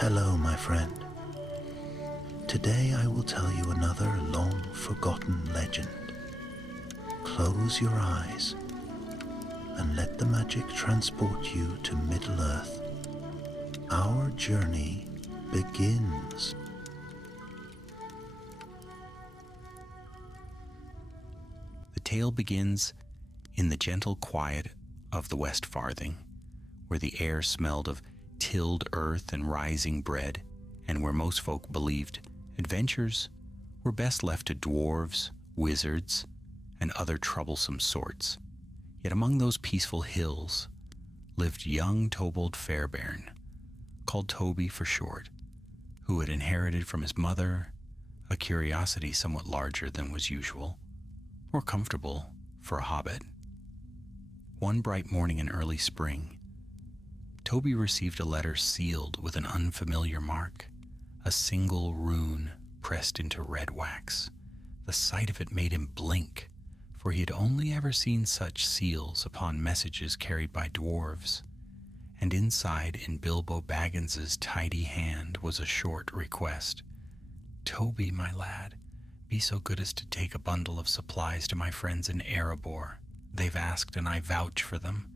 Hello, my friend. Today I will tell you another long-forgotten legend. Close your eyes and let the magic transport you to Middle-earth. Our journey begins. The tale begins in the gentle quiet of the West Farthing, where the air smelled of tilled earth and rising bread, and where most folk believed adventures were best left to dwarves, wizards, and other troublesome sorts. Yet among those peaceful hills lived young Tobold Fairbairn, called Toby for short, who had inherited from his mother a curiosity somewhat larger than was usual, or comfortable for a hobbit. One bright morning in early spring, Toby received a letter sealed with an unfamiliar mark, a single rune pressed into red wax. The sight of it made him blink, for he had only ever seen such seals upon messages carried by dwarves, and inside in Bilbo Baggins's tidy hand was a short request. "Toby, my lad, be so good as to take a bundle of supplies to my friends in Erebor. They've asked and I vouch for them.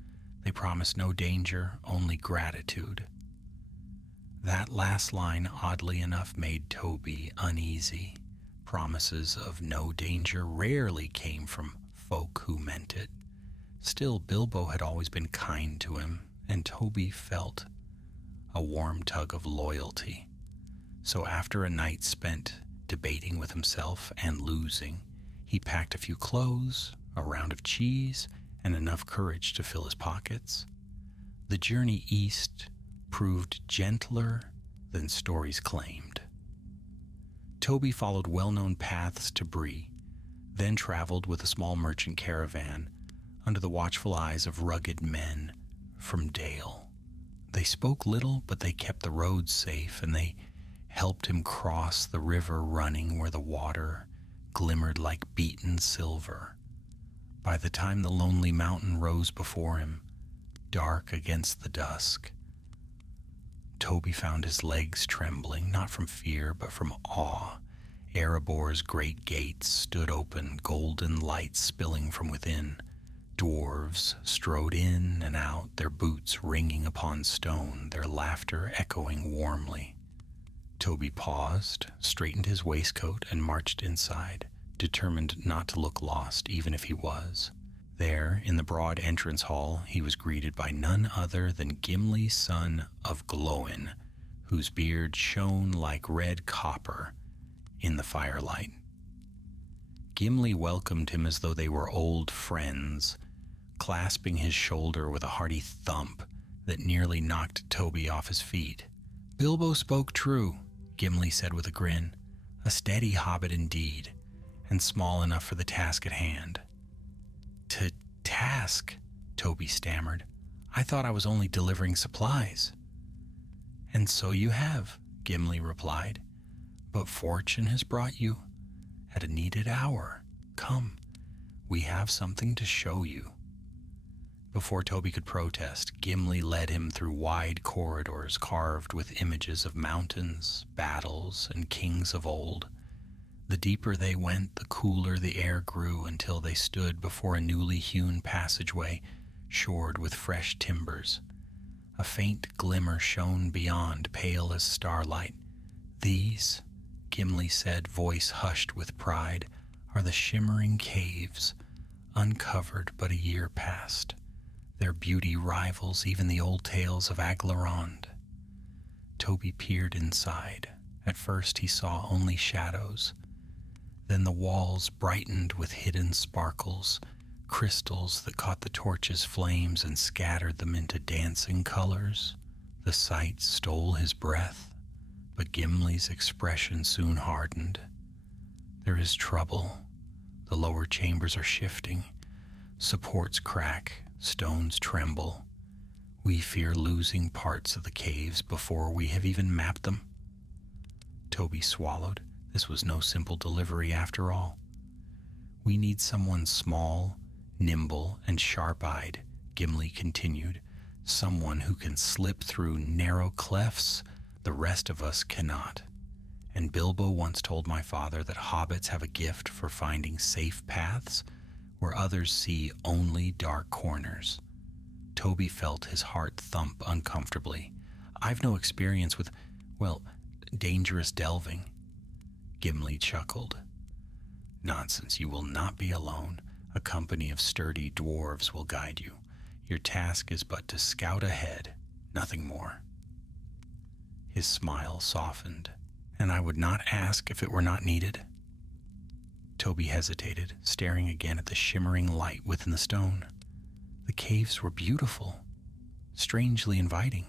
They promise no danger, only gratitude." That last line, oddly enough, made Toby uneasy. Promises of no danger rarely came from folk who meant it. Still, Bilbo had always been kind to him, and Toby felt a warm tug of loyalty. So after a night spent debating with himself and losing, he packed a few clothes, a round of cheese, and enough courage to fill his pockets. The journey east proved gentler than stories claimed. Toby followed well-known paths to Bree, then traveled with a small merchant caravan under the watchful eyes of rugged men from Dale. They spoke little, but they kept the roads safe, and they helped him cross the river running where the water glimmered like beaten silver. By the time the lonely mountain rose before him, dark against the dusk, Toby found his legs trembling, not from fear, but from awe. Erebor's great gates stood open, golden light spilling from within. Dwarves strode in and out, their boots ringing upon stone, their laughter echoing warmly. Toby paused, straightened his waistcoat, and marched inside, determined not to look lost, even if he was. There, in the broad entrance hall, he was greeted by none other than Gimli, son of Glóin, whose beard shone like red copper in the firelight. Gimli welcomed him as though they were old friends, clasping his shoulder with a hearty thump that nearly knocked Toby off his feet. "Bilbo spoke true," Gimli said with a grin. "A steady hobbit indeed, and small enough for the task at hand." "To task?" Toby stammered. "I thought I was only delivering supplies." "And so you have," Gimli replied. "But fortune has brought you at a needed hour. Come, we have something to show you." Before Toby could protest, Gimli led him through wide corridors carved with images of mountains, battles, and kings of old. The deeper they went, the cooler the air grew until they stood before a newly hewn passageway shored with fresh timbers. A faint glimmer shone beyond, pale as starlight. "These," Gimli said, voice hushed with pride, "are the Shimmering caves, uncovered but a year past. Their beauty rivals even the old tales of Aglarond." Toby peered inside. At first he saw only shadows. Then the walls brightened with hidden sparkles, crystals that caught the torch's flames and scattered them into dancing colors. The sight stole his breath, but Gimli's expression soon hardened. "There is trouble. The lower chambers are shifting. Supports crack, stones tremble. We fear losing parts of the caves before we have even mapped them." Toby swallowed. This was no simple delivery after all. "We need someone small, nimble, and sharp-eyed," Gimli continued. "Someone who can slip through narrow clefts The rest of us cannot. And Bilbo once told my father that hobbits have a gift for finding safe paths where others see only dark corners. Toby felt his heart thump uncomfortably. I've no experience with, dangerous delving. Gimli chuckled. Nonsense, you will not be alone. A company of sturdy dwarves will guide you. Your task is but to scout ahead, nothing more. His smile softened. And I would not ask if it were not needed. Toby hesitated, staring again at the shimmering light within the stone. The caves were beautiful, strangely inviting.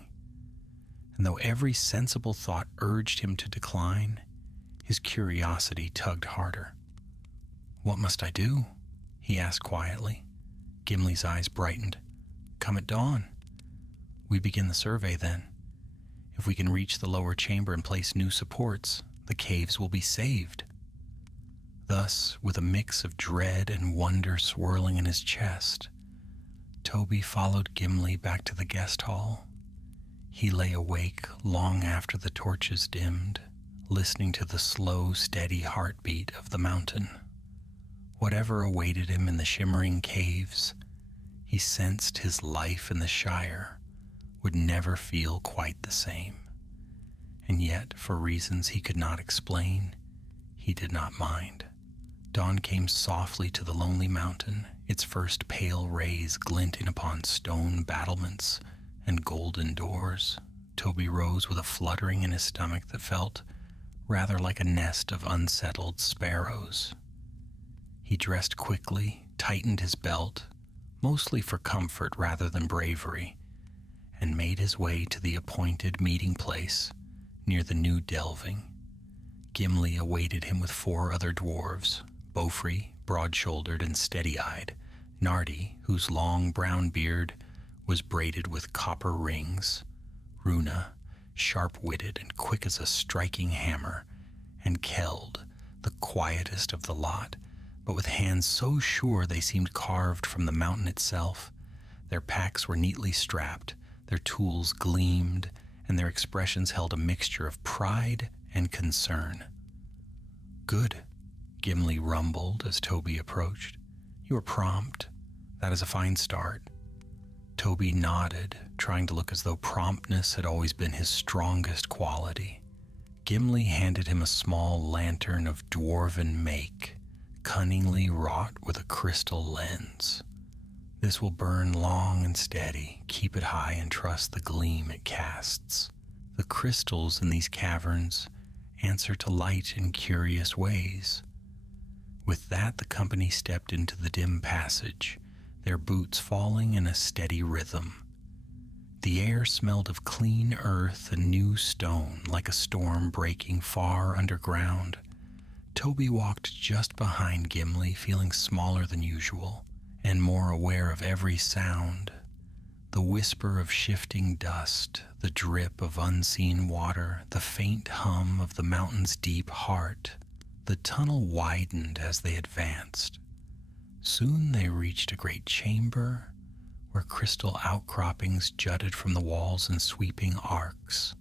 And though every sensible thought urged him to decline, his curiosity tugged harder. What must I do? He asked quietly. Gimli's eyes brightened. Come at dawn. We begin the survey then. If we can reach the lower chamber and place new supports, the caves will be saved. Thus, with a mix of dread and wonder swirling in his chest, Toby followed Gimli back to the guest hall. He lay awake long after the torches dimmed, listening to the slow, steady heartbeat of the mountain. Whatever awaited him in the shimmering caves, he sensed his life in the Shire would never feel quite the same. And yet, for reasons he could not explain, he did not mind. Dawn came softly to the lonely mountain, its first pale rays glinting upon stone battlements and golden doors. Toby rose with a fluttering in his stomach that felt rather like a nest of unsettled sparrows. He dressed quickly, tightened his belt, mostly for comfort rather than bravery, and made his way to the appointed meeting place near the new delving. Gimli awaited him with 4 other dwarves, Beaufrey, broad-shouldered and steady-eyed, Nardi, whose long brown beard was braided with copper rings, Runa, sharp-witted and quick as a striking hammer, and Keld, the quietest of the lot, but with hands so sure they seemed carved from the mountain itself. Their packs were neatly strapped, their tools gleamed, and their expressions held a mixture of pride and concern. Good, Gimli rumbled as Toby approached. You are prompt. That is a fine start. Toby nodded, trying to look as though promptness had always been his strongest quality. Gimli handed him a small lantern of dwarven make, cunningly wrought with a crystal lens. This will burn long and steady. Keep it high and trust the gleam it casts. The crystals in these caverns answer to light in curious ways. With that, the company stepped into the dim passage, their boots falling in a steady rhythm. The air smelled of clean earth and new stone, like a storm breaking far underground. Toby walked just behind Gimli, feeling smaller than usual, and more aware of every sound. The whisper of shifting dust, the drip of unseen water, the faint hum of the mountain's deep heart. The tunnel widened as they advanced. Soon they reached a great chamber where crystal outcroppings jutted from the walls in sweeping arcs.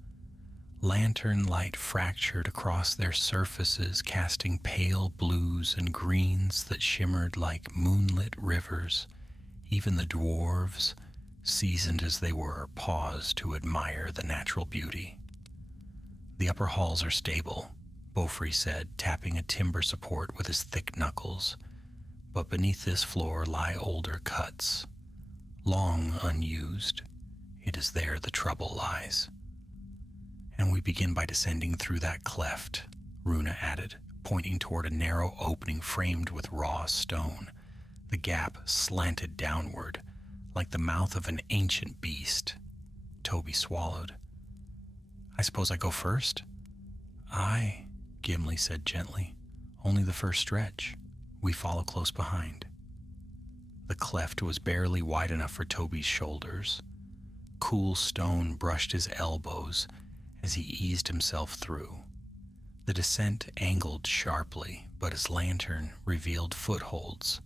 Lantern light fractured across their surfaces, casting pale blues and greens that shimmered like moonlit rivers. Even the dwarves, seasoned as they were, paused to admire the natural beauty. The upper halls are stable, Beaufrey said, tapping a timber support with his thick knuckles. But beneath this floor lie older cuts, long unused. It is there the trouble lies. And we begin by descending through that cleft, Runa added, pointing toward a narrow opening framed with raw stone. The gap slanted downward, like the mouth of an ancient beast. Toby swallowed. I suppose I go first? Aye, Gimli said gently. Only the first stretch. We follow close behind. The cleft was barely wide enough for Toby's shoulders. Cool stone brushed his elbows as he eased himself through. The descent angled sharply, but his lantern revealed footholds,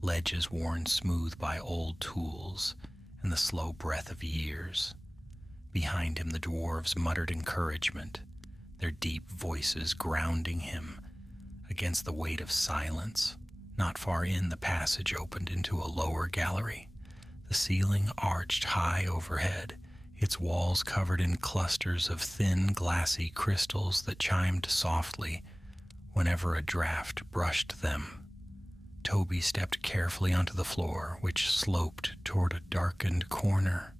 ledges worn smooth by old tools and the slow breath of years. Behind him the dwarves muttered encouragement, their deep voices grounding him against the weight of silence. Not far in, the passage opened into a lower gallery. The ceiling arched high overhead, its walls covered in clusters of thin, glassy crystals that chimed softly whenever a draft brushed them. Toby stepped carefully onto the floor, which sloped toward a darkened corner.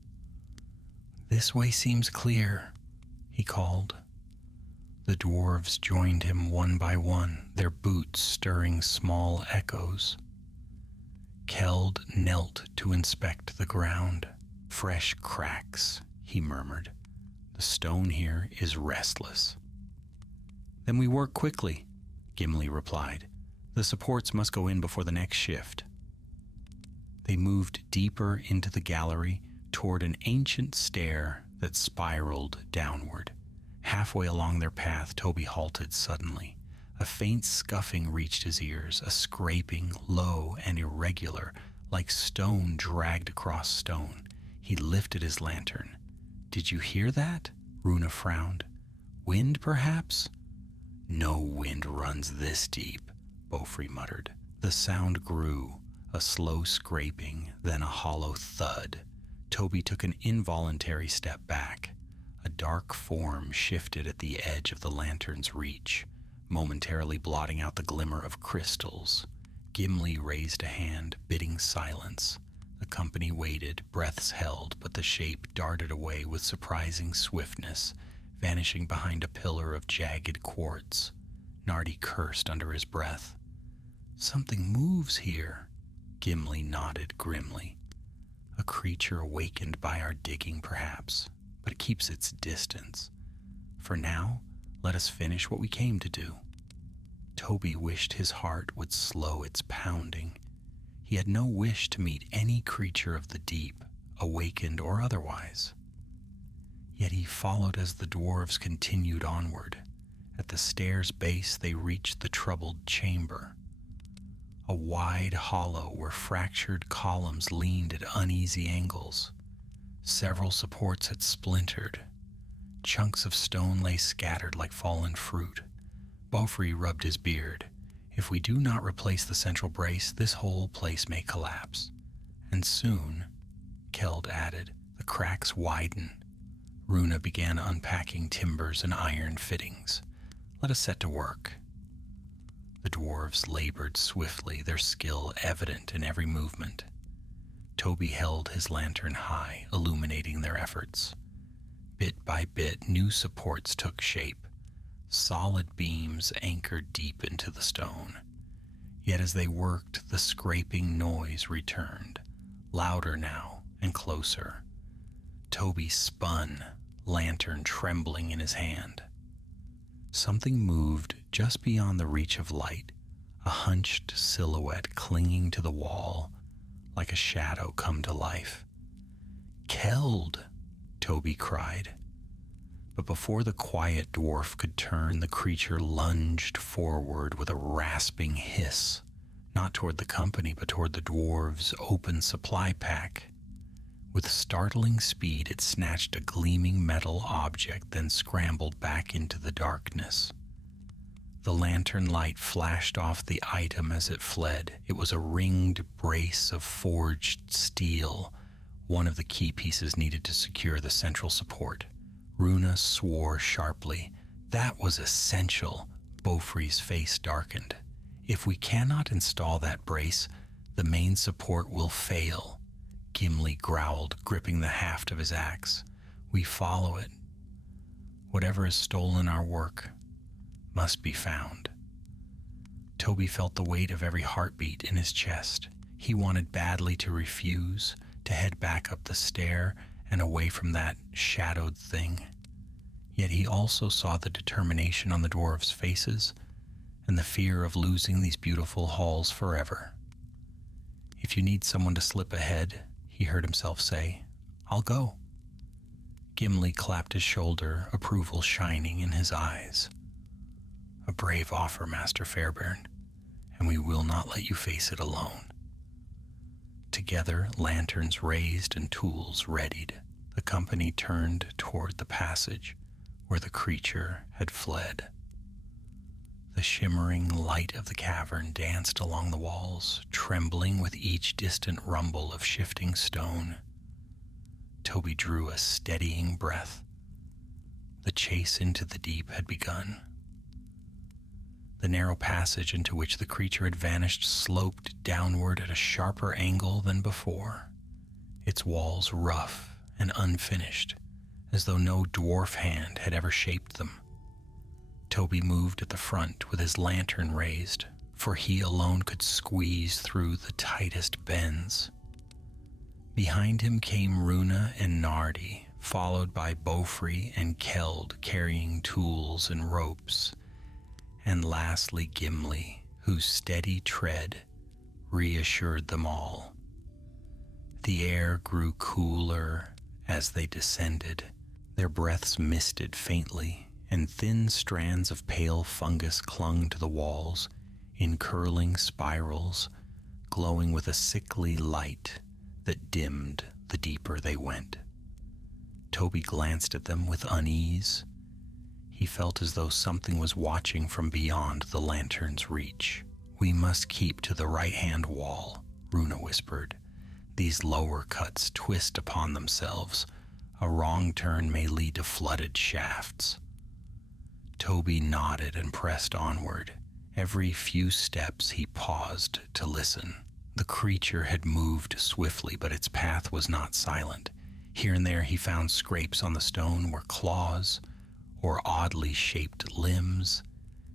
"This way seems clear," he called. The dwarves joined him one by one, their boots stirring small echoes. Keld knelt to inspect the ground. "Fresh cracks," he murmured. "The stone here is restless." "Then we work quickly," Gimli replied. "The supports must go in before the next shift." They moved deeper into the gallery toward an ancient stair that spiraled downward. Halfway along their path, Toby halted suddenly. A faint scuffing reached his ears, a scraping, low and irregular, like stone dragged across stone. He lifted his lantern. "Did you hear that?" Runa frowned. "Wind, perhaps?" "No wind runs this deep," Bofri muttered. The sound grew, a slow scraping, then a hollow thud. Toby took an involuntary step back. A dark form shifted at the edge of the lantern's reach, momentarily blotting out the glimmer of crystals. Gimli raised a hand, bidding silence. The company waited, breaths held, but the shape darted away with surprising swiftness, vanishing behind a pillar of jagged quartz. Nardi cursed under his breath. "Something moves here." Gimli nodded grimly. "A creature awakened by our digging, perhaps, but it keeps its distance. For now, let us finish what we came to do." Toby wished his heart would slow its pounding. He had no wish to meet any creature of the deep, awakened or otherwise. Yet he followed as the dwarves continued onward. At the stair's base they reached the troubled chamber, a wide hollow where fractured columns leaned at uneasy angles. Several supports had splintered. Chunks of stone lay scattered like fallen fruit. Bofri rubbed his beard. "If we do not replace the central brace, this whole place may collapse." And soon, Keld added, the cracks widen. Runa began unpacking timbers and iron fittings. "Let us set to work." The dwarves labored swiftly, their skill evident in every movement. Toby held his lantern high, illuminating their efforts. Bit by bit, new supports took shape, solid beams anchored deep into the stone. Yet as they worked, the scraping noise returned, louder now and closer. Toby spun, lantern trembling in his hand. Something moved just beyond the reach of light, a hunched silhouette clinging to the wall, like a shadow come to life. "Keld!" Toby cried. But before the quiet dwarf could turn, the creature lunged forward with a rasping hiss, not toward the company, but toward the dwarves' open supply pack. With startling speed, it snatched a gleaming metal object, then scrambled back into the darkness. The lantern light flashed off the item as it fled. It was a ringed brace of forged steel, one of the key pieces needed to secure the central support. Runa swore sharply. "That was essential." Bofri's face darkened. "If we cannot install that brace, the main support will fail." Gimli growled, gripping the haft of his axe. "We follow it. Whatever has stolen our work must be found." Toby felt the weight of every heartbeat in his chest. He wanted badly to refuse, to head back up the stair and away from that shadowed thing. Yet he also saw the determination on the dwarves' faces and the fear of losing these beautiful halls forever. "If you need someone to slip ahead," he heard himself say, "I'll go." Gimli clapped his shoulder, approval shining in his eyes. "A brave offer, Master Fairbairn, and we will not let you face it alone." Together, lanterns raised and tools readied. The company turned toward the passage where the creature had fled. The shimmering light of the cavern danced along the walls, trembling with each distant rumble of shifting stone. Toby drew a steadying breath. The chase into the deep had begun. The narrow passage into which the creature had vanished sloped downward at a sharper angle than before, its walls rough and unfinished, as though no dwarf hand had ever shaped them. Toby moved at the front with his lantern raised, for he alone could squeeze through the tightest bends. Behind him came Runa and Nardi, followed by Beaufry and Keld carrying tools and ropes, and lastly Gimli, whose steady tread reassured them all. The air grew cooler as they descended. Their breaths misted faintly, and thin strands of pale fungus clung to the walls in curling spirals, glowing with a sickly light that dimmed the deeper they went. Toby glanced at them with unease. He felt as though something was watching from beyond the lantern's reach. "We must keep to the right-hand wall," Runa whispered. "These lower cuts twist upon themselves. A wrong turn may lead to flooded shafts." Toby nodded and pressed onward. Every few steps he paused to listen. The creature had moved swiftly, but its path was not silent. Here and there he found scrapes on the stone where claws or oddly shaped limbs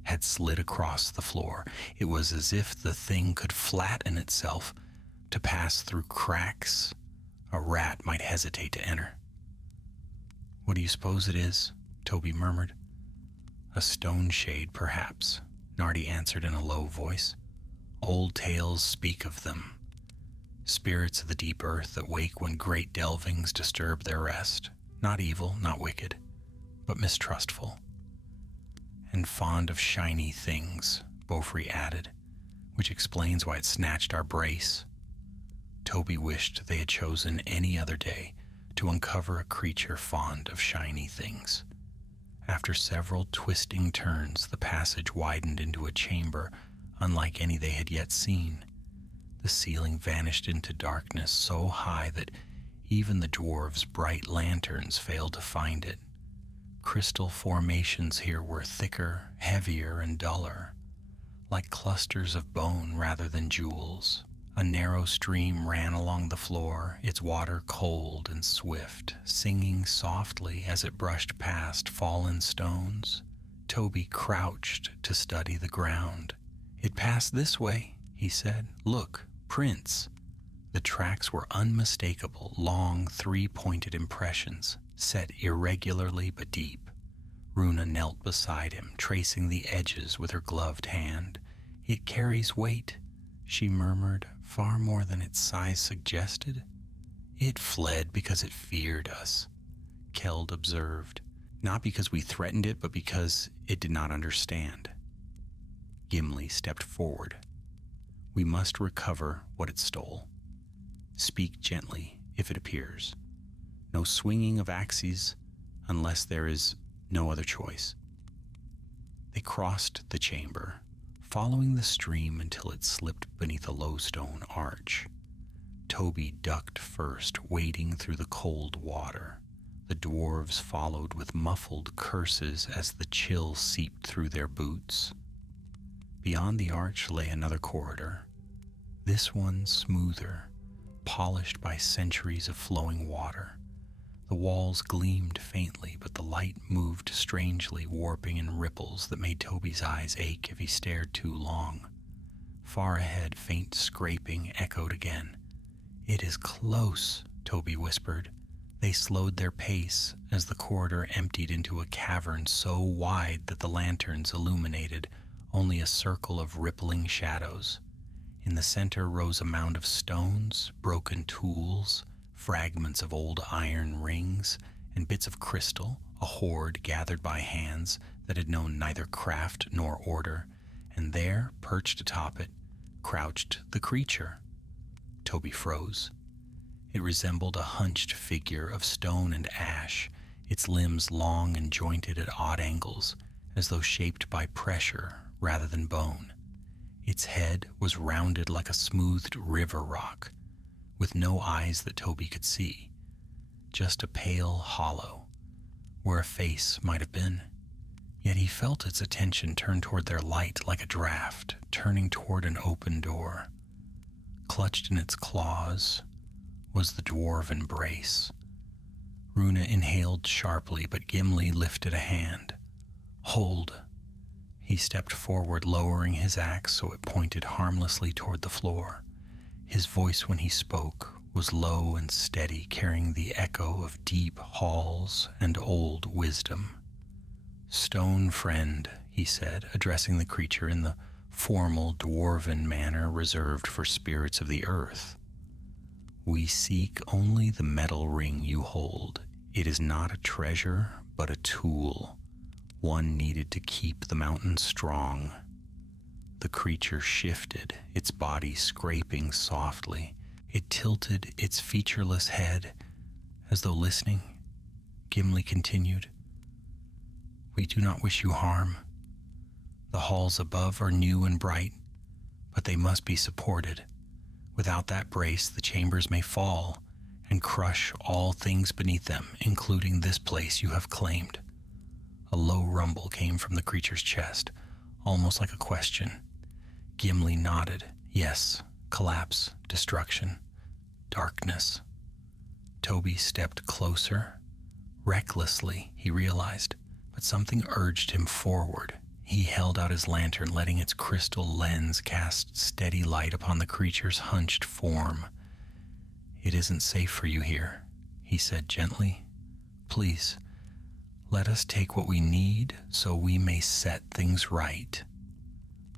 had slid across the floor. It was as if the thing could flatten itself to pass through cracks a rat might hesitate to enter. "What do you suppose it is?" Toby murmured. "A stone shade, perhaps," Nardi answered in a low voice. "Old tales speak of them. Spirits of the deep earth that wake when great delvings disturb their rest. Not evil, not wicked, but mistrustful. And fond of shiny things," Beaufry added, "which explains why it snatched our brace." Toby wished they had chosen any other day to uncover a creature fond of shiny things. After several twisting turns, the passage widened into a chamber unlike any they had yet seen. The ceiling vanished into darkness so high that even the dwarves' bright lanterns failed to find it. Crystal formations here were thicker, heavier, and duller, like clusters of bone rather than jewels. A narrow stream ran along the floor, its water cold and swift, singing softly as it brushed past fallen stones. Toby crouched to study the ground. "It passed this way," he said. "Look, prints." The tracks were unmistakable, long, three-pointed impressions, set irregularly but deep. Runa knelt beside him, tracing the edges with her gloved hand. "It carries weight," she murmured, "far more than its size suggested." "It fled because it feared us," Keld observed. "Not because we threatened it, but because it did not understand." Gimli stepped forward. "We must recover what it stole. Speak gently if it appears. No swinging of axes unless there is no other choice." They crossed the chamber, following the stream until it slipped beneath a low stone arch. Toby ducked first, wading through the cold water. The dwarves followed with muffled curses as the chill seeped through their boots. Beyond the arch lay another corridor, this one smoother, polished by centuries of flowing water. The walls gleamed faintly, but the light moved strangely, warping in ripples that made Toby's eyes ache if he stared too long. Far ahead, faint scraping echoed again. "It is close," Toby whispered. They slowed their pace as the corridor emptied into a cavern so wide that the lanterns illuminated only a circle of rippling shadows. In the center rose a mound of stones, broken tools, fragments of old iron rings, and bits of crystal, a hoard gathered by hands that had known neither craft nor order. And there, perched atop it, crouched the creature. Toby froze. It resembled a hunched figure of stone and ash, its limbs long and jointed at odd angles, as though shaped by pressure rather than bone. Its head was rounded like a smoothed river rock, with no eyes that Toby could see, just a pale hollow, where a face might have been. Yet he felt its attention turn toward their light like a draft, turning toward an open door. Clutched in its claws was the dwarven brace. Runa inhaled sharply, but Gimli lifted a hand. "Hold." He stepped forward, lowering his axe so it pointed harmlessly toward the floor. His voice when he spoke was low and steady, carrying the echo of deep halls and old wisdom. "Stone friend," he said, addressing the creature in the formal dwarven manner reserved for spirits of the earth. "We seek only the metal ring you hold. It is not a treasure, but a tool, one needed to keep the mountain strong." The creature shifted, its body scraping softly. It tilted its featureless head, as though listening. Gimli continued, "We do not wish you harm. The halls above are new and bright, but they must be supported. Without that brace, the chambers may fall and crush all things beneath them, including this place you have claimed." A low rumble came from the creature's chest, almost like a question. Gimli nodded. Yes, collapse, destruction, darkness. Toby stepped closer. Recklessly, he realized, but something urged him forward. He held out his lantern, letting its crystal lens cast steady light upon the creature's hunched form. "It isn't safe for you here," he said gently. "Please, let us take what we need so we may set things right."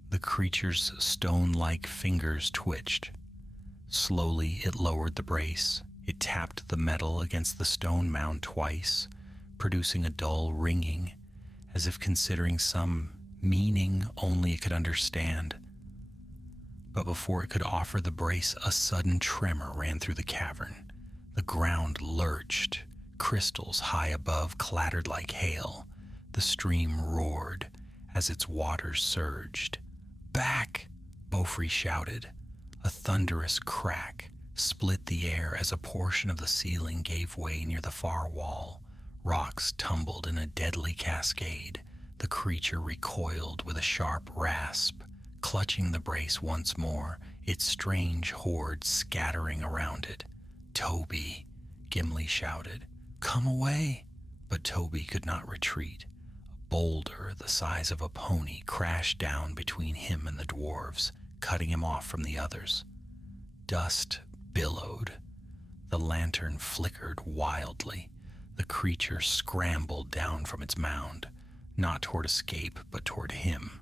The creature's stone-like fingers twitched. Slowly, it lowered the brace. It tapped the metal against the stone mound twice, producing a dull ringing, as if considering some meaning only it could understand. But before it could offer the brace, a sudden tremor ran through the cavern. The ground lurched. Crystals high above clattered like hail. The stream roared as its waters surged. "Back!" Beaufry shouted. A thunderous crack split the air as a portion of the ceiling gave way near the far wall. Rocks tumbled in a deadly cascade. The creature recoiled with a sharp rasp, clutching the brace once more, its strange horde scattering around it. "Toby!" Gimli shouted. "Come away!" But Toby could not retreat. A boulder the size of a pony crashed down between him and the dwarves, cutting him off from the others. Dust billowed. The lantern flickered wildly. The creature scrambled down from its mound, not toward escape, but toward him.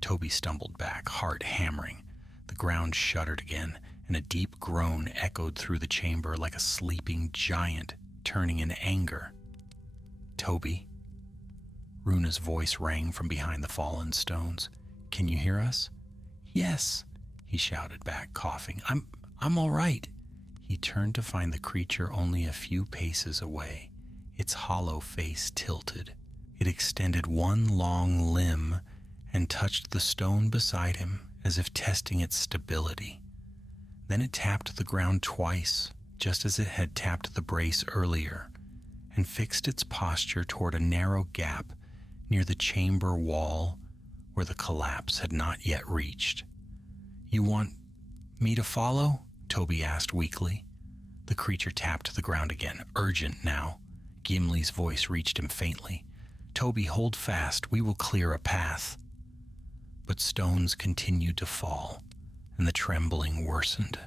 Toby stumbled back, heart hammering. The ground shuddered again, and a deep groan echoed through the chamber like a sleeping giant turning in anger. "Toby?" Runa's voice rang from behind the fallen stones. "Can you hear us?" "Yes," he shouted back, coughing. I'm all right." He turned to find the creature only a few paces away, its hollow face tilted. It extended one long limb and touched the stone beside him as if testing its stability. Then it tapped the ground twice, just as it had tapped the brace earlier, and fixed its posture toward a narrow gap near the chamber wall where the collapse had not yet reached. "You want me to follow?" Toby asked weakly. The creature tapped the ground again, urgent now. Gimli's voice reached him faintly. "Toby, hold fast. We will clear a path." But stones continued to fall, and the trembling worsened.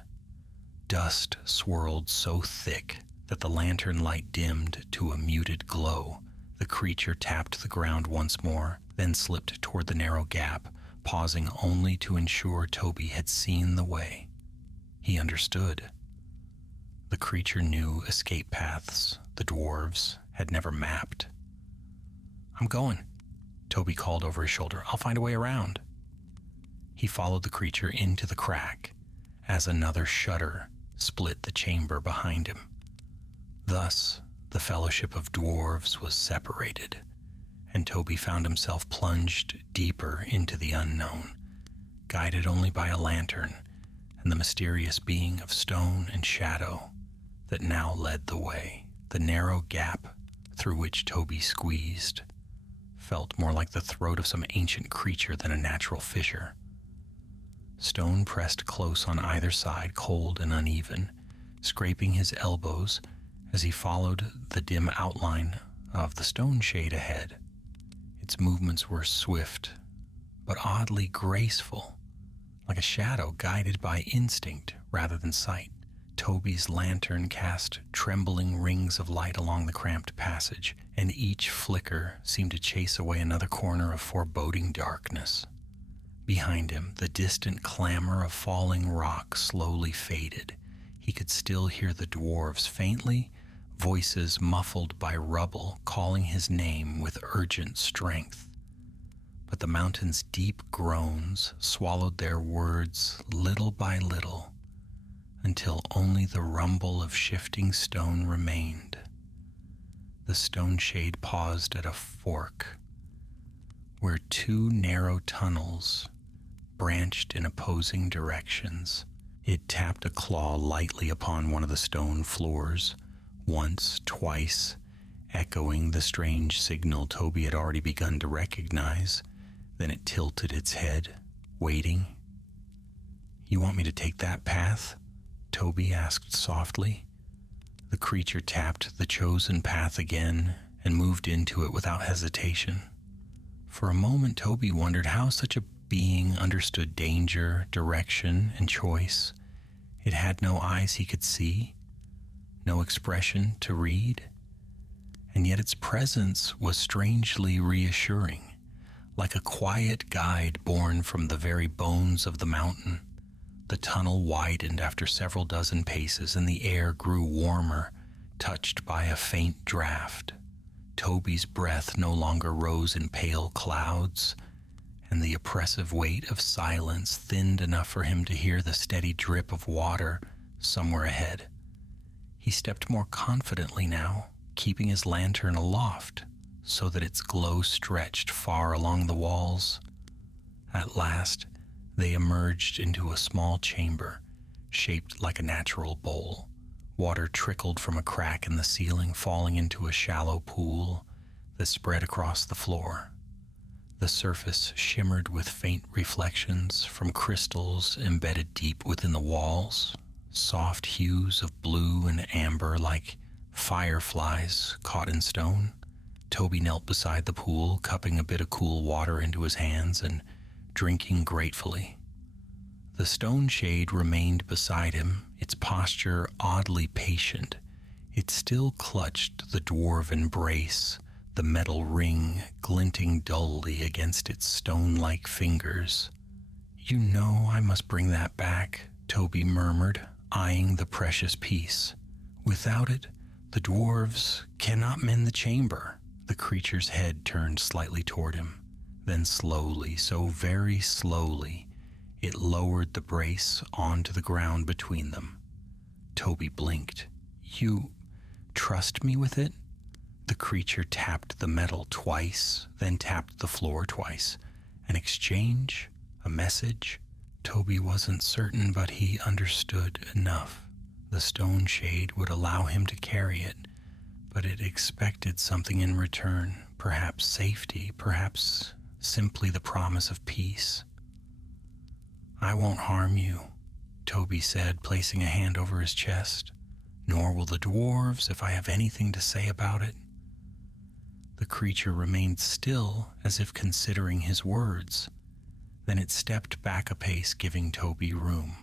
Dust swirled so thick that the lantern light dimmed to a muted glow. The creature tapped the ground once more, then slipped toward the narrow gap, pausing only to ensure Toby had seen the way. He understood. The creature knew escape paths the dwarves had never mapped. "I'm going," Toby called over his shoulder. "I'll find a way around." He followed the creature into the crack as another shudder split the chamber behind him. Thus, the fellowship of dwarves was separated, and Toby found himself plunged deeper into the unknown, guided only by a lantern and the mysterious being of stone and shadow that now led the way. The narrow gap through which Toby squeezed felt more like the throat of some ancient creature than a natural fissure. Stone pressed close on either side, cold and uneven, scraping his elbows as he followed the dim outline of the stone shade ahead. Its movements were swift, but oddly graceful, like a shadow guided by instinct rather than sight. Toby's lantern cast trembling rings of light along the cramped passage, and each flicker seemed to chase away another corner of foreboding darkness. Behind him, the distant clamor of falling rock slowly faded. He could still hear the dwarves faintly, voices muffled by rubble calling his name with urgent strength. But the mountain's deep groans swallowed their words little by little, until only the rumble of shifting stone remained. The stone shade paused at a fork, where two narrow tunnels branched in opposing directions. It tapped a claw lightly upon one of the stone floors, once, twice, echoing the strange signal Toby had already begun to recognize. Then it tilted its head, waiting. "You want me to take that path?" Toby asked softly. The creature tapped the chosen path again and moved into it without hesitation. For a moment, Toby wondered how such a being understood danger, direction, and choice. It had no eyes he could see, no expression to read, and yet its presence was strangely reassuring, like a quiet guide born from the very bones of the mountain. The tunnel widened after several dozen paces, and the air grew warmer, touched by a faint draft. Toby's breath no longer rose in pale clouds, and the oppressive weight of silence thinned enough for him to hear the steady drip of water somewhere ahead. He stepped more confidently now, keeping his lantern aloft so that its glow stretched far along the walls. At last, they emerged into a small chamber, shaped like a natural bowl. Water trickled from a crack in the ceiling, falling into a shallow pool that spread across the floor. The surface shimmered with faint reflections from crystals embedded deep within the walls, soft hues of blue and amber like fireflies caught in stone. Toby knelt beside the pool, cupping a bit of cool water into his hands and drinking gratefully. The stone shade remained beside him, its posture oddly patient. It still clutched the dwarven brace, the metal ring glinting dully against its stone-like fingers. "You know I must bring that back," Toby murmured, eyeing the precious piece. "Without it, the dwarves cannot mend the chamber." The creature's head turned slightly toward him. Then slowly, so very slowly, it lowered the brace onto the ground between them. Toby blinked. "You trust me with it?" The creature tapped the metal twice, then tapped the floor twice. An exchange? A message? Toby wasn't certain, but he understood enough. The stone shade would allow him to carry it, but it expected something in return, perhaps safety, perhaps simply the promise of peace. "I won't harm you," Toby said, placing a hand over his chest. "Nor will the dwarves if I have anything to say about it." The creature remained still, as if considering his words. Then it stepped back a pace, giving Toby room.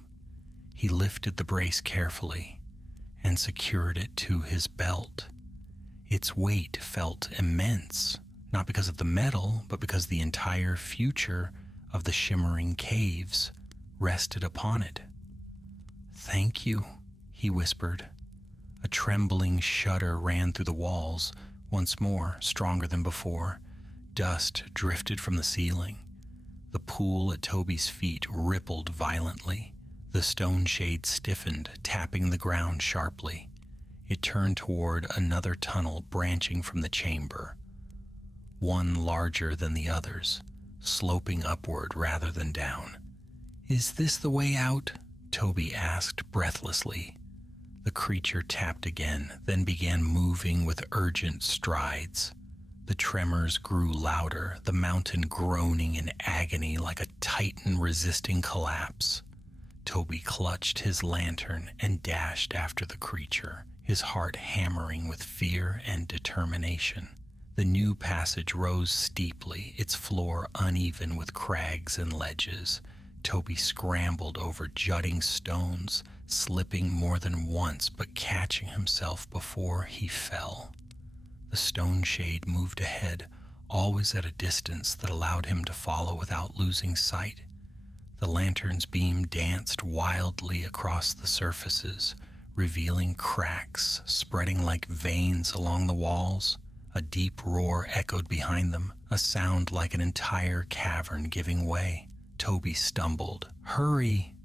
He lifted the brace carefully and secured it to his belt. Its weight felt immense, not because of the metal, but because the entire future of the Shimmering Caves rested upon it. "Thank you," he whispered. A trembling shudder ran through the walls, once more, stronger than before. Dust drifted from the ceiling. The pool at Toby's feet rippled violently. The The stone shade stiffened, tapping the ground sharply. It turned toward another tunnel branching from the chamber, one larger than the others, sloping upward rather than down. "Is this the way out?" Toby asked breathlessly. The creature tapped again, then began moving with urgent strides. The tremors grew louder, the mountain groaning in agony like a titan resisting collapse. Toby clutched his lantern and dashed after the creature, his heart hammering with fear and determination. The new passage rose steeply, its floor uneven with crags and ledges. Toby scrambled over jutting stones, slipping more than once but catching himself before he fell. The stone shade moved ahead, always at a distance that allowed him to follow without losing sight. The lantern's beam danced wildly across the surfaces, revealing cracks spreading like veins along the walls. A deep roar echoed behind them, a sound like an entire cavern giving way. Toby stumbled. "Hurry!"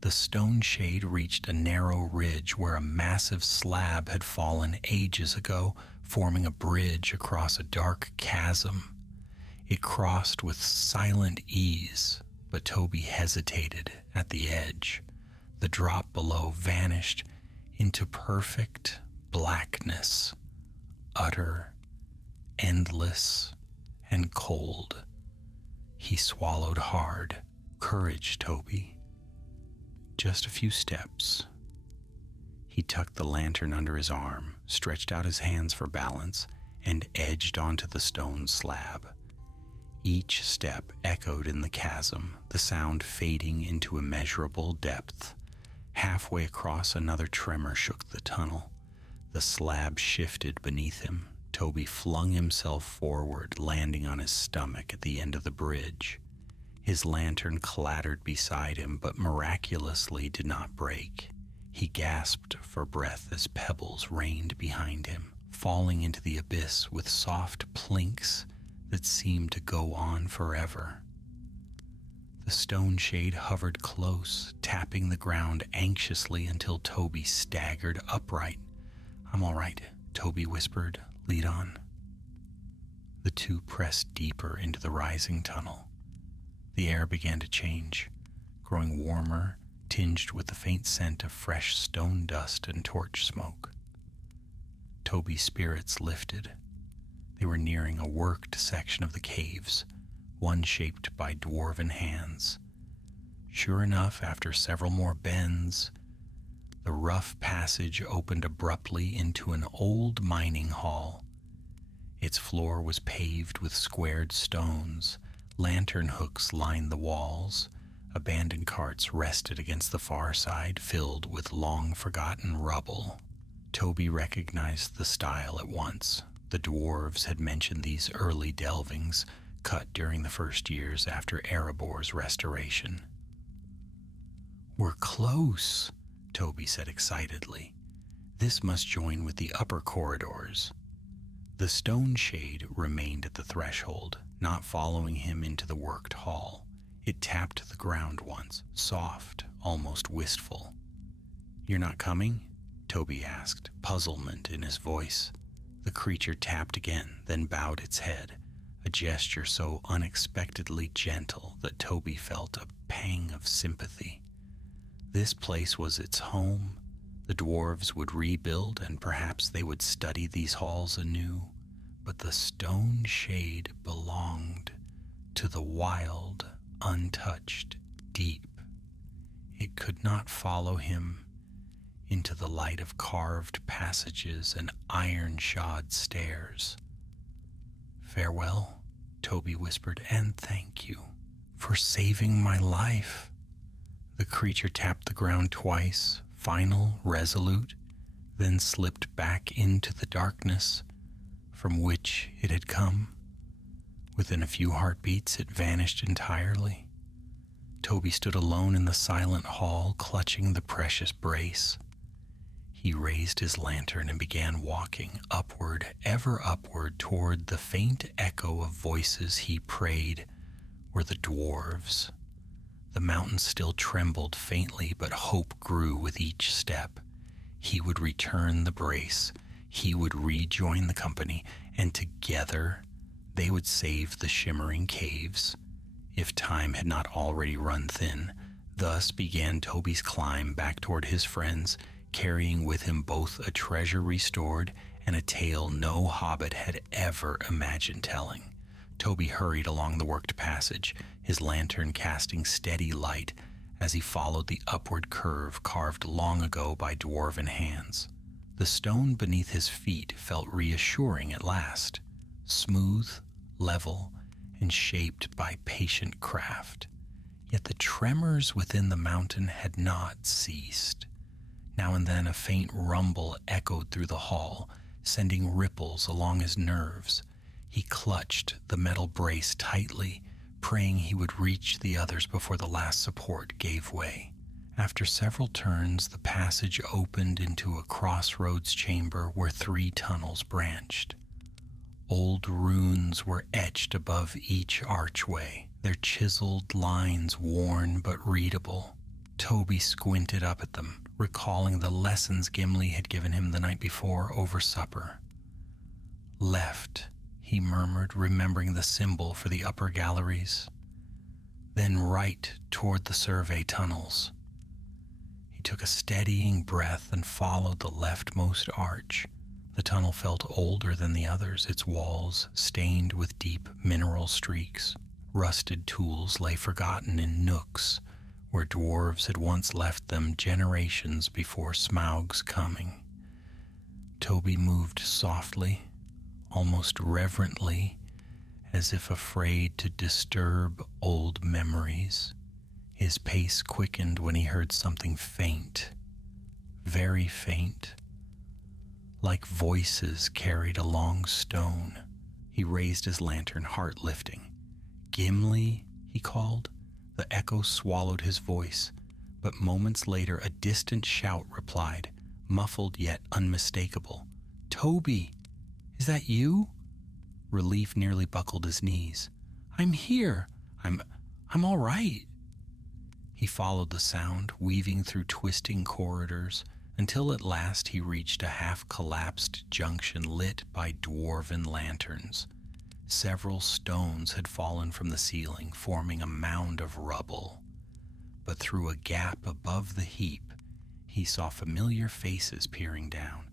The stone shade reached a narrow ridge where a massive slab had fallen ages ago, forming a bridge across a dark chasm. It crossed with silent ease, but Toby hesitated at the edge. The drop below vanished into perfect blackness, utter, endless, and cold. He swallowed hard. "Courage, Toby. Just a few steps." He tucked the lantern under his arm, stretched out his hands for balance, and edged onto the stone slab. Each step echoed in the chasm, the sound fading into immeasurable depth. Halfway across, another tremor shook the tunnel. The slab shifted beneath him. Toby flung himself forward, landing on his stomach at the end of the bridge. His lantern clattered beside him, but miraculously did not break. He gasped for breath as pebbles rained behind him, falling into the abyss with soft plinks that seemed to go on forever. The stone shade hovered close, tapping the ground anxiously until Toby staggered upright. "I'm all right," Toby whispered. "Lead on." The two pressed deeper into the rising tunnel. The air began to change, growing warmer, tinged with the faint scent of fresh stone dust and torch smoke. Toby's spirits lifted. They were nearing a worked section of the caves, one shaped by dwarven hands. Sure enough, after several more bends, the rough passage opened abruptly into an old mining hall. Its floor was paved with squared stones. Lantern hooks lined the walls. Abandoned carts rested against the far side, filled with long-forgotten rubble. Toby recognized the style at once. The dwarves had mentioned these early delvings, cut during the first years after Erebor's restoration. "We're close," Toby said excitedly. "This must join with the upper corridors." The stone shade remained at the threshold, not following him into the worked hall. It tapped the ground once, soft, almost wistful. "You're not coming?" Toby asked, puzzlement in his voice. The creature tapped again, then bowed its head, a gesture so unexpectedly gentle that Toby felt a pang of sympathy. This place was its home. The dwarves would rebuild, and perhaps they would study these halls anew. But the stone shade belonged to the wild, untouched deep. It could not follow him into the light of carved passages and iron-shod stairs. "Farewell," Toby whispered, "and thank you for saving my life." The creature tapped the ground twice, final, resolute, then slipped back into the darkness from which it had come. Within a few heartbeats, it vanished entirely. Toby stood alone in the silent hall, clutching the precious brace. He raised his lantern and began walking upward, ever upward, toward the faint echo of voices he prayed were the dwarves. The mountain still trembled faintly, but hope grew with each step. He would return the brace, he would rejoin the company, and together they would save the Shimmering Caves, if time had not already run thin. Thus began Toby's climb back toward his friends, carrying with him both a treasure restored and a tale no hobbit had ever imagined telling. Toby hurried along the worked passage, his lantern casting steady light as he followed the upward curve carved long ago by dwarven hands. The stone beneath his feet felt reassuring at last, smooth, level, and shaped by patient craft. Yet the tremors within the mountain had not ceased. Now and then a faint rumble echoed through the hall, sending ripples along his nerves. He clutched the metal brace tightly, praying he would reach the others before the last support gave way. After several turns, the passage opened into a crossroads chamber where 3 tunnels branched. Old runes were etched above each archway, their chiseled lines worn but readable. Toby squinted up at them, recalling the lessons Gimli had given him the night before over supper. Left, he murmured, remembering the symbol for the upper galleries. Then right toward the survey tunnels. He took a steadying breath and followed the leftmost arch. The tunnel felt older than the others, its walls stained with deep mineral streaks. Rusted tools lay forgotten in nooks where dwarves had once left them generations before Smaug's coming. Toby moved softly, almost reverently, as if afraid to disturb old memories. His pace quickened when he heard something faint, very faint, like voices carried along stone. He raised his lantern, heart lifting. "Gimli," he called. The echo swallowed his voice, but moments later a distant shout replied, muffled yet unmistakable. "Toby, is that you?" Relief nearly buckled his knees. "I'm here. I'm all right." He followed the sound, weaving through twisting corridors, until at last he reached a half-collapsed junction lit by dwarven lanterns. Several stones had fallen from the ceiling, forming a mound of rubble. But through a gap above the heap, he saw familiar faces peering down.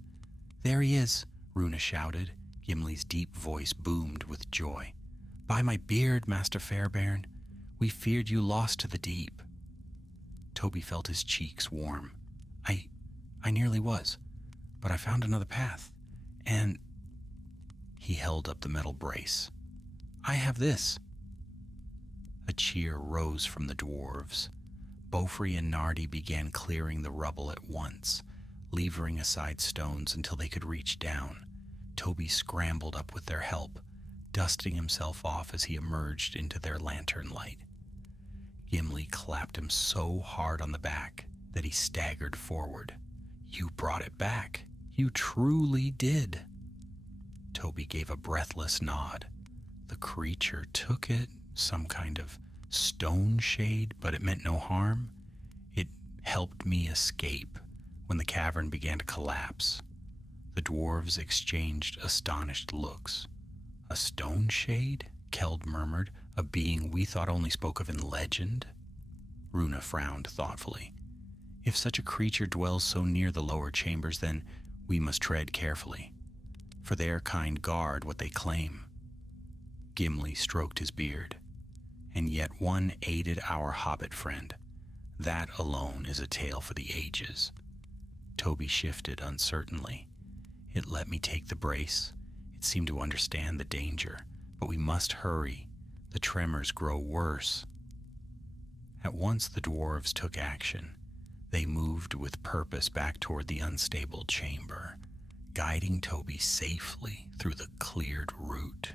"There he is," Runa shouted. Gimli's deep voice boomed with joy. "By my beard, Master Fairbairn, we feared you lost to the deep." Toby felt his cheeks warm. I nearly was, but I found another path, and..." He held up the metal brace. "I have this." A cheer rose from the dwarves. Beaufry and Nardi began clearing the rubble at once, levering aside stones until they could reach down. Toby scrambled up with their help, dusting himself off as he emerged into their lantern light. Gimli clapped him so hard on the back that he staggered forward. "You brought it back. You truly did." Toby gave a breathless nod. "The creature took it, some kind of stone shade, but it meant no harm. It helped me escape when the cavern began to collapse." The dwarves exchanged astonished looks. "A stone shade?" Keld murmured. "A being we thought only spoke of in legend?" Runa frowned thoughtfully. "If such a creature dwells so near the lower chambers, then we must tread carefully, for their kind guard what they claim." Gimli stroked his beard. "And yet one aided our hobbit friend. That alone is a tale for the ages." Toby shifted uncertainly. "It let me take the brace. It seemed to understand the danger, but we must hurry. The tremors grow worse." At once the dwarves took action. They moved with purpose back toward the unstable chamber, guiding Toby safely through the cleared route.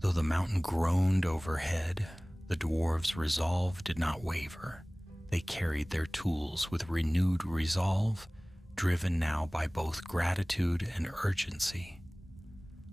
Though the mountain groaned overhead, the dwarves' resolve did not waver. They carried their tools with renewed resolve, driven now by both gratitude and urgency.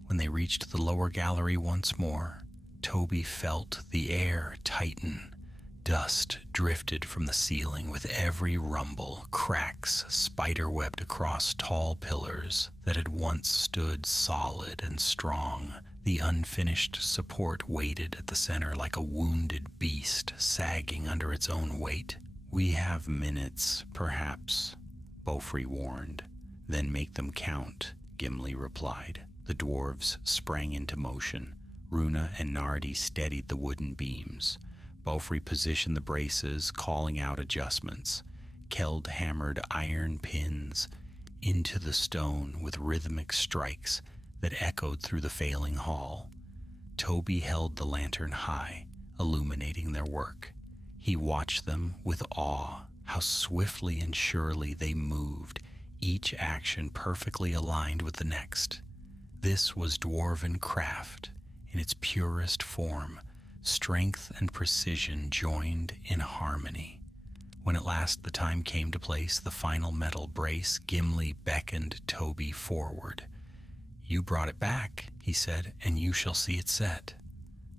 When they reached the lower gallery once more, Toby felt the air tighten, Dust drifted from the ceiling with every rumble, cracks spider-webbed across tall pillars that had once stood solid and strong. The unfinished support waited at the center like a wounded beast sagging under its own weight. "We have minutes, perhaps," Beaufry warned. "Then make them count," Gimli replied. The dwarves sprang into motion. Runa and Nardi steadied the wooden beams. Beaufry positioned the braces, calling out adjustments. Keld hammered iron pins into the stone with rhythmic strikes that echoed through the failing hall. Toby held the lantern high, illuminating their work. He watched them with awe, how swiftly and surely they moved, each action perfectly aligned with the next. This was dwarven craft in its purest form, strength and precision joined in harmony. When at last the time came to place the final metal brace, Gimli beckoned Toby forward. "You brought it back," he said, "and you shall see it set."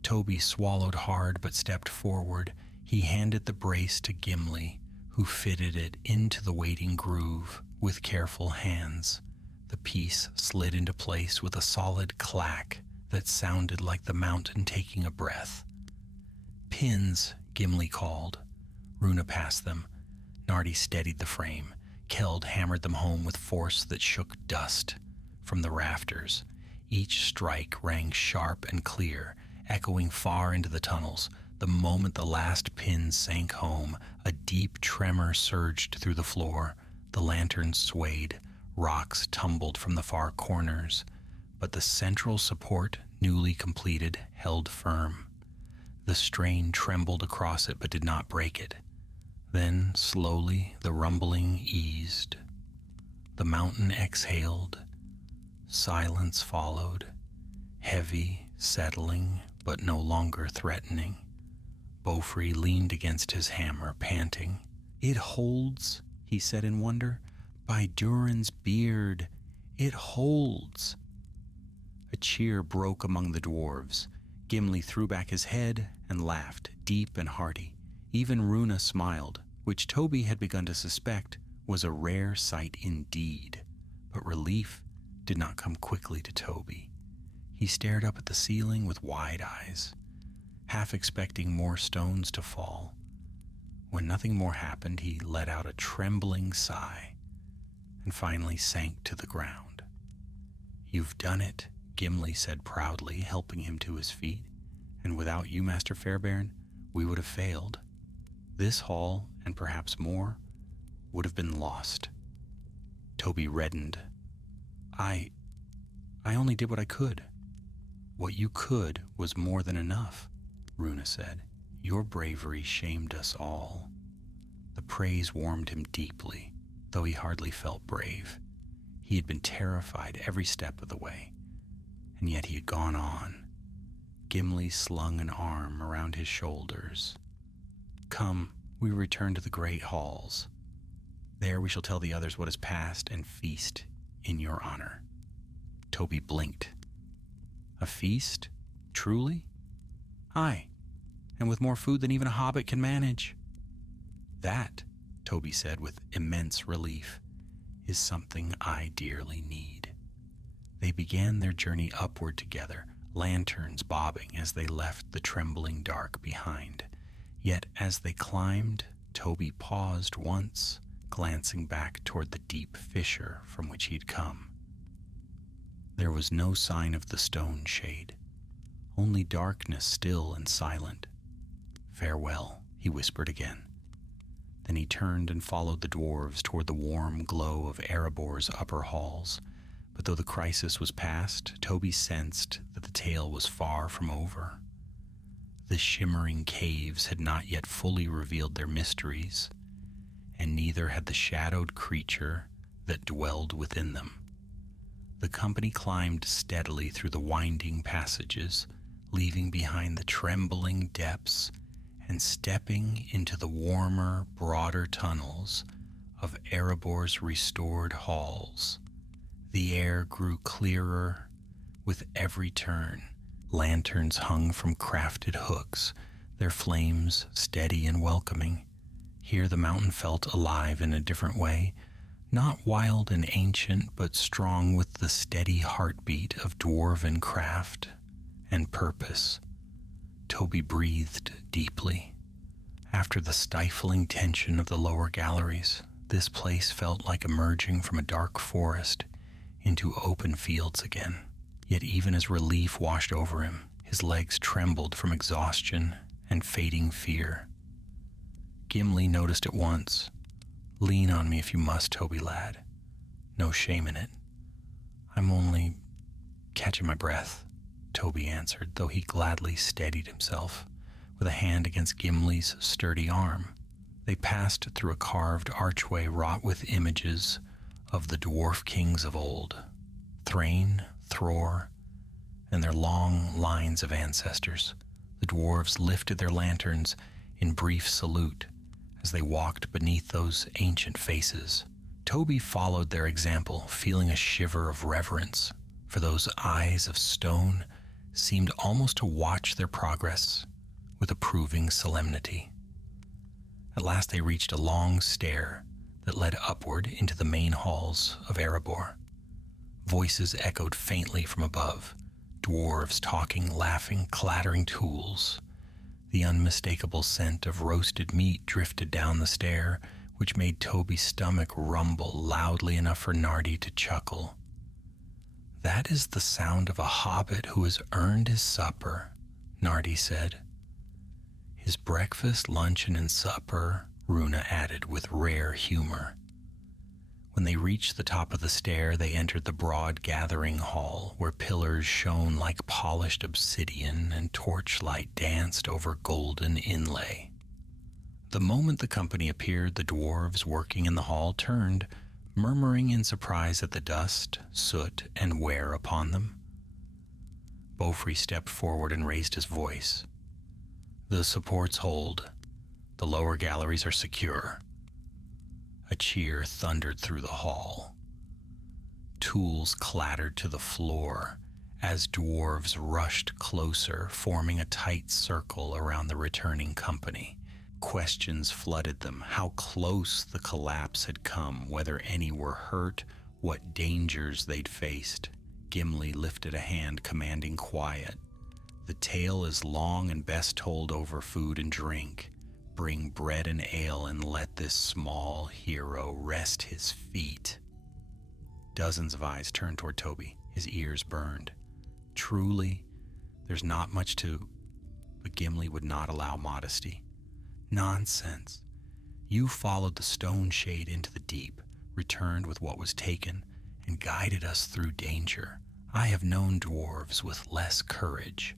Toby swallowed hard but stepped forward. He handed the brace to Gimli, who fitted it into the waiting groove with careful hands. The piece slid into place with a solid clack that sounded like the mountain taking a breath. "Pins," Gimli called. Runa passed them. Nardi steadied the frame. Keld hammered them home with force that shook dust from the rafters. Each strike rang sharp and clear, echoing far into the tunnels. The moment the last pin sank home, a deep tremor surged through the floor. The lantern swayed. Rocks tumbled from the far corners. But the central support, newly completed, held firm. The strain trembled across it but did not break it. Then, slowly, the rumbling eased. The mountain exhaled. Silence followed, heavy, settling, but no longer threatening. Beaufry leaned against his hammer, panting. "It holds," he said in wonder. "By Durin's beard, it holds." A cheer broke among the dwarves. Gimli threw back his head and laughed, deep and hearty. Even Runa smiled, which Toby had begun to suspect was a rare sight indeed. But relief did not come quickly to Toby. He stared up at the ceiling with wide eyes, half expecting more stones to fall. When nothing more happened, he let out a trembling sigh and finally sank to the ground. "You've done it," Gimli said proudly, helping him to his feet. "And without you, Master Fairbairn, we would have failed. This hall, and perhaps more, would have been lost." Toby reddened. I only did what I could." "What you could was more than enough," Runa said. "Your bravery shamed us all." The praise warmed him deeply, though he hardly felt brave. He had been terrified every step of the way, and yet he had gone on. Gimli slung an arm around his shoulders. "Come, we return to the great halls. There we shall tell the others what has passed and feast in your honor." Toby blinked. "A feast? Truly?" "Aye, and with more food than even a hobbit can manage." "That," Toby said with immense relief, "is something I dearly need." They began their journey upward together, lanterns bobbing as they left the trembling dark behind. Yet as they climbed, Toby paused once, glancing back toward the deep fissure from which he'd come. There was no sign of the stone shade, only darkness still and silent. "Farewell," he whispered again. Then he turned and followed the dwarves toward the warm glow of Erebor's upper halls. But though the crisis was past, Toby sensed that the tale was far from over. The shimmering caves had not yet fully revealed their mysteries, and neither had the shadowed creature that dwelled within them. The company climbed steadily through the winding passages, leaving behind the trembling depths and stepping into the warmer, broader tunnels of Erebor's restored halls. The air grew clearer with every turn. Lanterns hung from crafted hooks their flames steady and welcoming. Here the mountain felt alive in a different way, not wild and ancient, but strong with the steady heartbeat of dwarven craft and purpose. Toby breathed deeply. After the stifling tension of the lower galleries, this place felt like emerging from a dark forest into open fields again. Yet even as relief washed over him, his legs trembled from exhaustion and fading fear. Gimli noticed at once. "Lean on me if you must, Toby lad. No shame in it. I'm only catching my breath," Toby answered, though he gladly steadied himself with a hand against Gimli's sturdy arm. They passed through a carved archway wrought with images of the dwarf kings of old, Thrain, Thror, and their long lines of ancestors. The dwarves lifted their lanterns in brief salute as they walked beneath those ancient faces. Toby followed their example, feeling a shiver of reverence, for those eyes of stone seemed almost to watch their progress with approving solemnity. At last they reached a long stair that led upward into the main halls of Erebor. Voices echoed faintly from above, dwarves talking, laughing, clattering tools. The unmistakable scent of roasted meat drifted down the stair, which made Toby's stomach rumble loudly enough for Nardi to chuckle. "That is the sound of a hobbit who has earned his supper," Nardi said. "His breakfast, luncheon, and supper," Runa added with rare humor. When they reached the top of the stair, they entered the broad gathering hall, where pillars shone like polished obsidian and torchlight danced over golden inlay. The moment the company appeared, the dwarves working in the hall turned, murmuring in surprise at the dust, soot, and wear upon them. Beaufry stepped forward and raised his voice. "The supports hold. The lower galleries are secure." A cheer thundered through the hall. Tools clattered to the floor as dwarves rushed closer, forming a tight circle around the returning company. Questions flooded them: how close the collapse had come, whether any were hurt, what dangers they'd faced. Gimli lifted a hand, commanding quiet. "The tale is long and best told over food and drink. Bring bread and ale and let this small hero rest his feet." Dozens of eyes turned toward Toby. His ears burned. Truly, there's not much to... But Gimli would not allow modesty. "Nonsense. You followed the stone shade into the deep, returned with what was taken, and guided us through danger. I have known dwarves with less courage."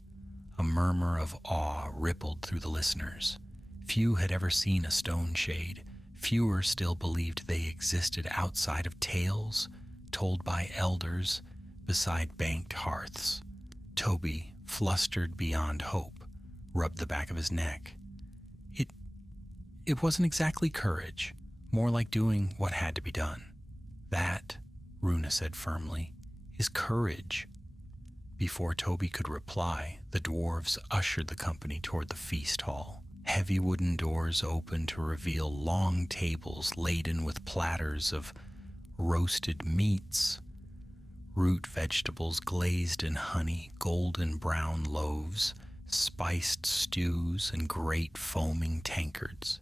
A murmur of awe rippled through the listeners. Few had ever seen a stone shade. Fewer still believed they existed outside of tales told by elders beside banked hearths. Toby, flustered beyond hope, rubbed the back of his neck. It wasn't exactly courage, more like doing what had to be done. "That," Runa said firmly, "is courage." Before Toby could reply, the dwarves ushered the company toward the feast hall. Heavy wooden doors opened to reveal long tables laden with platters of roasted meats, root vegetables glazed in honey, golden brown loaves, spiced stews, and great foaming tankards.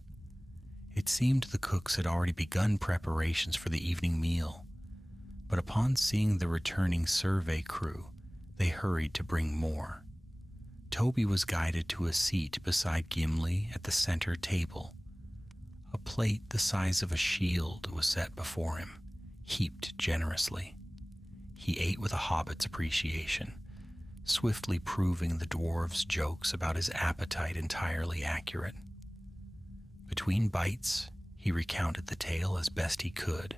It seemed the cooks had already begun preparations for the evening meal, but upon seeing the returning survey crew, they hurried to bring more. Toby was guided to a seat beside Gimli at the center table. A plate the size of a shield was set before him, heaped generously. He ate with a hobbit's appreciation, swiftly proving the dwarves' jokes about his appetite entirely accurate. Between bites, he recounted the tale as best he could.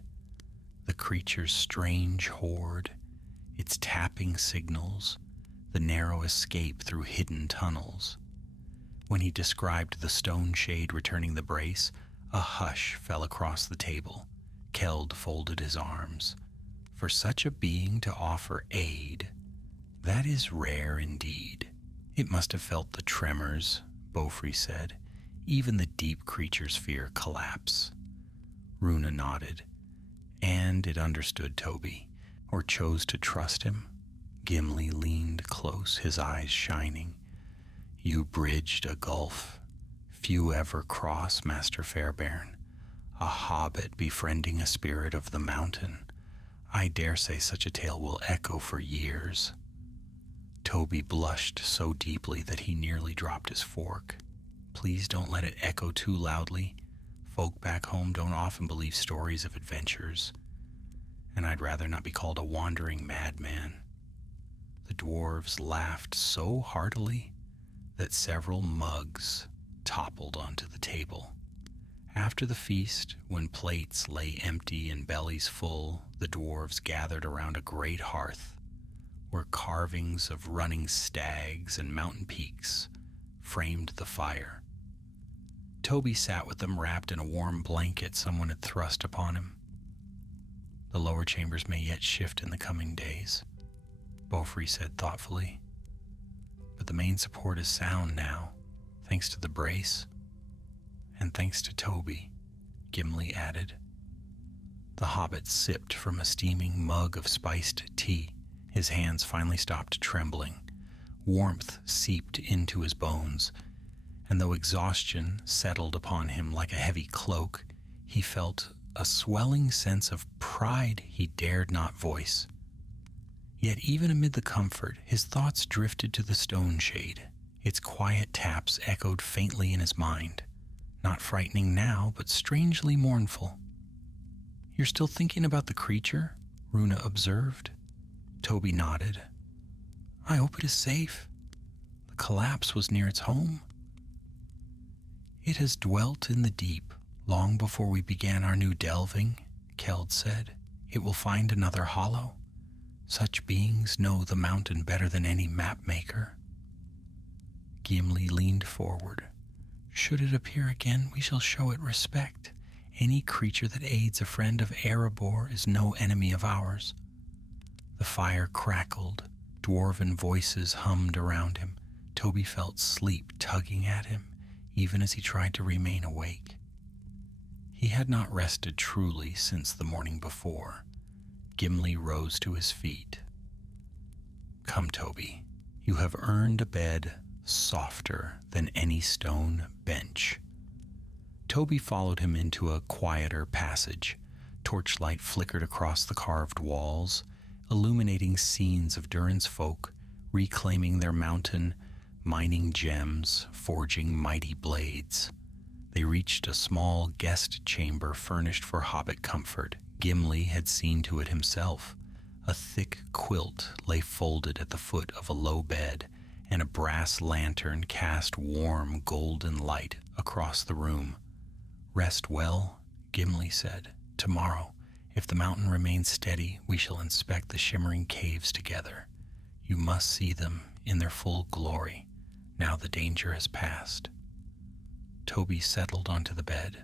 The creature's strange hoard, its tapping signals, the narrow escape through hidden tunnels. When he described the stone shade returning the brace, a hush fell across the table. Keld folded his arms. For such a being to offer aid, that is rare indeed. It must have felt the tremors Beaufry said. Even the deep creatures fear collapse. Runa nodded, and it understood Toby, or chose to trust him. Gimli leaned close, his eyes shining. You bridged a gulf few ever cross, Master Fairbairn. A hobbit befriending a spirit of the mountain. I dare say such a tale will echo for years. Toby blushed so deeply that he nearly dropped his fork. Please don't let it echo too loudly. Folk back home don't often believe stories of adventures, and I'd rather not be called a wandering madman. The dwarves laughed so heartily that several mugs toppled onto the table. After the feast, when plates lay empty and bellies full, the dwarves gathered around a great hearth, where carvings of running stags and mountain peaks framed the fire. Toby sat with them wrapped in a warm blanket someone had thrust upon him. The lower chambers may yet shift in the coming days, Beaufry said thoughtfully. But the main support is sound now, thanks to the brace, and thanks to Toby, Gimli added. The hobbit sipped from a steaming mug of spiced tea. His hands finally stopped trembling. Warmth seeped into his bones, and though exhaustion settled upon him like a heavy cloak, he felt a swelling sense of pride he dared not voice. Yet even amid the comfort, his thoughts drifted to the stone shade. Its quiet taps echoed faintly in his mind, not frightening now, but strangely mournful. You're still thinking about the creature? Runa observed. Toby nodded. I hope it is safe. The collapse was near its home. It has dwelt in the deep long before we began our new delving, Keld said. It will find another hollow. Such beings know the mountain better than any map-maker. Gimli leaned forward. Should it appear again, we shall show it respect. Any creature that aids a friend of Erebor is no enemy of ours. The fire crackled. Dwarven voices hummed around him. Toby felt sleep tugging at him, even as he tried to remain awake. He had not rested truly since the morning before. Gimli rose to his feet. Come, Toby. You have earned a bed softer than any stone bench. Toby followed him into a quieter passage. Torchlight flickered across the carved walls, illuminating scenes of Durin's folk reclaiming their mountain, mining gems, forging mighty blades. They reached a small guest chamber furnished for hobbit comfort. Gimli had seen to it himself. A thick quilt lay folded at the foot of a low bed, and a brass lantern cast warm golden light across the room. Rest well, Gimli said. Tomorrow, if the mountain remains steady, we shall inspect the shimmering caves together. You must see them in their full glory, now the danger has passed. Toby settled onto the bed,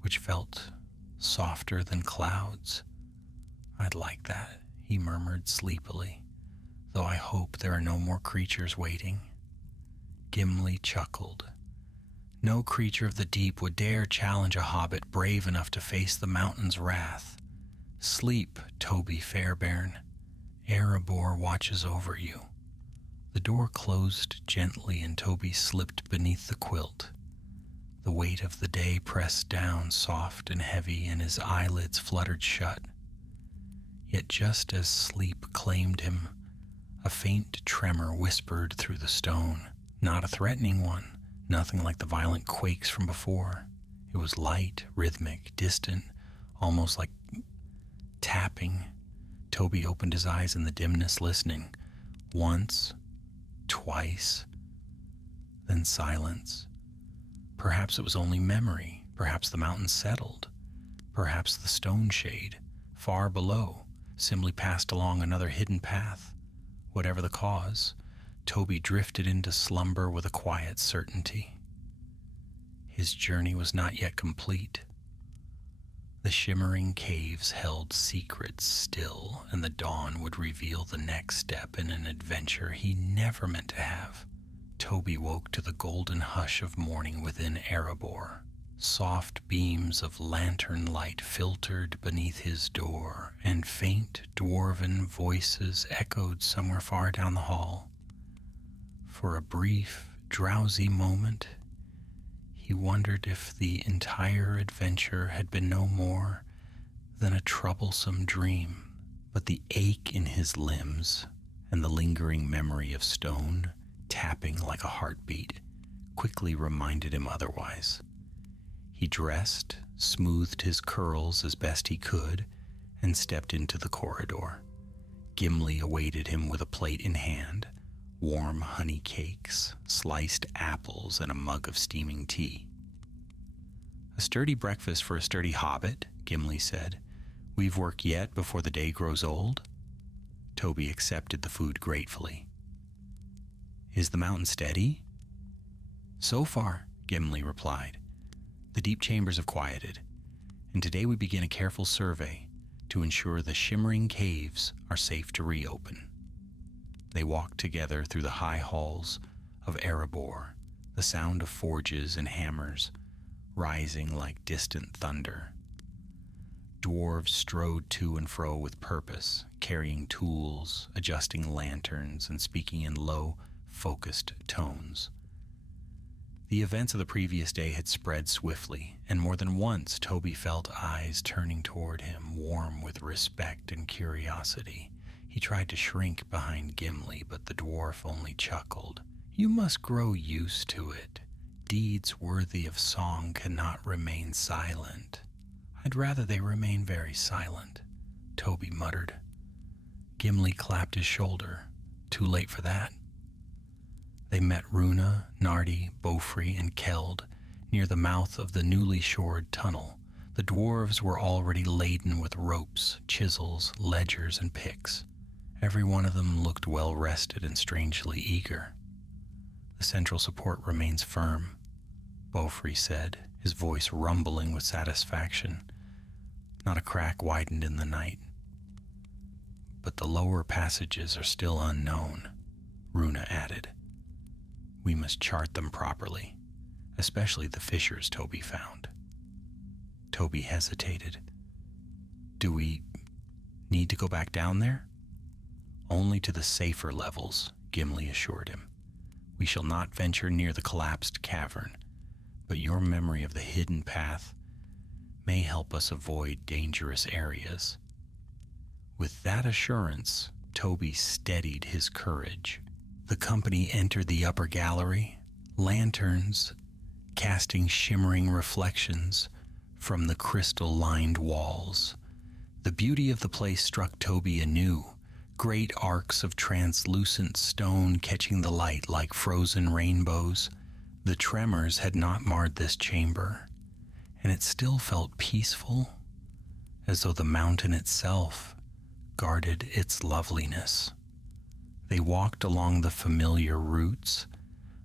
which felt softer than clouds. I'd like that, he murmured sleepily, though I hope there are no more creatures waiting. Gimli chuckled. No creature of the deep would dare challenge a hobbit brave enough to face the mountain's wrath. Sleep, Toby Fairbairn. Erebor watches over you. The door closed gently and Toby slipped beneath the quilt. The weight of the day pressed down soft and heavy, and his eyelids fluttered shut. Yet just as sleep claimed him, a faint tremor whispered through the stone. Not a threatening one, nothing like the violent quakes from before. It was light, rhythmic, distant, almost like tapping. Toby opened his eyes in the dimness, listening. Once, twice, then silence. Perhaps it was only memory. Perhaps the mountain settled. Perhaps the stone shade, far below, simply passed along another hidden path. Whatever the cause, Toby drifted into slumber with a quiet certainty. His journey was not yet complete. The shimmering caves held secrets still, and the dawn would reveal the next step in an adventure he never meant to have, Toby woke to the golden hush of morning within Erebor. Soft beams of lantern light filtered beneath his door, and faint dwarven voices echoed somewhere far down the hall. For a brief, drowsy moment, he wondered if the entire adventure had been no more than a troublesome dream. But the ache in his limbs and the lingering memory of stone tapping like a heartbeat quickly reminded him otherwise. He dressed, smoothed his curls as best he could, and stepped into the corridor. Gimli awaited him with a plate in hand, warm honey cakes, sliced apples, and a mug of steaming tea. "A sturdy breakfast for a sturdy hobbit," Gimli said. "We've work yet before the day grows old." Toby accepted the food gratefully. "Is the mountain steady?" "So far," Gimli replied. "The deep chambers have quieted, and today we begin a careful survey to ensure the Shimmering caves are safe to reopen." They walked together through the high halls of Erebor, the sound of forges and hammers rising like distant thunder. Dwarves strode to and fro with purpose, carrying tools, adjusting lanterns, and speaking in low, focused tones. The events of the previous day had spread swiftly, and more than once Toby felt eyes turning toward him, warm with respect and curiosity. He tried to shrink behind Gimli, but the dwarf only chuckled. "You must grow used to it. Deeds worthy of song cannot remain silent." "I'd rather they remain very silent," Toby muttered. Gimli clapped his shoulder. "Too late for that." They met Runa, Nardi, Bofri, and Keld near the mouth of the newly shored tunnel. The dwarves were already laden with ropes, chisels, ledgers, and picks. Every one of them looked well rested and strangely eager. "The central support remains firm," Bofri said, his voice rumbling with satisfaction. Not a crack widened in the night. "But the lower passages are still unknown," Runa added. "We must chart them properly, especially the fissures Toby found." Toby hesitated. "Do we need to go back down there?" "Only to the safer levels," Gimli assured him. "We shall not venture near the collapsed cavern, but your memory of the hidden path may help us avoid dangerous areas." With that assurance, Toby steadied his courage. The company entered the upper gallery, lanterns casting shimmering reflections from the crystal-lined walls. The beauty of the place struck Toby anew, great arcs of translucent stone catching the light like frozen rainbows. The tremors had not marred this chamber, and it still felt peaceful, as though the mountain itself guarded its loveliness. They walked along the familiar routes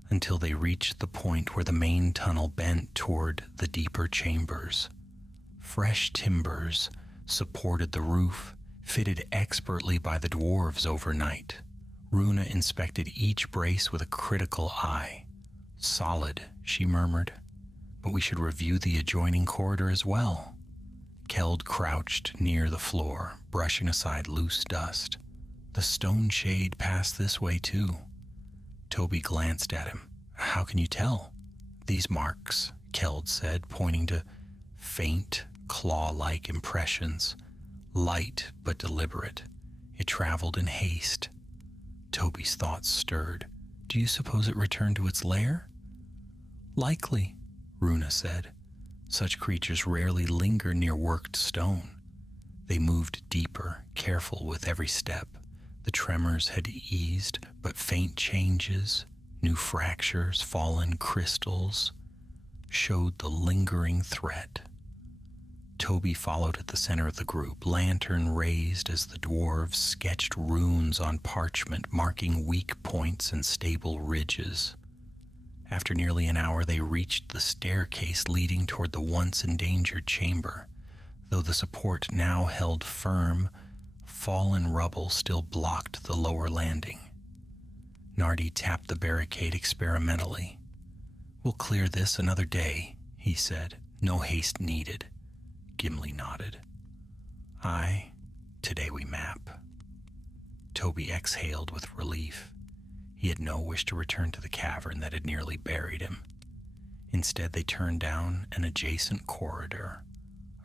until they reached the point where the main tunnel bent toward the deeper chambers. Fresh timbers supported the roof, fitted expertly by the dwarves overnight. Runa inspected each brace with a critical eye. "Solid," she murmured, "but we should review the adjoining corridor as well." Keld crouched near the floor, brushing aside loose dust. "The stone shade passed this way too." Toby glanced at him. "How can you tell?" "These marks," Keld said, pointing to faint, claw-like impressions, light but deliberate. "It traveled in haste." Toby's thoughts stirred. "Do you suppose it returned to its lair?" "Likely," Runa said. "Such creatures rarely linger near worked stone." They moved deeper, careful with every step. The tremors had eased, but faint changes, new fractures, fallen crystals, showed the lingering threat. Toby followed at the center of the group, lantern raised as the dwarves sketched runes on parchment marking weak points and stable ridges. After nearly an hour, they reached the staircase leading toward the once endangered chamber. Though the support now held firm, fallen rubble still blocked the lower landing. Nardi tapped the barricade experimentally. "We'll clear this another day," he said. "No haste needed." Gimli nodded. "Aye, today we map." Toby exhaled with relief. He had no wish to return to the cavern that had nearly buried him. Instead, they turned down an adjacent corridor,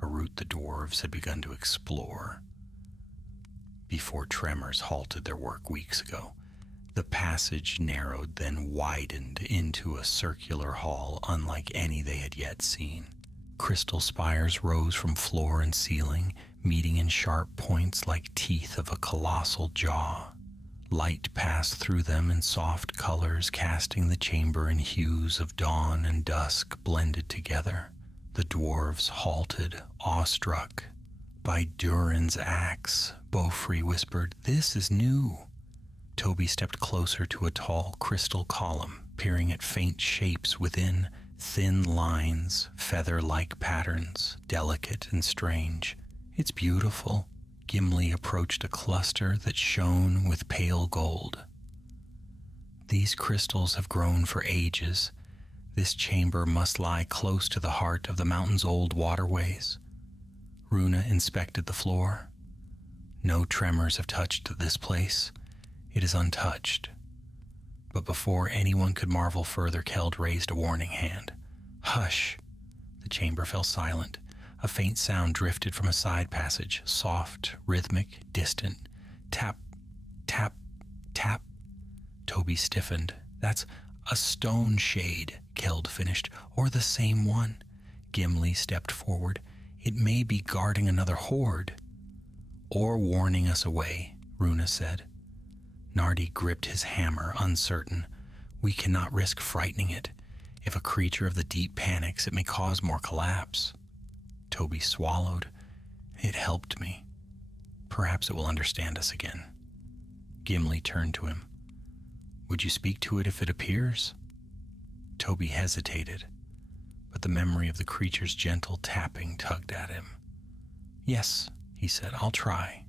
a route the dwarves had begun to explore before tremors halted their work weeks ago. The passage narrowed, then widened into a circular hall unlike any they had yet seen. Crystal spires rose from floor and ceiling, meeting in sharp points like teeth of a colossal jaw. Light passed through them in soft colors, casting the chamber in hues of dawn and dusk blended together. The dwarves halted, awestruck. "By Durin's axe," Beaufrey whispered. "This is new." Toby stepped closer to a tall crystal column, peering at faint shapes within, thin lines, feather-like patterns, delicate and strange. "It's beautiful." Gimli approached a cluster that shone with pale gold. "These crystals have grown for ages. This chamber must lie close to the heart of the mountain's old waterways." Runa inspected the floor. "No tremors have touched this place. It is untouched." But before anyone could marvel further, Keld raised a warning hand. "Hush!" The chamber fell silent. A faint sound drifted from a side passage, soft, rhythmic, distant. Tap, tap, tap. Toby stiffened. "That's a stone shade," Keld finished. "Or the same one." Gimli stepped forward. "It may be guarding another horde." "Or warning us away," Runa said. Nardi gripped his hammer, uncertain. "We cannot risk frightening it. If a creature of the deep panics, it may cause more collapse." Toby swallowed. "It helped me. Perhaps it will understand us again." Gimli turned to him. "Would you speak to it if it appears?" Toby hesitated, but the memory of the creature's gentle tapping tugged at him. "Yes," he said, "I'll try."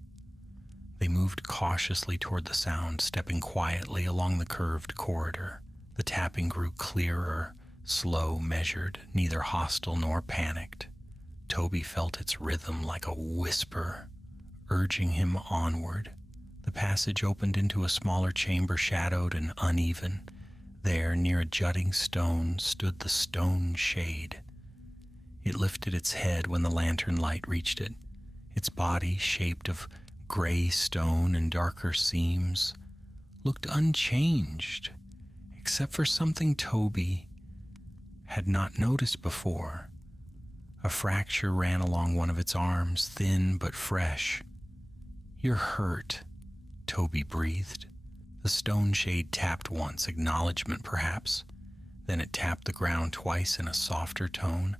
They moved cautiously toward the sound, stepping quietly along the curved corridor. The tapping grew clearer, slow, measured, neither hostile nor panicked. Toby felt its rhythm like a whisper, urging him onward. The passage opened into a smaller chamber, shadowed and uneven. There, near a jutting stone, stood the stone shade. It lifted its head when the lantern light reached it. Its body, shaped of gray stone and darker seams, looked unchanged, except for something Toby had not noticed before. A fracture ran along one of its arms, thin but fresh. "You're hurt," Toby breathed. The stone shade tapped once, acknowledgement perhaps. Then it tapped the ground twice in a softer tone,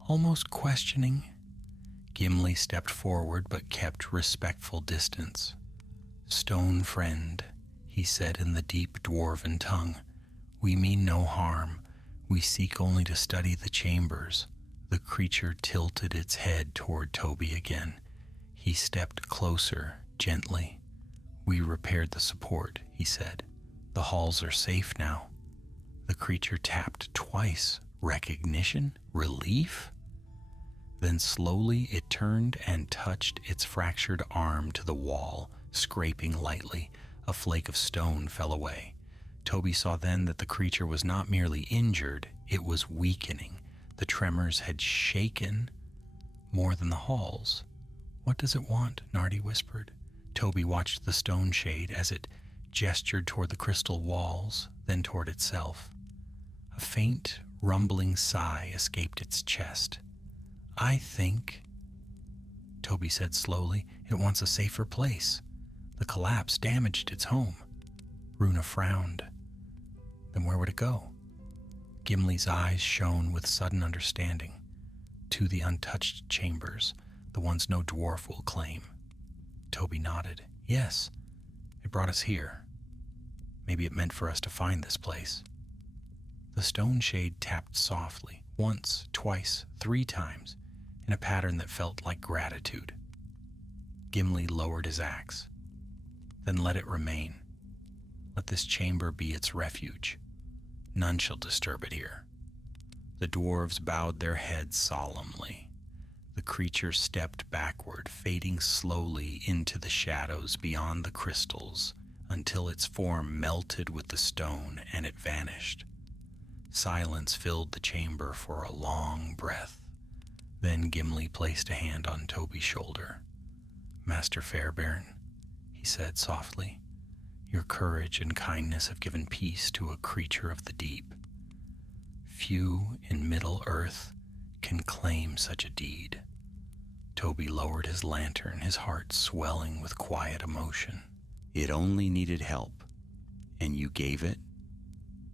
almost questioning. Gimli stepped forward but kept respectful distance. "Stone friend," he said in the deep dwarven tongue, "we mean no harm. We seek only to study the chambers." The creature tilted its head toward Toby again. He stepped closer, gently. "We repaired the support," he said. "The halls are safe now." The creature tapped twice. Recognition? Relief? Then slowly it turned and touched its fractured arm to the wall, scraping lightly. A flake of stone fell away. Toby saw then that the creature was not merely injured, it was weakening. The tremors had shaken more than the halls. "What does it want?" Nardi whispered. Toby watched the stone shade as it gestured toward the crystal walls, then toward itself. A faint, rumbling sigh escaped its chest. "I think," Toby said slowly, "it wants a safer place. The collapse damaged its home." Runa frowned. "Then where would it go?" Gimli's eyes shone with sudden understanding. "To the untouched chambers, the ones no dwarf will claim." Toby nodded. "Yes, it brought us here. Maybe it meant for us to find this place." The stone shade tapped softly, once, twice, 3 times, in a pattern that felt like gratitude. Gimli lowered his axe. "Then let it remain. Let this chamber be its refuge. None shall disturb it here." The dwarves bowed their heads solemnly. The creature stepped backward, fading slowly into the shadows beyond the crystals until its form melted with the stone and it vanished. Silence filled the chamber for a long breath. Then Gimli placed a hand on Toby's shoulder. "Master Fairbairn," he said softly, "your courage and kindness have given peace to a creature of the deep. Few in Middle-earth can claim such a deed." Toby lowered his lantern, his heart swelling with quiet emotion. "It only needed help, and you gave it?"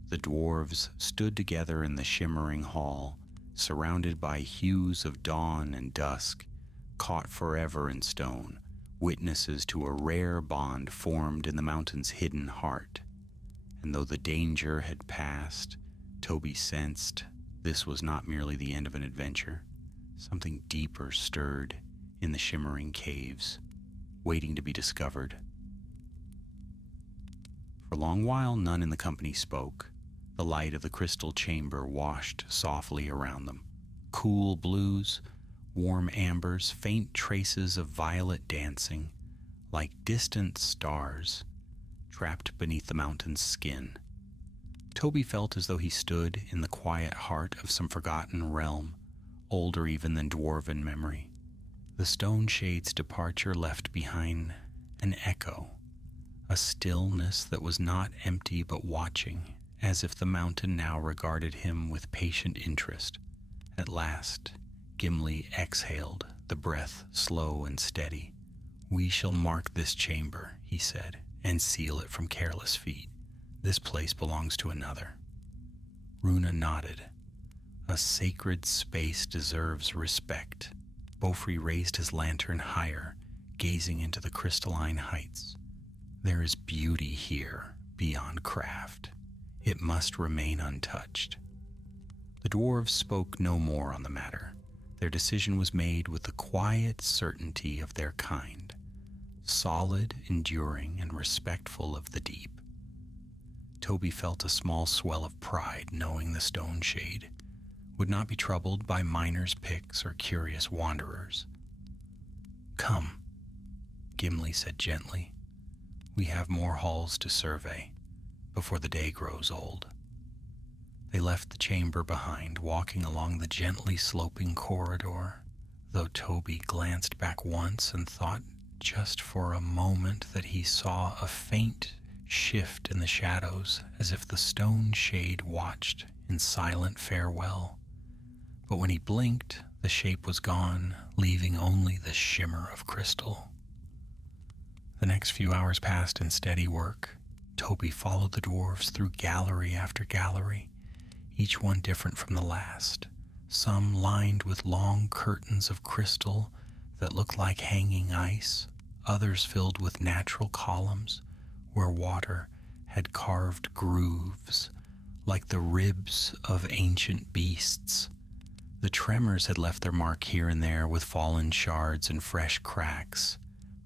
The dwarves stood together in the shimmering hall, surrounded by hues of dawn and dusk, caught forever in stone, witnesses to a rare bond formed in the mountain's hidden heart. And though the danger had passed, Toby sensed this was not merely the end of an adventure. Something deeper stirred in the shimmering caves, waiting to be discovered. For a long while, none in the company spoke. The light of the crystal chamber washed softly around them. Cool blues, warm ambers, faint traces of violet dancing, like distant stars, trapped beneath the mountain's skin. Toby felt as though he stood in the quiet heart of some forgotten realm, older even than dwarven memory. The stone shade's departure left behind an echo, a stillness that was not empty but watching, as if the mountain now regarded him with patient interest. At last, Gimli exhaled, the breath slow and steady. "We shall mark this chamber," he said, "and seal it from careless feet. This place belongs to another." Runa nodded. "A sacred space deserves respect." Beaufrey raised his lantern higher, gazing into the crystalline heights. "There is beauty here beyond craft. It must remain untouched." The dwarves spoke no more on the matter. Their decision was made with the quiet certainty of their kind, solid, enduring, and respectful of the deep. Toby felt a small swell of pride knowing the stone shade would not be troubled by miners' picks or curious wanderers. "Come," Gimli said gently. "We have more halls to survey before the day grows old." They left the chamber behind, walking along the gently sloping corridor, though Toby glanced back once and thought just for a moment that he saw a faint shift in the shadows, as if the stone shade watched in silent farewell. But when he blinked, the shape was gone, leaving only the shimmer of crystal. The next few hours passed in steady work. Toby followed the dwarves through gallery after gallery, each one different from the last, some lined with long curtains of crystal that looked like hanging ice, others filled with natural columns where water had carved grooves like the ribs of ancient beasts. The tremors had left their mark here and there with fallen shards and fresh cracks,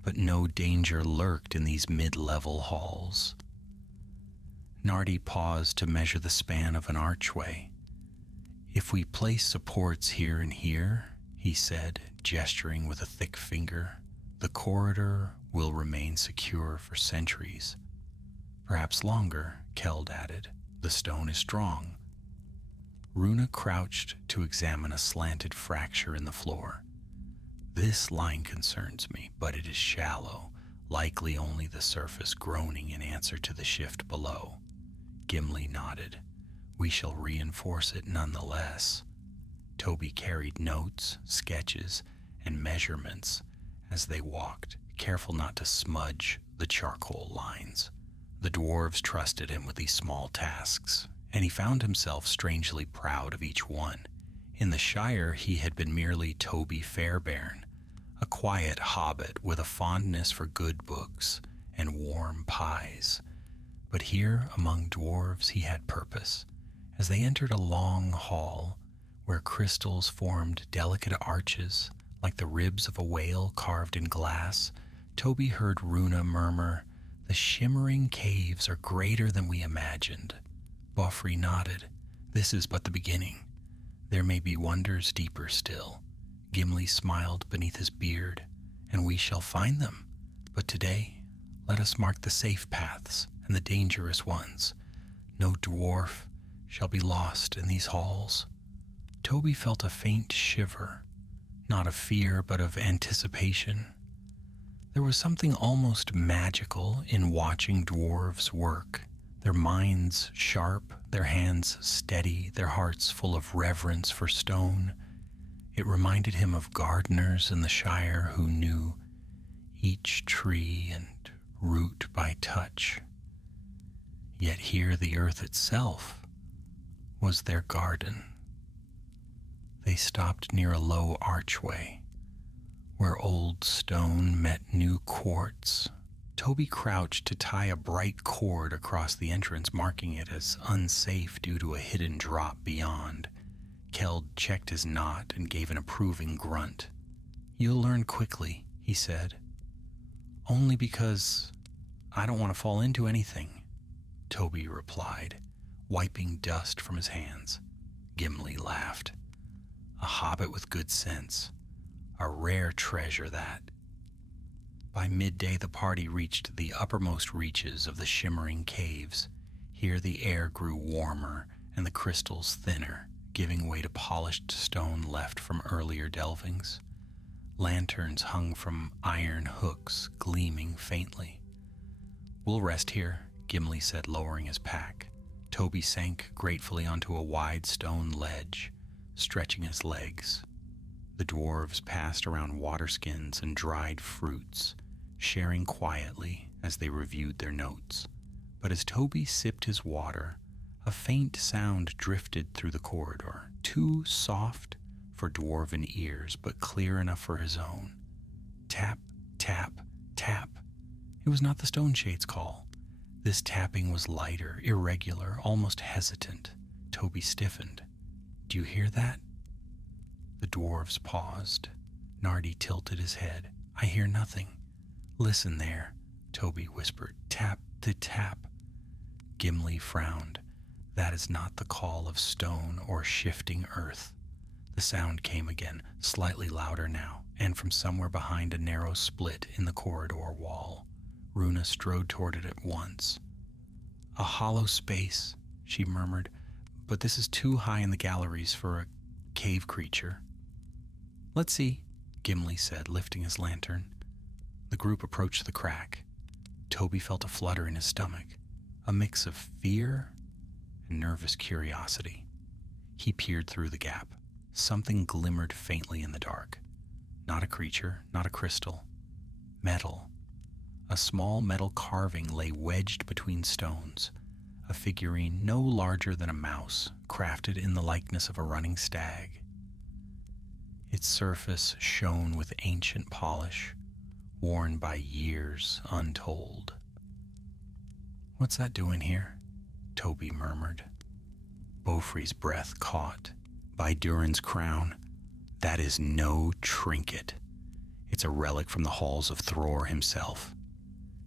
but no danger lurked in these mid-level halls. Nardi paused to measure the span of an archway. "If we place supports here and here," he said, gesturing with a thick finger, "the corridor will remain secure for centuries. Perhaps longer," Keld added. "The stone is strong." Runa crouched to examine a slanted fracture in the floor. "This line concerns me, but it is shallow, likely only the surface groaning in answer to the shift below." Gimli nodded. "We shall reinforce it nonetheless." Toby carried notes, sketches, and measurements as they walked, careful not to smudge the charcoal lines. The dwarves trusted him with these small tasks, and he found himself strangely proud of each one. In the Shire, he had been merely Toby Fairbairn, a quiet hobbit with a fondness for good books and warm pies. But here, among dwarves, he had purpose. As they entered a long hall where crystals formed delicate arches like the ribs of a whale carved in glass, Toby heard Runa murmur, The shimmering caves are greater than we imagined. Bofri nodded. This is but the beginning. There may be wonders deeper still. Gimli smiled beneath his beard. And we shall find them. But today, let us mark the safe paths and the dangerous ones. No dwarf shall be lost in these halls. Toby felt a faint shiver, not of fear but of anticipation. There was something almost magical in watching dwarves work, their minds sharp, their hands steady, their hearts full of reverence for stone. It reminded him of gardeners in the Shire who knew each tree and root by touch. Yet here the earth itself was their garden. They stopped near a low archway where old stone met new quartz. Toby crouched to tie a bright cord across the entrance, marking it as unsafe due to a hidden drop beyond. Keld checked his knot and gave an approving grunt. "You'll learn quickly," he said. "Only because I don't want to fall into anything," Toby replied, wiping dust from his hands. Gimli laughed. "A hobbit with good sense. A rare treasure, that." By midday, the party reached the uppermost reaches of the shimmering caves. Here the air grew warmer and the crystals thinner, giving way to polished stone left from earlier delvings. Lanterns hung from iron hooks, gleaming faintly. "We'll rest here," Gimli said, lowering his pack. Toby sank gratefully onto a wide stone ledge, stretching his legs. The dwarves passed around waterskins and dried fruits, sharing quietly as they reviewed their notes. But as Toby sipped his water, a faint sound drifted through the corridor, too soft for dwarven ears, but clear enough for his own. Tap, tap, tap. It was not the stone shade's call. This tapping was lighter, irregular, almost hesitant. Toby stiffened. "Do you hear that?" The dwarves paused. Nardi tilted his head. "I hear nothing." "Listen there," Toby whispered. "Tap to tap." Gimli frowned. "That is not the call of stone or shifting earth." The sound came again, slightly louder now, and from somewhere behind a narrow split in the corridor wall. Runa strode toward it at once. "A hollow space," she murmured, "but this is too high in the galleries for a cave creature." "Let's see," Gimli said, lifting his lantern. The group approached the crack. Toby felt a flutter in his stomach, a mix of fear and nervous curiosity. He peered through the gap. Something glimmered faintly in the dark. Not a creature, not a crystal. Metal. A small metal carving lay wedged between stones, a figurine no larger than a mouse, crafted in the likeness of a running stag. Its surface shone with ancient polish, worn by years untold. "What's that doing here?" Toby murmured. Bofri's breath caught. "By Durin's crown, that is no trinket. It's a relic from the halls of Thror himself."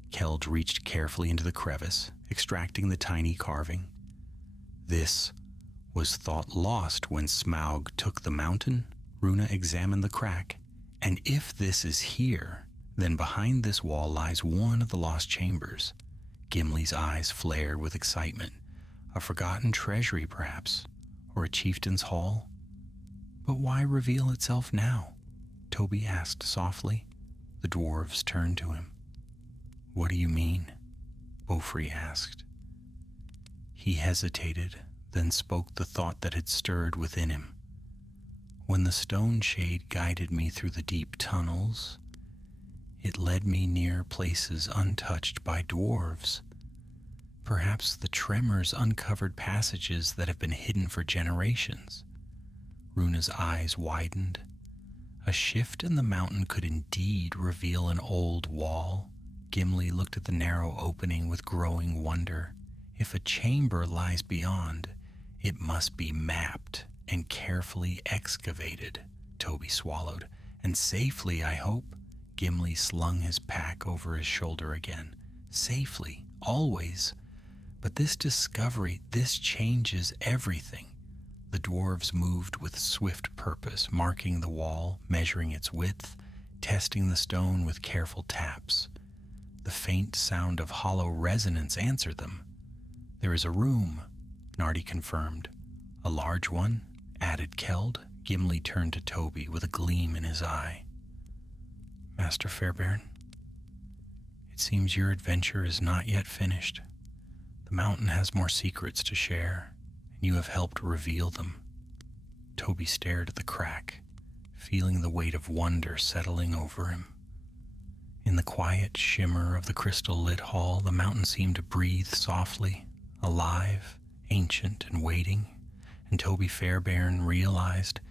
Keld reached carefully into the crevice, extracting the tiny carving. "This was thought lost when Smaug took the mountain." Runa examined the crack. "And if this is here, then behind this wall lies one of the lost chambers." Gimli's eyes flared with excitement. "A forgotten treasury, perhaps, or a chieftain's hall?" "But why reveal itself now?" Toby asked softly. The dwarves turned to him. "What do you mean?" Bofri asked. He hesitated, then spoke the thought that had stirred within him. "When the stone shade guided me through the deep tunnels, it led me near places untouched by dwarves. Perhaps the tremors uncovered passages that have been hidden for generations." Runa's eyes widened. A shift in the mountain could indeed reveal an old wall. Gimli looked at the narrow opening with growing wonder. If a chamber lies beyond, it must be mapped and carefully excavated. Toby swallowed. "And safely, I hope." Gimli slung his pack over his shoulder again. safely, always. But this discovery, this changes everything. The dwarves moved with swift purpose, marking the wall, measuring its width, testing the stone with careful taps. The faint sound of hollow resonance answered them. "There is a room," Nardi confirmed. "A large one?" added Keld. Gimli turned to Toby with a gleam in his eye. "Master Fairbairn, it seems your adventure is not yet finished. The mountain has more secrets to share, and you have helped reveal them." Toby stared at the crack, feeling the weight of wonder settling over him. In the quiet shimmer of the crystal-lit hall, the mountain seemed to breathe softly, alive, ancient, and waiting, and Toby Fairbairn realized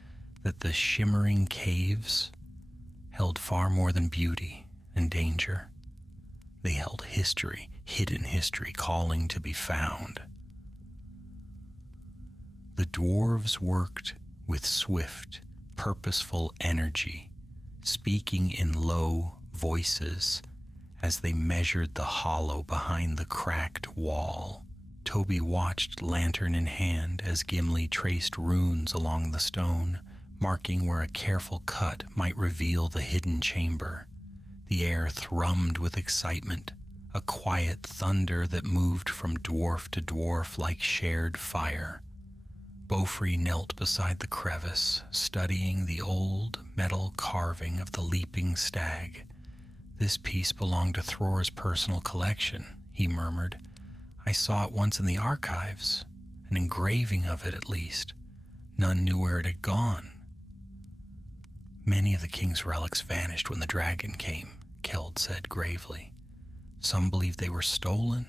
that the shimmering caves held far more than beauty and danger. They held history, hidden history, calling to be found. The dwarves worked with swift, purposeful energy, speaking in low voices as they measured the hollow behind the cracked wall. Toby watched, lantern in hand, as Gimli traced runes along the stone, marking where a careful cut might reveal the hidden chamber. The air thrummed with excitement, a quiet thunder that moved from dwarf to dwarf like shared fire. Beaufry knelt beside the crevice, studying the old metal carving of the leaping stag. "This piece belonged to Thror's personal collection," he murmured. "I saw it once in the archives, an engraving of it at least. None knew where it had gone." "Many of the king's relics vanished when the dragon came," Keld said gravely. "Some believed they were stolen,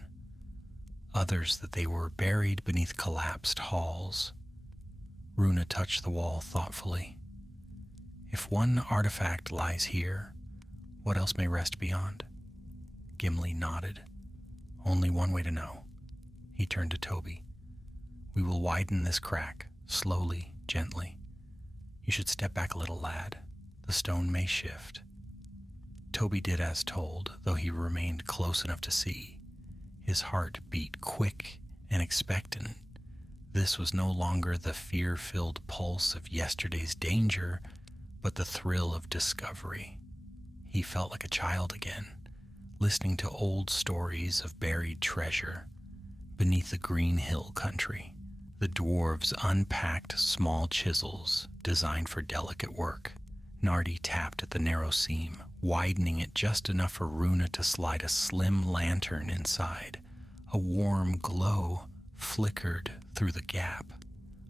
others that they were buried beneath collapsed halls." Runa touched the wall thoughtfully. "If one artifact lies here, what else may rest beyond?" Gimli nodded. "Only one way to know." He turned to Toby. "We will widen this crack, slowly, gently. You should step back a little, lad. The stone may shift." Toby did as told, though he remained close enough to see. His heart beat quick and expectant. This was no longer the fear-filled pulse of yesterday's danger, but the thrill of discovery. He felt like a child again, listening to old stories of buried treasure. Beneath the green hill country, the dwarves unpacked small chisels designed for delicate work. Nardi tapped at the narrow seam, widening it just enough for Runa to slide a slim lantern inside. A warm glow flickered through the gap.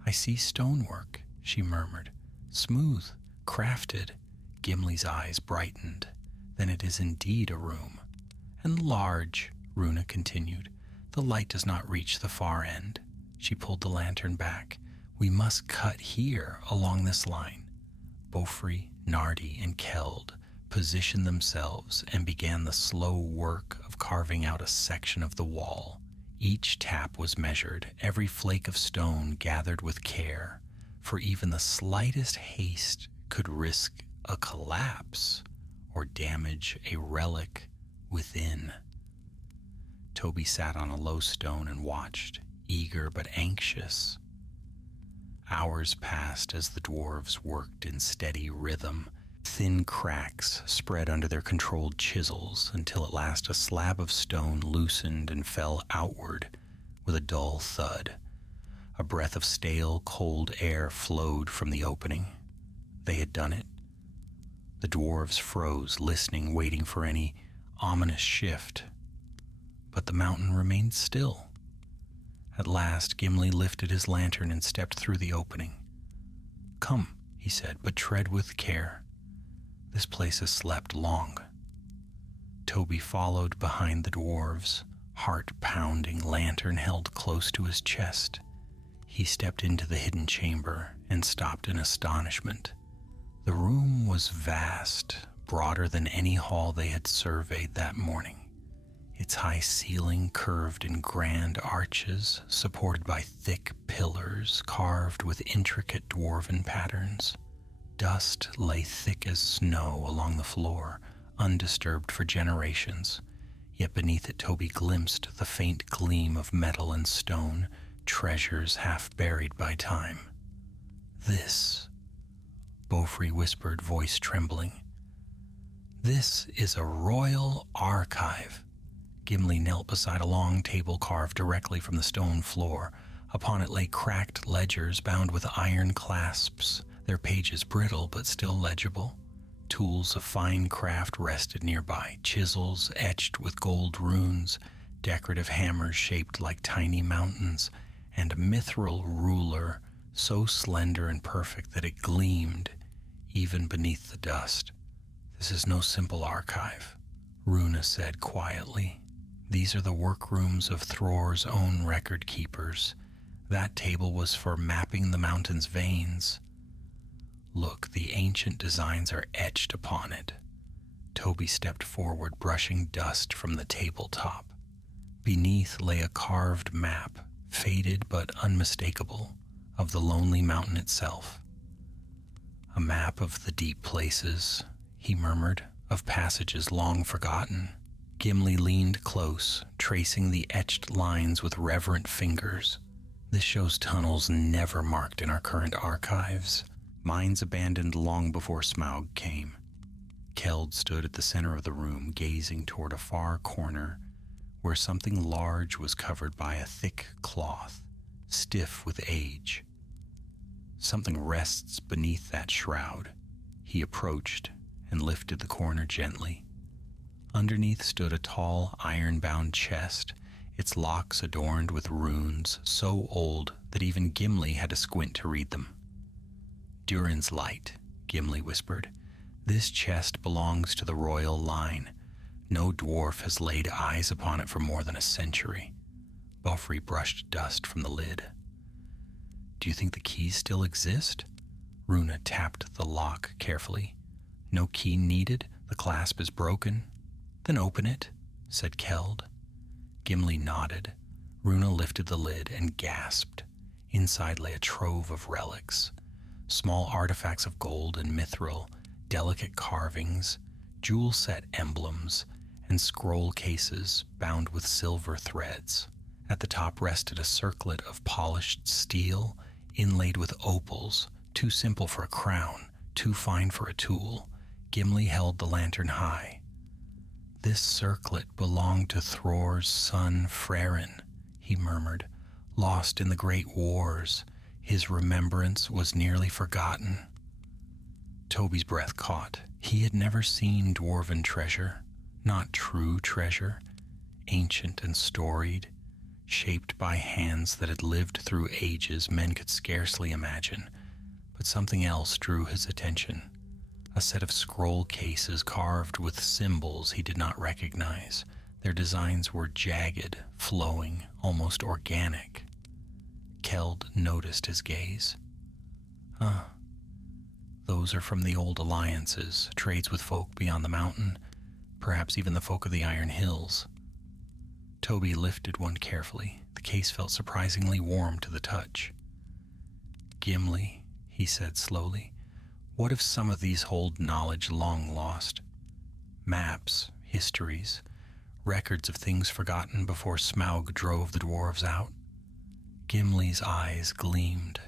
"I see stonework," she murmured. "Smooth, crafted." Gimli's eyes brightened. "Then it is indeed a room." "And large," Runa continued. "The light does not reach the far end." She pulled the lantern back. "We must cut here along this line." Beaufry, Nardi, and Keld positioned themselves and began the slow work of carving out a section of the wall. Each tap was measured, every flake of stone gathered with care, for even the slightest haste could risk a collapse or damage a relic within. Toby sat on a low stone and watched, eager but anxious. Hours passed as the dwarves worked in steady rhythm. Thin cracks spread under their controlled chisels until at last a slab of stone loosened and fell outward with a dull thud. A breath of stale, cold air flowed from the opening. They had done it. The dwarves froze, listening, waiting for any ominous shift. But the mountain remained still. At last, Gimli lifted his lantern and stepped through the opening. "Come," he said, "but tread with care. This place has slept long." Toby followed behind the dwarves, heart pounding, lantern held close to his chest. He stepped into the hidden chamber and stopped in astonishment. The room was vast, broader than any hall they had surveyed that morning. Its high ceiling curved in grand arches, supported by thick pillars carved with intricate dwarven patterns. Dust lay thick as snow along the floor, undisturbed for generations, Yet beneath it Toby glimpsed the faint gleam of metal and stone, treasures half buried by time. "This," Beaufry whispered, voice trembling. "This is a royal archive." Gimli knelt beside a long table carved directly from the stone floor. Upon it lay cracked ledgers bound with iron clasps, their pages brittle but still legible. Tools of fine craft rested nearby, chisels etched with gold runes, decorative hammers shaped like tiny mountains, and a mithril ruler so slender and perfect that it gleamed even beneath the dust. "This is no simple archive," Runa said quietly. "These are the workrooms of Thror's own record keepers. That table was for mapping the mountain's veins. Look, the ancient designs are etched upon it." Toby stepped forward, brushing dust from the tabletop. Beneath lay a carved map, faded but unmistakable, of the lonely mountain itself. "A map of the deep places," he murmured, "of passages long forgotten." Gimli leaned close, tracing the etched lines with reverent fingers. "This shows tunnels never marked in our current archives, mines abandoned long before Smaug came." Keld stood at the center of the room, gazing toward a far corner where something large was covered by a thick cloth, stiff with age. Something rests beneath that shroud. He approached and lifted the corner gently. Underneath stood a tall, iron-bound chest, its locks adorned with runes so old that even Gimli had to squint to read them. "Durin's Light," Gimli whispered. "This chest belongs to the royal line. No dwarf has laid eyes upon it for more than a century." Beaufry brushed dust from the lid. "Do you think the keys still exist?" Runa tapped the lock carefully. "No key needed? The clasp is broken?" "Then open it," said Keld. Gimli nodded. Runa lifted the lid and gasped. Inside lay a trove of relics. Small artifacts of gold and mithril, delicate carvings, jewel-set emblems, and scroll cases bound with silver threads. At the top rested a circlet of polished steel, inlaid with opals, too simple for a crown, too fine for a tool. Gimli held the lantern high. "This circlet belonged to Thror's son Frerin," he murmured. "Lost in the great wars, his remembrance was nearly forgotten." Toby's breath caught. He had never seen dwarven treasure, not true treasure, ancient and storied, shaped by hands that had lived through ages men could scarcely imagine. But something else drew his attention. A set of scroll cases carved with symbols he did not recognize. Their designs were jagged, flowing, almost organic. Keld noticed his gaze. Those are from the old alliances, trades with folk beyond the mountain, perhaps even the folk of the Iron Hills." Toby lifted one carefully. The case felt surprisingly warm to the touch. "Gimli," he said slowly, "what if some of these hold knowledge long lost? Maps, histories, records of things forgotten before Smaug drove the dwarves out?" Gimli's eyes gleamed.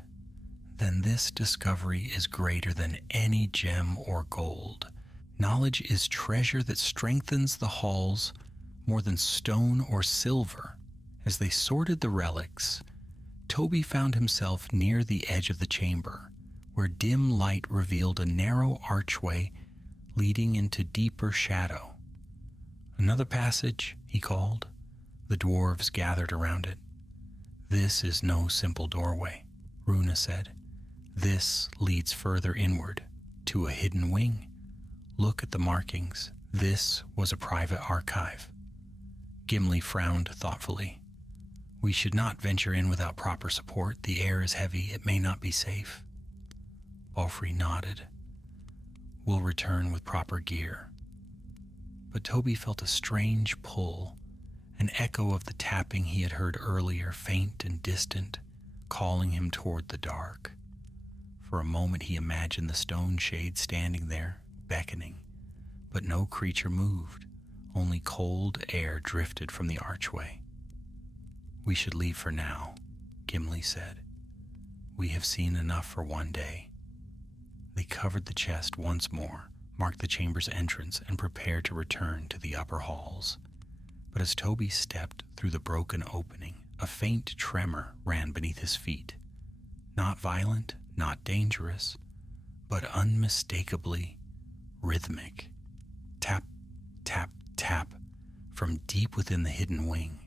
"Then this discovery is greater than any gem or gold. Knowledge is treasure that strengthens the halls more than stone or silver." As they sorted the relics, Toby found himself near the edge of the chamber, where dim light revealed a narrow archway leading into deeper shadow. "Another passage," he called. The dwarves gathered around it. "This is no simple doorway," Runa said. "This leads further inward, to a hidden wing. Look at the markings. This was a private archive." Gimli frowned thoughtfully. "We should not venture in without proper support. The air is heavy. It may not be safe." Beaufry nodded. "We'll return with proper gear." But Toby felt a strange pull, an echo of the tapping he had heard earlier, faint and distant, calling him toward the dark. For a moment he imagined the stone shade standing there, beckoning, but no creature moved. Only cold air drifted from the archway. "We should leave for now," Gimli said. "We have seen enough for one day." They covered the chest once more, marked the chamber's entrance, and prepared to return to the upper halls. But as Toby stepped through the broken opening, a faint tremor ran beneath his feet. Not violent, not dangerous, but unmistakably rhythmic. Tap, tap, tap, from deep within the hidden wing.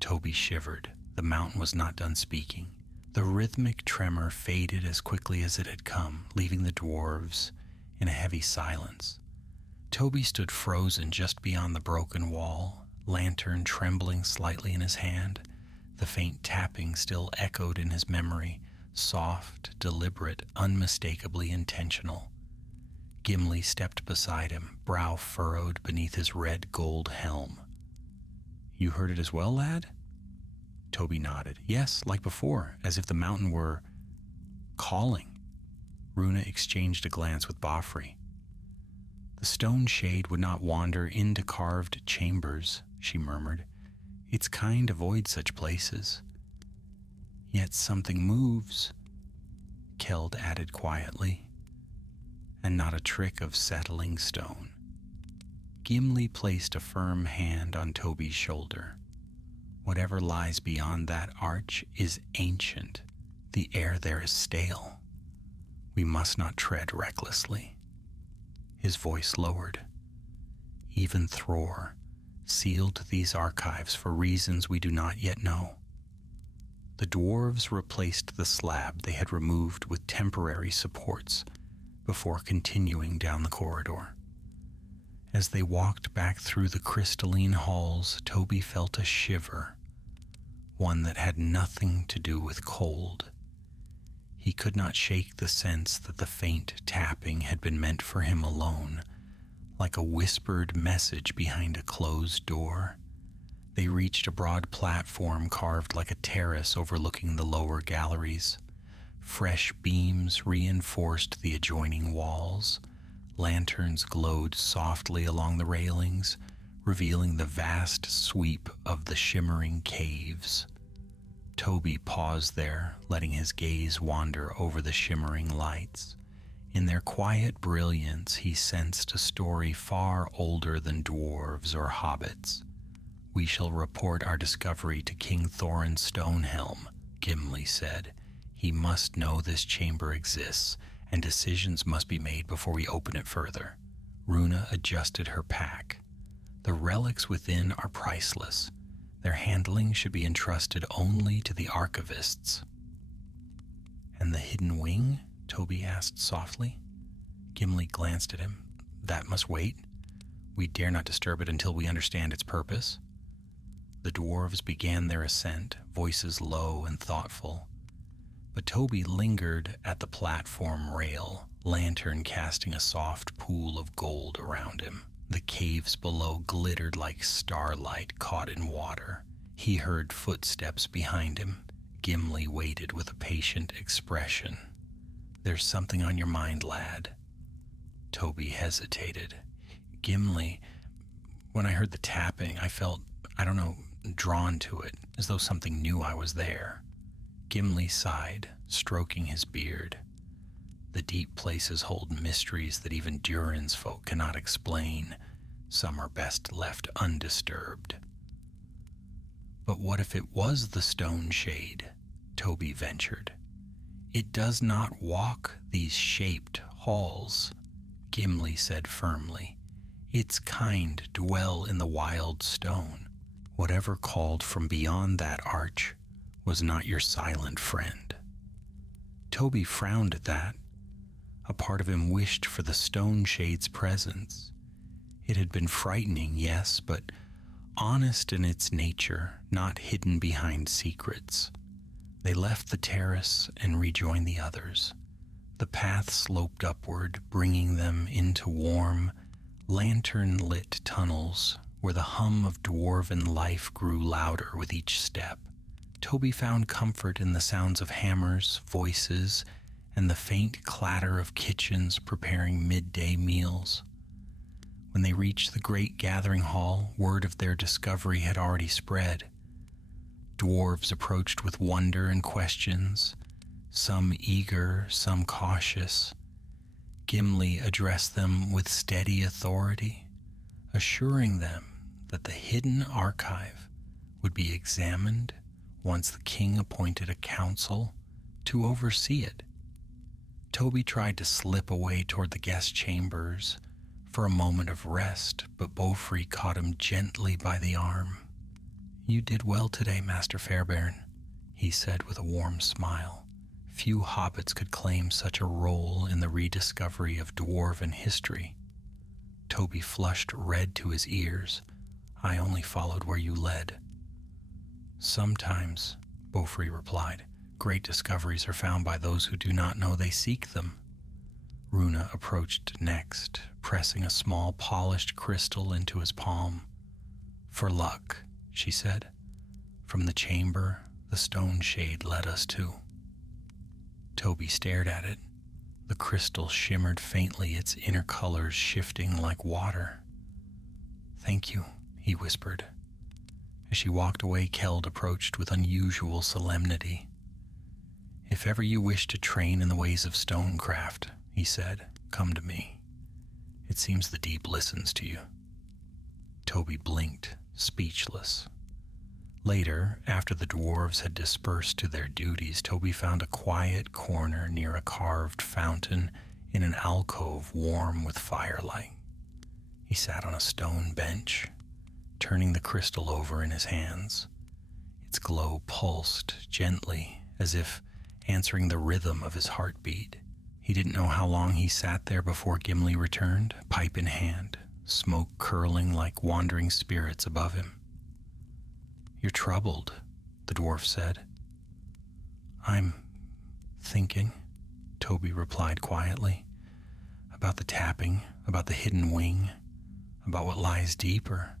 Toby shivered. The mountain was not done speaking. The rhythmic tremor faded as quickly as it had come, leaving the dwarves in a heavy silence. Toby stood frozen just beyond the broken wall, lantern trembling slightly in his hand. The faint tapping still echoed in his memory, soft, deliberate, unmistakably intentional. Gimli stepped beside him, brow furrowed beneath his red gold helm. "You heard it as well, lad?" Toby nodded. "Yes, like before, as if the mountain were calling." Runa exchanged a glance with Bofri. "The stone shade would not wander into carved chambers," she murmured. "Its kind avoids such places." "Yet something moves," Keld added quietly, "and not a trick of settling stone." Gimli placed a firm hand on Toby's shoulder. "Whatever lies beyond that arch is ancient. The air there is stale. We must not tread recklessly." His voice lowered. "Even Thror sealed these archives for reasons we do not yet know." The dwarves replaced the slab they had removed with temporary supports before continuing down the corridor. As they walked back through the crystalline halls, Toby felt a shiver, one that had nothing to do with cold. He could not shake the sense that the faint tapping had been meant for him alone, like a whispered message behind a closed door. They reached a broad platform carved like a terrace overlooking the lower galleries. Fresh beams reinforced the adjoining walls. Lanterns glowed softly along the railings, revealing the vast sweep of the shimmering caves. Toby paused there, letting his gaze wander over the shimmering lights. In their quiet brilliance, he sensed a story far older than dwarves or hobbits. "We shall report our discovery to King Thorin Stonehelm," Gimli said. "He must know this chamber exists, and decisions must be made before we open it further." Runa adjusted her pack. "The relics within are priceless. Their handling should be entrusted only to the archivists." "And the hidden wing?" Toby asked softly. Gimli glanced at him. "That must wait. We dare not disturb it until we understand its purpose." The dwarves began their ascent, voices low and thoughtful. But Toby lingered at the platform rail, lantern casting a soft pool of gold around him. The caves below glittered like starlight caught in water. He heard footsteps behind him. Gimli waited with a patient expression. "There's something on your mind, lad." Toby hesitated. "Gimli, when I heard the tapping, I felt, drawn to it, as though something knew I was there." Gimli sighed, stroking his beard. "The deep places hold mysteries that even Durin's folk cannot explain. Some are best left undisturbed." "But what if it was the stone shade?" Toby ventured. "It does not walk these shaped halls," Gimli said firmly. "Its kind dwell in the wild stone. Whatever called from beyond that arch was not your silent friend." Toby frowned at that. A part of him wished for the stone shade's presence. It had been frightening, yes, but honest in its nature, not hidden behind secrets. They left the terrace and rejoined the others. The path sloped upward, bringing them into warm, lantern-lit tunnels where the hum of dwarven life grew louder with each step. Toby found comfort in the sounds of hammers, voices, and the faint clatter of kitchens preparing midday meals. When they reached the great gathering hall, word of their discovery had already spread. Dwarves approached with wonder and questions, some eager, some cautious. Gimli addressed them with steady authority, assuring them that the hidden archive would be examined once the king appointed a council to oversee it. Toby tried to slip away toward the guest chambers for a moment of rest, but Beaufrey caught him gently by the arm. "You did well today, Master Fairbairn," he said with a warm smile. Few hobbits could claim such a role in the rediscovery of dwarven history. Toby flushed red to his ears. "I only followed where you led." "Sometimes," Beaufrey replied, "great discoveries are found by those who do not know they seek them." Runa approached next, pressing a small polished crystal into his palm. "For luck," she said. "From the chamber the stone shade led us to." Toby stared at it. The crystal shimmered faintly, its inner colors shifting like water. "Thank you," he whispered. As she walked away, Keld approached with unusual solemnity. "If ever you wish to train in the ways of stonecraft," he said, "come to me. It seems the deep listens to you." Toby blinked, speechless. Later, after the dwarves had dispersed to their duties, Toby found a quiet corner near a carved fountain in an alcove warm with firelight. He sat on a stone bench, turning the crystal over in his hands. Its glow pulsed gently, as if answering the rhythm of his heartbeat. He didn't know how long he sat there before Gimli returned, pipe in hand, smoke curling like wandering spirits above him. "You're troubled," the dwarf said. "I'm thinking," Toby replied quietly, "about the tapping, about the hidden wing, about what lies deeper."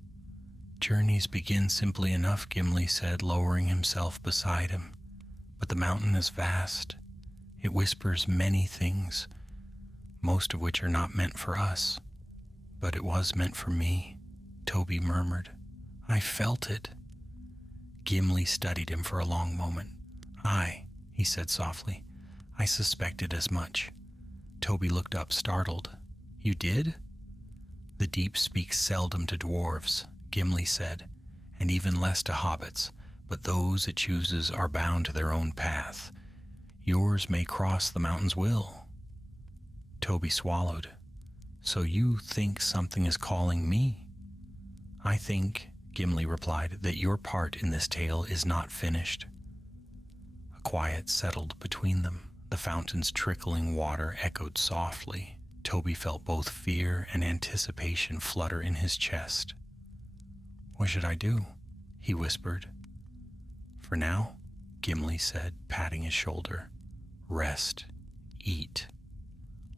"Journeys begin simply enough," Gimli said, lowering himself beside him. "But the mountain is vast. It whispers many things, most of which are not meant for us." "But it was meant for me," Toby murmured. "I felt it." Gimli studied him for a long moment. "Aye," he said softly. "I suspected as much." Toby looked up, startled. "You did?" "The deep speaks seldom to dwarves," Gimli said, "and even less to hobbits, but those it chooses are bound to their own path. Yours may cross the mountain's will." Toby swallowed. "So you think something is calling me?" "I think," Gimli replied, "that your part in this tale is not finished." A quiet settled between them. The fountain's trickling water echoed softly. Toby felt both fear and anticipation flutter in his chest. "What should I do?" he whispered. "For now," Gimli said, patting his shoulder, "rest, eat.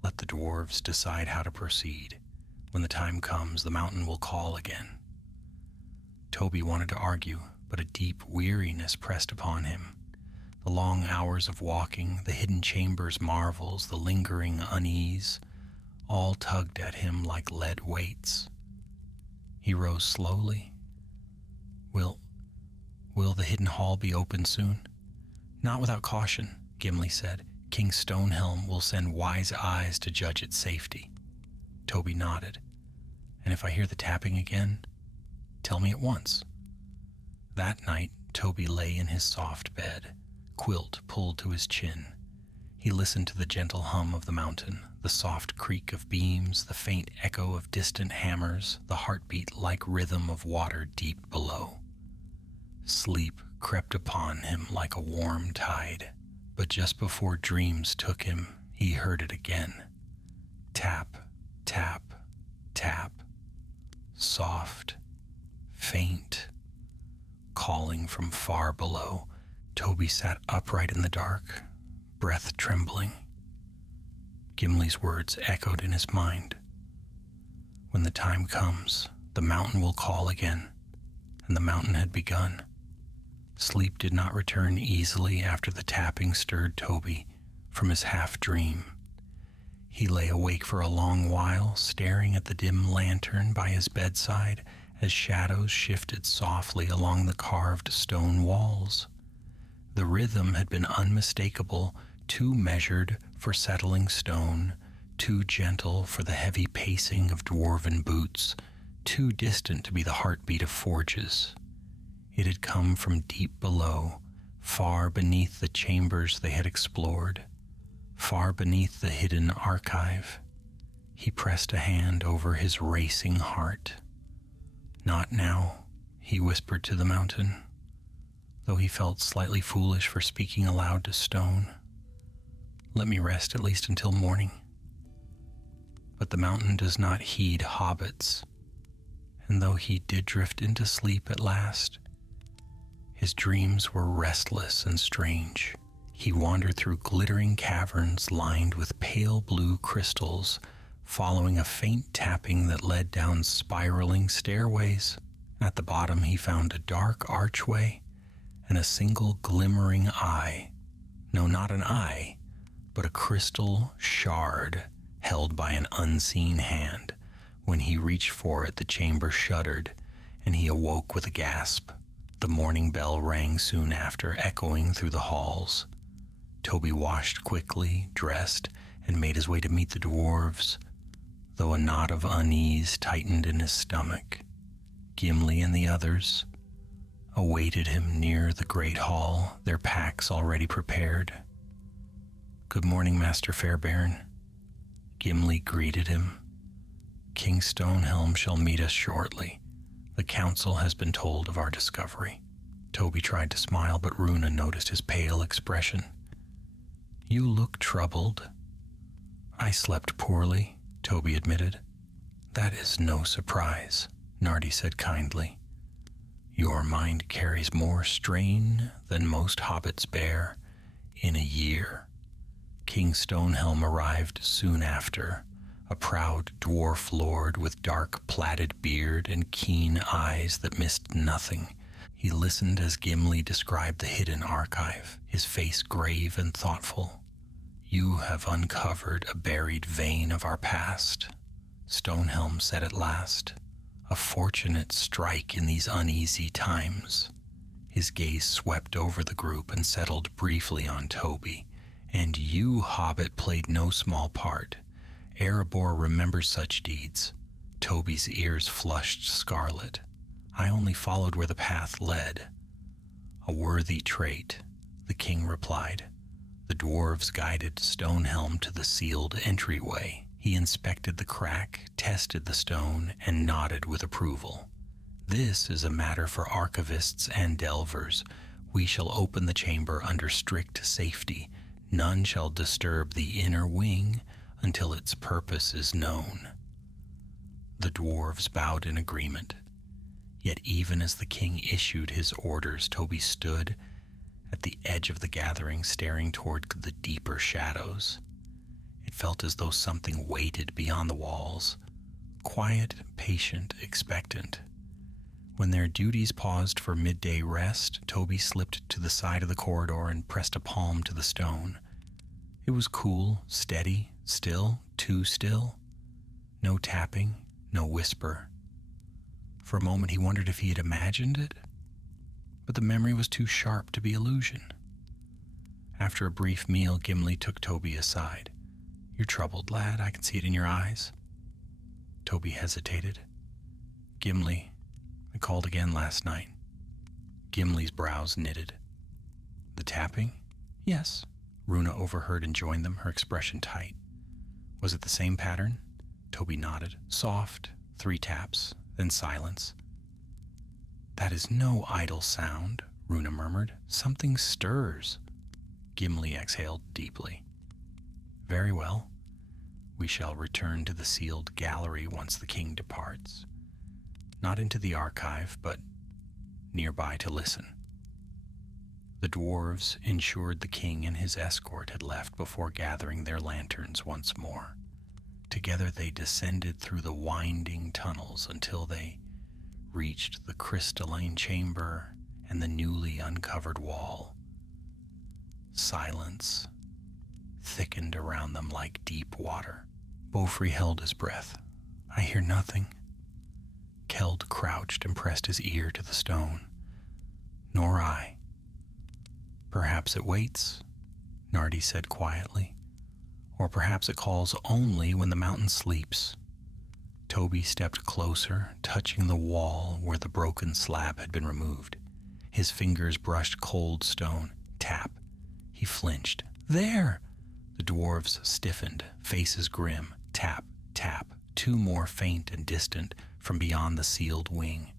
Let the dwarves decide how to proceed. When the time comes, the mountain will call again." Toby wanted to argue, but a deep weariness pressed upon him. The long hours of walking, the hidden chamber's marvels, the lingering unease, all tugged at him like lead weights. He rose slowly. Will the hidden hall be open soon?" "Not without caution," Gimli said. "King Stonehelm will send wise eyes to judge its safety." Toby nodded. "And if I hear the tapping again, tell me at once." That night, Toby lay in his soft bed, quilt pulled to his chin. He listened to the gentle hum of the mountain, the soft creak of beams, the faint echo of distant hammers, the heartbeat-like rhythm of water deep below. Sleep crept upon him like a warm tide, but just before dreams took him, he heard it again. Tap, tap, tap. Soft, faint, calling from far below. Toby sat upright in the dark, breath trembling. Gimli's words echoed in his mind. When the time comes, the mountain will call again, and the mountain had begun. Sleep did not return easily after the tapping stirred Toby from his half-dream. He lay awake for a long while, staring at the dim lantern by his bedside as shadows shifted softly along the carved stone walls. The rhythm had been unmistakable, too measured for settling stone, too gentle for the heavy pacing of dwarven boots, too distant to be the heartbeat of forges. It had come from deep below, far beneath the chambers they had explored, far beneath the hidden archive. He pressed a hand over his racing heart. "Not now," he whispered to the mountain, though he felt slightly foolish for speaking aloud to stone. "Let me rest at least until morning." But the mountain does not heed hobbits, and though he did drift into sleep at last, his dreams were restless and strange. He wandered through glittering caverns lined with pale blue crystals, following a faint tapping that led down spiraling stairways. At the bottom he found a dark archway and a single glimmering eye. No, not an eye, but a crystal shard held by an unseen hand. When he reached for it, the chamber shuddered, and he awoke with a gasp. The morning bell rang soon after, echoing through the halls. Toby washed quickly, dressed, and made his way to meet the dwarves, though a knot of unease tightened in his stomach. Gimli and the others awaited him near the great hall, their packs already prepared. "Good morning, Master Fairbairn." Gimli greeted him. "King Stonehelm shall meet us shortly. The council has been told of our discovery." Toby tried to smile, but Runa noticed his pale expression. "You look troubled." "I slept poorly," Toby admitted. "That is no surprise," Nardi said kindly. "Your mind carries more strain than most hobbits bear in a year." King Stonehelm arrived soon after, a proud dwarf lord with dark plaited beard and keen eyes that missed nothing. He listened as Gimli described the hidden archive, his face grave and thoughtful. "You have uncovered a buried vein of our past," Stonehelm said at last. "A fortunate strike in these uneasy times." His gaze swept over the group and settled briefly on Toby. "And you, Hobbit, played no small part. Erebor remembers such deeds." Toby's ears flushed scarlet. "I only followed where the path led." "A worthy trait," the king replied. The dwarves guided Stonehelm to the sealed entryway. He inspected the crack, tested the stone, and nodded with approval. "This is a matter for archivists and delvers. We shall open the chamber under strict safety. None shall disturb the inner wing until its purpose is known." The dwarves bowed in agreement. Yet even as the king issued his orders, Toby stood at the edge of the gathering, staring toward the deeper shadows. It felt as though something waited beyond the walls, quiet, patient, expectant. When their duties paused for midday rest, Toby slipped to the side of the corridor and pressed a palm to the stone. It was cool, steady, still, too still. No tapping, no whisper. For a moment he wondered if he had imagined it, but the memory was too sharp to be illusion. After a brief meal, Gimli took Toby aside. "You're troubled, lad. I can see it in your eyes." Toby hesitated. "Gimli, I called again last night." Gimli's brows knitted. "The tapping?" "Yes." Runa overheard and joined them, her expression tight. "Was it the same pattern?" Toby nodded. "Soft, 3 taps, then silence." "That is no idle sound," Runa murmured. "Something stirs." Gimli exhaled deeply. "Very well. We shall return to the sealed gallery once the king departs. Not into the archive, but nearby to listen." The dwarves ensured the king and his escort had left before gathering their lanterns once more. Together they descended through the winding tunnels until they reached the crystalline chamber and the newly uncovered wall. Silence, thickened around them like deep water. Beaufry held his breath. I hear nothing. Keld crouched and pressed his ear to the stone. Nor I. Perhaps it waits, Nardi said quietly. Or perhaps it calls only when the mountain sleeps. Toby stepped closer, touching the wall where the broken slab had been removed. His fingers brushed cold stone. Tap. He flinched. There! The dwarves stiffened, faces grim. Tap, tap. Two more faint and distant from beyond the sealed wing.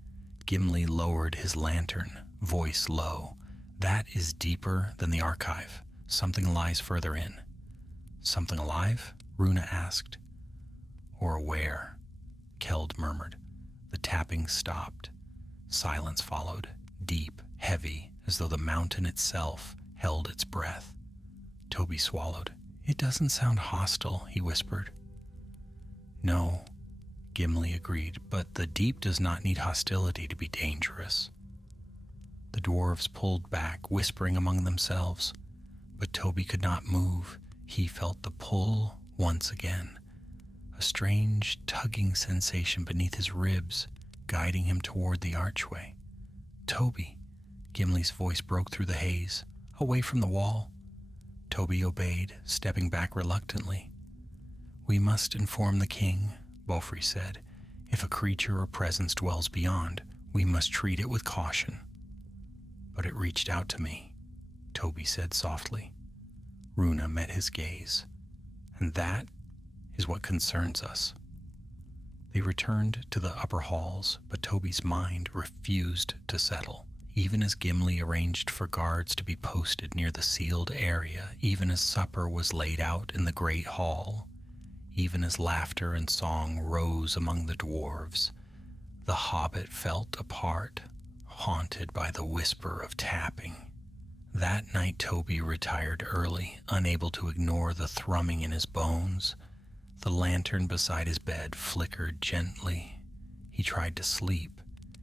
Gimli lowered his lantern, voice low. That is deeper than the archive. Something lies further in. Something alive? Runa asked. Or where? Keld murmured. The tapping stopped. Silence followed, deep, heavy, as though the mountain itself held its breath. Toby swallowed. It doesn't sound hostile, he whispered. No, Gimli agreed, but the deep does not need hostility to be dangerous. The dwarves pulled back, whispering among themselves, but Toby could not move. He felt the pull once again, a strange tugging sensation beneath his ribs, guiding him toward the archway. Toby, Gimli's voice broke through the haze, away from the wall. Toby obeyed, stepping back reluctantly. We must inform the king, Beaufry said. If a creature or presence dwells beyond, we must treat it with caution. But it reached out to me, Toby said softly. Runa met his gaze. And that is what concerns us. They returned to the upper halls, but Toby's mind refused to settle. Even as Gimli arranged for guards to be posted near the sealed area, even as supper was laid out in the great hall, even as laughter and song rose among the dwarves, the Hobbit felt apart, haunted by the whisper of tapping. That night Toby retired early, unable to ignore the thrumming in his bones. The lantern beside his bed flickered gently. He tried to sleep.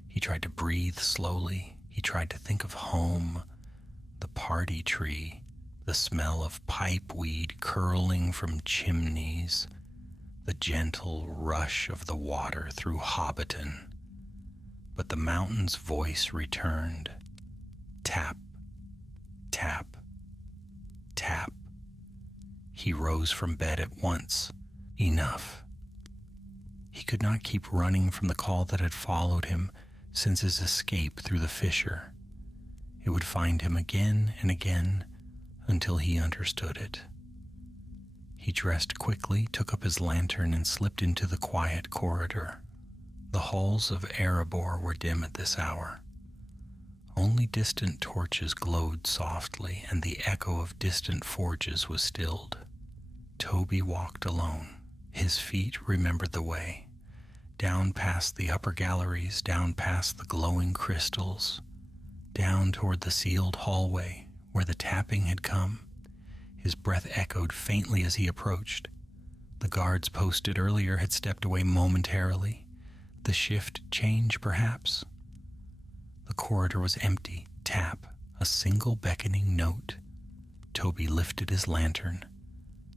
He tried to breathe slowly. He tried to think of home, the party tree, the smell of pipeweed curling from chimneys, the gentle rush of the water through Hobbiton. But the mountain's voice returned. Tap, tap, tap. He rose from bed at once. Enough. He could not keep running from the call that had followed him since his escape through the fissure. It would find him again and again until he understood it. He dressed quickly, took up his lantern, and slipped into the quiet corridor. The halls of Erebor were dim at this hour. Only distant torches glowed softly, and the echo of distant forges was stilled. Toby walked alone. His feet remembered the way. Down past the upper galleries, down past the glowing crystals, down toward the sealed hallway where the tapping had come. His breath echoed faintly as he approached. The guards posted earlier had stepped away momentarily. The shift change, perhaps? The corridor was empty. Tap, a single beckoning note. Toby lifted his lantern.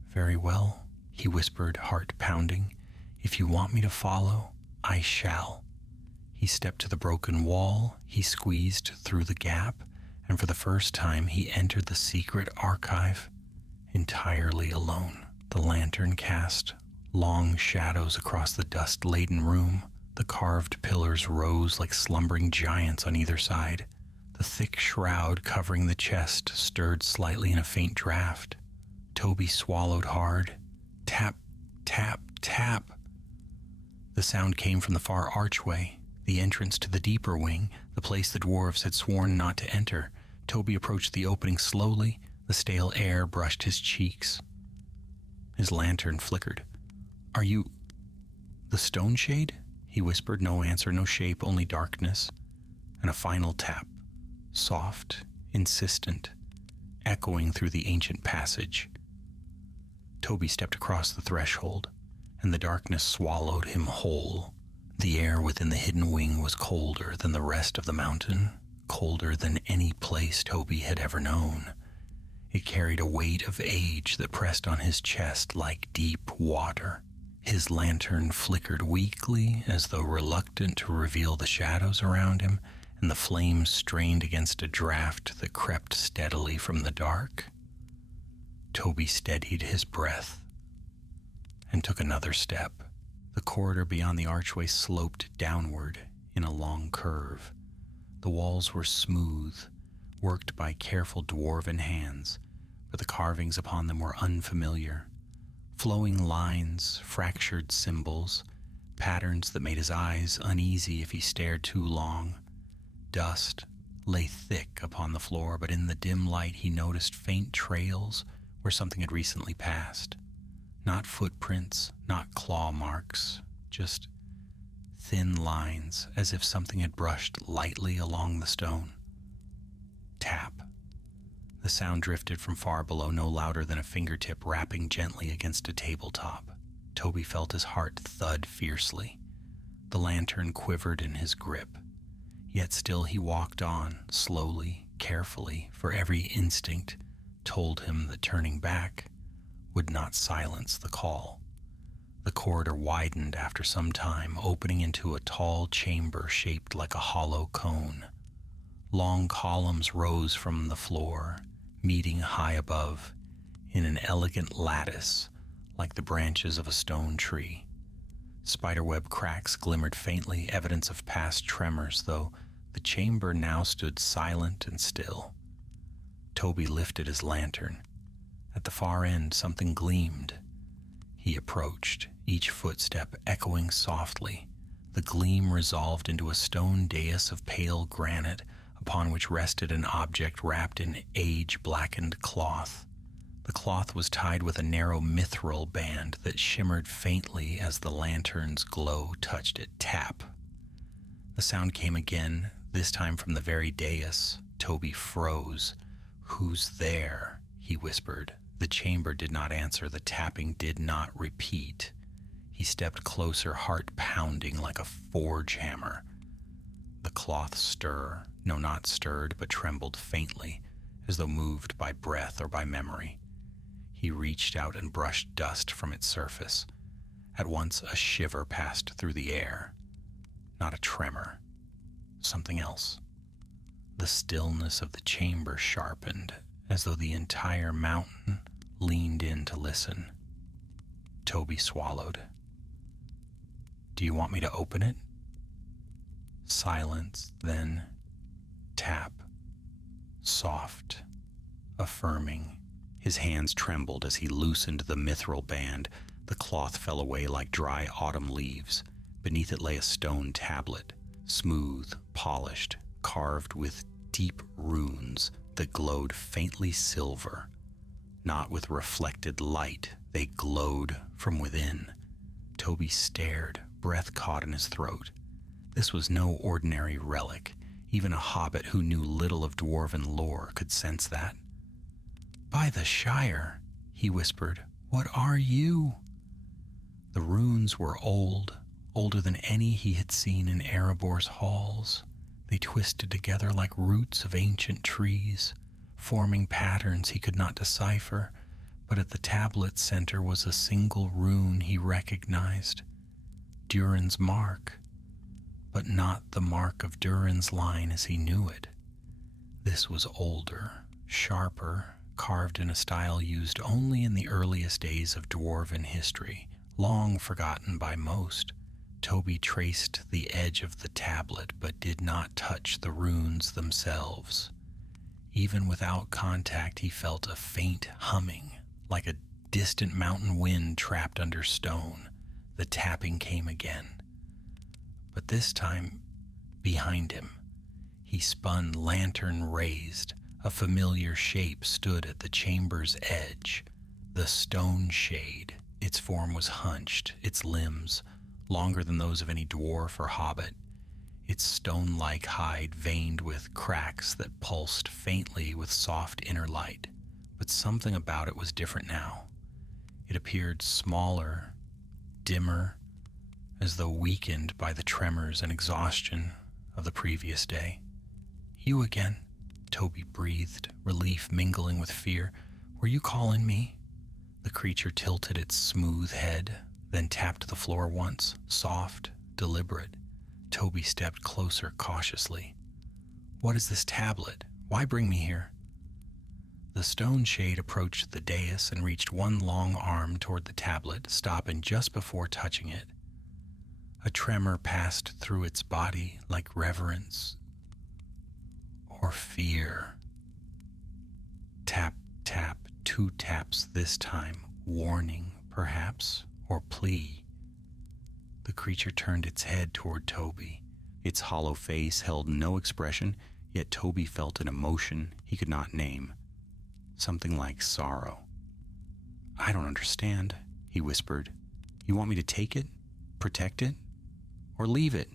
Very well, he whispered, heart pounding. If you want me to follow, I shall. He stepped to the broken wall, he squeezed through the gap, and for the first time he entered the secret archive entirely alone. The lantern cast long shadows across the dust-laden room. The carved pillars rose like slumbering giants on either side. The thick shroud covering the chest stirred slightly in a faint draft. Toby swallowed hard. Tap, tap, tap. The sound came from the far archway, the entrance to the deeper wing, the place the dwarves had sworn not to enter. Toby approached the opening slowly. The stale air brushed his cheeks. His lantern flickered. Are you the stone shade? He whispered. No answer, no shape, only darkness. And a final tap, soft, insistent, echoing through the ancient passage. Toby stepped across the threshold, and the darkness swallowed him whole. The air within the hidden wing was colder than the rest of the mountain, colder than any place Toby had ever known. It carried a weight of age that pressed on his chest like deep water. His lantern flickered weakly as though reluctant to reveal the shadows around him, and the flames strained against a draft that crept steadily from the dark. Toby steadied his breath and took another step. The corridor beyond the archway sloped downward in a long curve. The walls were smooth, worked by careful dwarven hands, but the carvings upon them were unfamiliar. Flowing lines, fractured symbols, patterns that made his eyes uneasy if he stared too long. Dust lay thick upon the floor, but in the dim light he noticed faint trails where something had recently passed. Not footprints, not claw marks, just thin lines, as if something had brushed lightly along the stone. Tap. The sound drifted from far below, no louder than a fingertip rapping gently against a tabletop. Toby felt his heart thud fiercely. The lantern quivered in his grip. Yet still he walked on, slowly, carefully, for every instinct told him that turning back would not silence the call. The corridor widened after some time, opening into a tall chamber shaped like a hollow cone. Long columns rose from the floor, meeting high above, in an elegant lattice like the branches of a stone tree. Spiderweb cracks glimmered faintly, evidence of past tremors, though the chamber now stood silent and still. Toby lifted his lantern. At the far end, something gleamed. He approached, each footstep echoing softly. The gleam resolved into a stone dais of pale granite, upon which rested an object wrapped in age-blackened cloth. The cloth was tied with a narrow mithril band that shimmered faintly as the lantern's glow touched it. Tap. The sound came again, this time from the very dais. Toby froze. "Who's there?" he whispered. The chamber did not answer. The tapping did not repeat. He stepped closer, heart pounding like a forge hammer. The cloth not stirred, but trembled faintly, as though moved by breath or by memory. He reached out and brushed dust from its surface. At once a shiver passed through the air. Not a tremor. Something else. The stillness of the chamber sharpened, as though the entire mountain leaned in to listen. Toby swallowed. "Do you want me to open it?" Silence, then tap. Soft, affirming. His hands trembled as he loosened the mithril band. The cloth fell away like dry autumn leaves. Beneath it lay a stone tablet, smooth, polished, carved with deep runes that glowed faintly silver. Not with reflected light, they glowed from within. Toby stared, breath caught in his throat. This was no ordinary relic. Even a hobbit who knew little of dwarven lore could sense that. "By the Shire," he whispered, "what are you?" The runes were old, older than any he had seen in Erebor's halls. They twisted together like roots of ancient trees, forming patterns he could not decipher, but at the tablet's center was a single rune he recognized. Durin's mark, but not the mark of Durin's line as he knew it. This was older, sharper, carved in a style used only in the earliest days of dwarven history, long forgotten by most. Toby traced the edge of the tablet, but did not touch the runes themselves. Even without contact, he felt a faint humming, like a distant mountain wind trapped under stone. The tapping came again. But this time, behind him, he spun, lantern raised. A familiar shape stood at the chamber's edge. The stone shade. Its form was hunched, its limbs longer than those of any dwarf or hobbit, its stone-like hide veined with cracks that pulsed faintly with soft inner light. But something about it was different now. It appeared smaller, dimmer, as though weakened by the tremors and exhaustion of the previous day. "You again," Toby breathed, relief mingling with fear. "Were you calling me?" The creature tilted its smooth head, then tapped the floor once, soft, deliberate. Toby stepped closer cautiously. "What is this tablet? Why bring me here?" The stone shade approached the dais and reached one long arm toward the tablet, stopping just before touching it. A tremor passed through its body like reverence or fear. Tap, tap, 2 taps this time, warning, perhaps, or plea. The creature turned its head toward Toby. Its hollow face held no expression, yet Toby felt an emotion he could not name. Something like sorrow. "I don't understand," he whispered. "You want me to take it, protect it, or leave it?"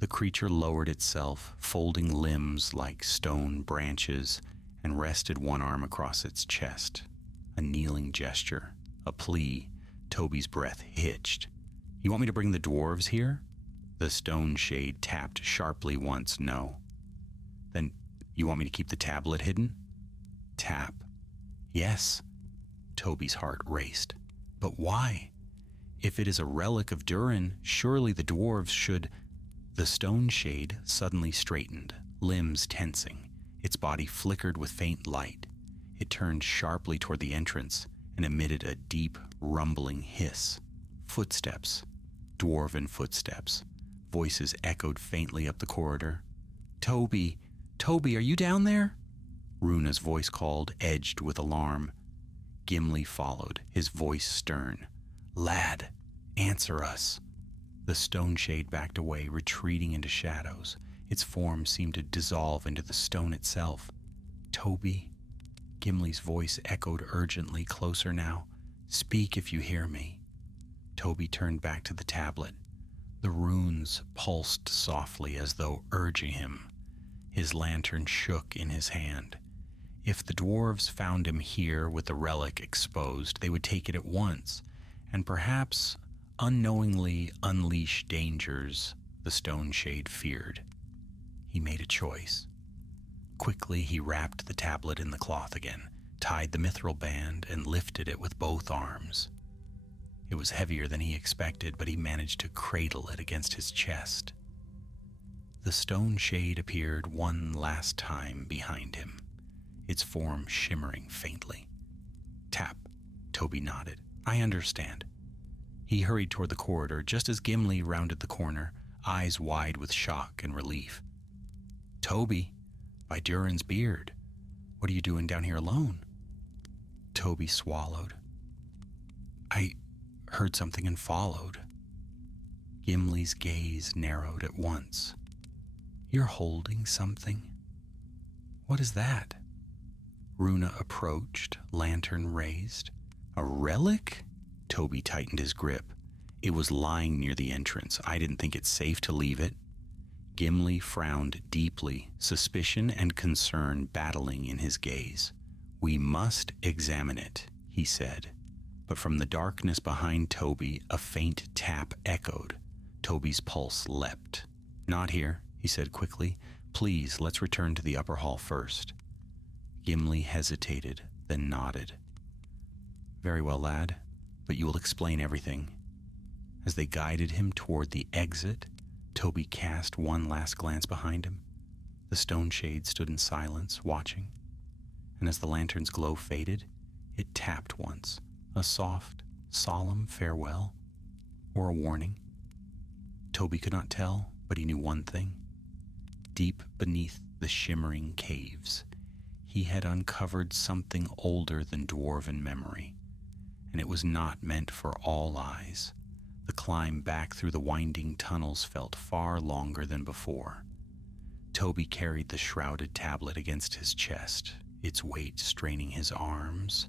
The creature lowered itself, folding limbs like stone branches, and rested one arm across its chest. A kneeling gesture, a plea. Toby's breath hitched. "You want me to bring the dwarves here?" The stone shade tapped sharply once, no. "Then you want me to keep the tablet hidden?" Tap. "Yes." Toby's heart raced. "But why? If it is a relic of Durin, surely the dwarves should..." The stone shade suddenly straightened, limbs tensing. Its body flickered with faint light. It turned sharply toward the entrance and emitted a deep, rumbling hiss. Footsteps. Dwarven footsteps. Voices echoed faintly up the corridor. "Toby! Toby, are you down there?" Runa's voice called, edged with alarm. Gimli followed, his voice stern. "Lad, answer us." The stone shade backed away, retreating into shadows. Its form seemed to dissolve into the stone itself. "Toby?" Gimli's voice echoed urgently, closer now. "Speak if you hear me." Toby turned back to the tablet. The runes pulsed softly as though urging him. His lantern shook in his hand. If the dwarves found him here with the relic exposed, they would take it at once, and perhaps unknowingly unleash dangers the stone shade feared. He made a choice. Quickly he wrapped the tablet in the cloth again, tied the mithril band, and lifted it with both arms. It was heavier than he expected, but he managed to cradle it against his chest. The stone shade appeared one last time behind him, its form shimmering faintly. Tap. Toby nodded. "I understand." He hurried toward the corridor just as Gimli rounded the corner, eyes wide with shock and relief. "Toby, by Durin's beard, what are you doing down here alone?" Toby swallowed. "I heard something and followed." Gimli's gaze narrowed at once. "You're holding something? What is that?" Runa approached, lantern raised. "A relic?" Toby tightened his grip. "It was lying near the entrance. I didn't think it safe to leave it." Gimli frowned deeply, suspicion and concern battling in his gaze. "We must examine it," he said. But from the darkness behind Toby, a faint tap echoed. Toby's pulse leapt. "Not here," he said quickly. "Please, let's return to the upper hall first." Gimli hesitated, then nodded. "Very well, lad, but you will explain everything." As they guided him toward the exit, Toby cast one last glance behind him. The stone shade stood in silence, watching, and as the lantern's glow faded, it tapped once, a soft, solemn farewell, or a warning. Toby could not tell, but he knew one thing. Deep beneath the shimmering caves, he had uncovered something older than dwarven memory, and it was not meant for all eyes. The climb back through the winding tunnels felt far longer than before. Toby carried the shrouded tablet against his chest, its weight straining his arms,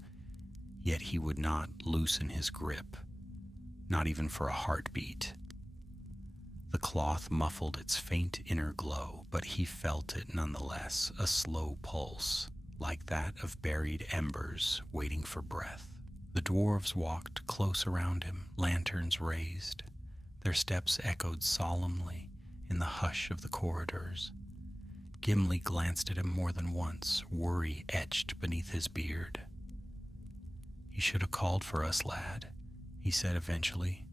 yet he would not loosen his grip, not even for a heartbeat. The cloth muffled its faint inner glow, but he felt it nonetheless, a slow pulse, like that of buried embers waiting for breath. The dwarves walked close around him, lanterns raised. Their steps echoed solemnly in the hush of the corridors. Gimli glanced at him more than once, worry etched beneath his beard. "You should have called for us, lad," he said eventually.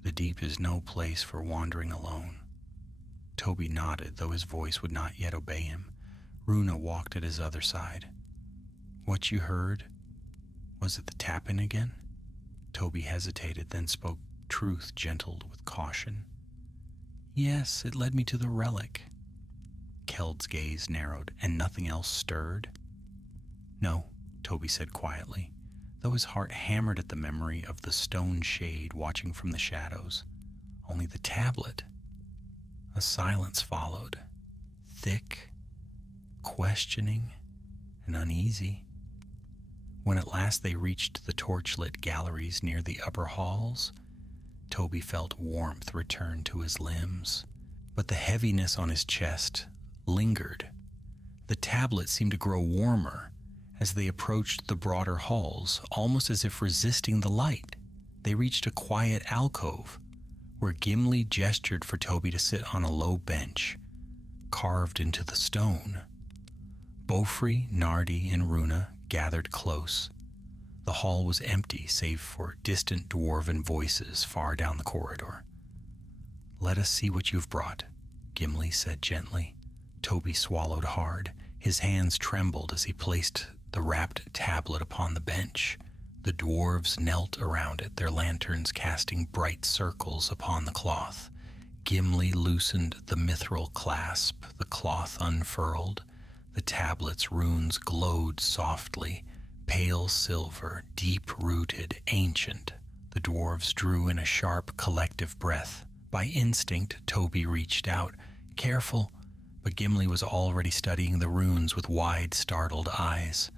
"The deep is no place for wandering alone." Toby nodded, though his voice would not yet obey him. Runa walked at his other side. "What you heard? Was it the tapping again?" Toby hesitated, then spoke, truth gentled with caution. "Yes, it led me to the relic." Keld's gaze narrowed. "And nothing else stirred?" "No," Toby said quietly, though his heart hammered at the memory of the stone shade watching from the shadows. "Only the tablet." A silence followed, thick, questioning, and uneasy. When at last they reached the torchlit galleries near the upper halls, Toby felt warmth return to his limbs, but the heaviness on his chest lingered. The tablet seemed to grow warmer as they approached the broader halls, almost as if resisting the light. They reached a quiet alcove where Gimli gestured for Toby to sit on a low bench carved into the stone. Bofri, Nardi, and Runa gathered close. The hall was empty save for distant dwarven voices far down the corridor. "Let us see what you've brought," Gimli said gently. Toby swallowed hard. His hands trembled as he placed the wrapped tablet upon the bench. The dwarves knelt around it, their lanterns casting bright circles upon the cloth. Gimli loosened the mithril clasp, the cloth unfurled. The tablet's runes glowed softly, pale silver, deep-rooted, ancient. The dwarves drew in a sharp collective breath. By instinct, Toby reached out. "Careful!" But Gimli was already studying the runes with wide, startled eyes.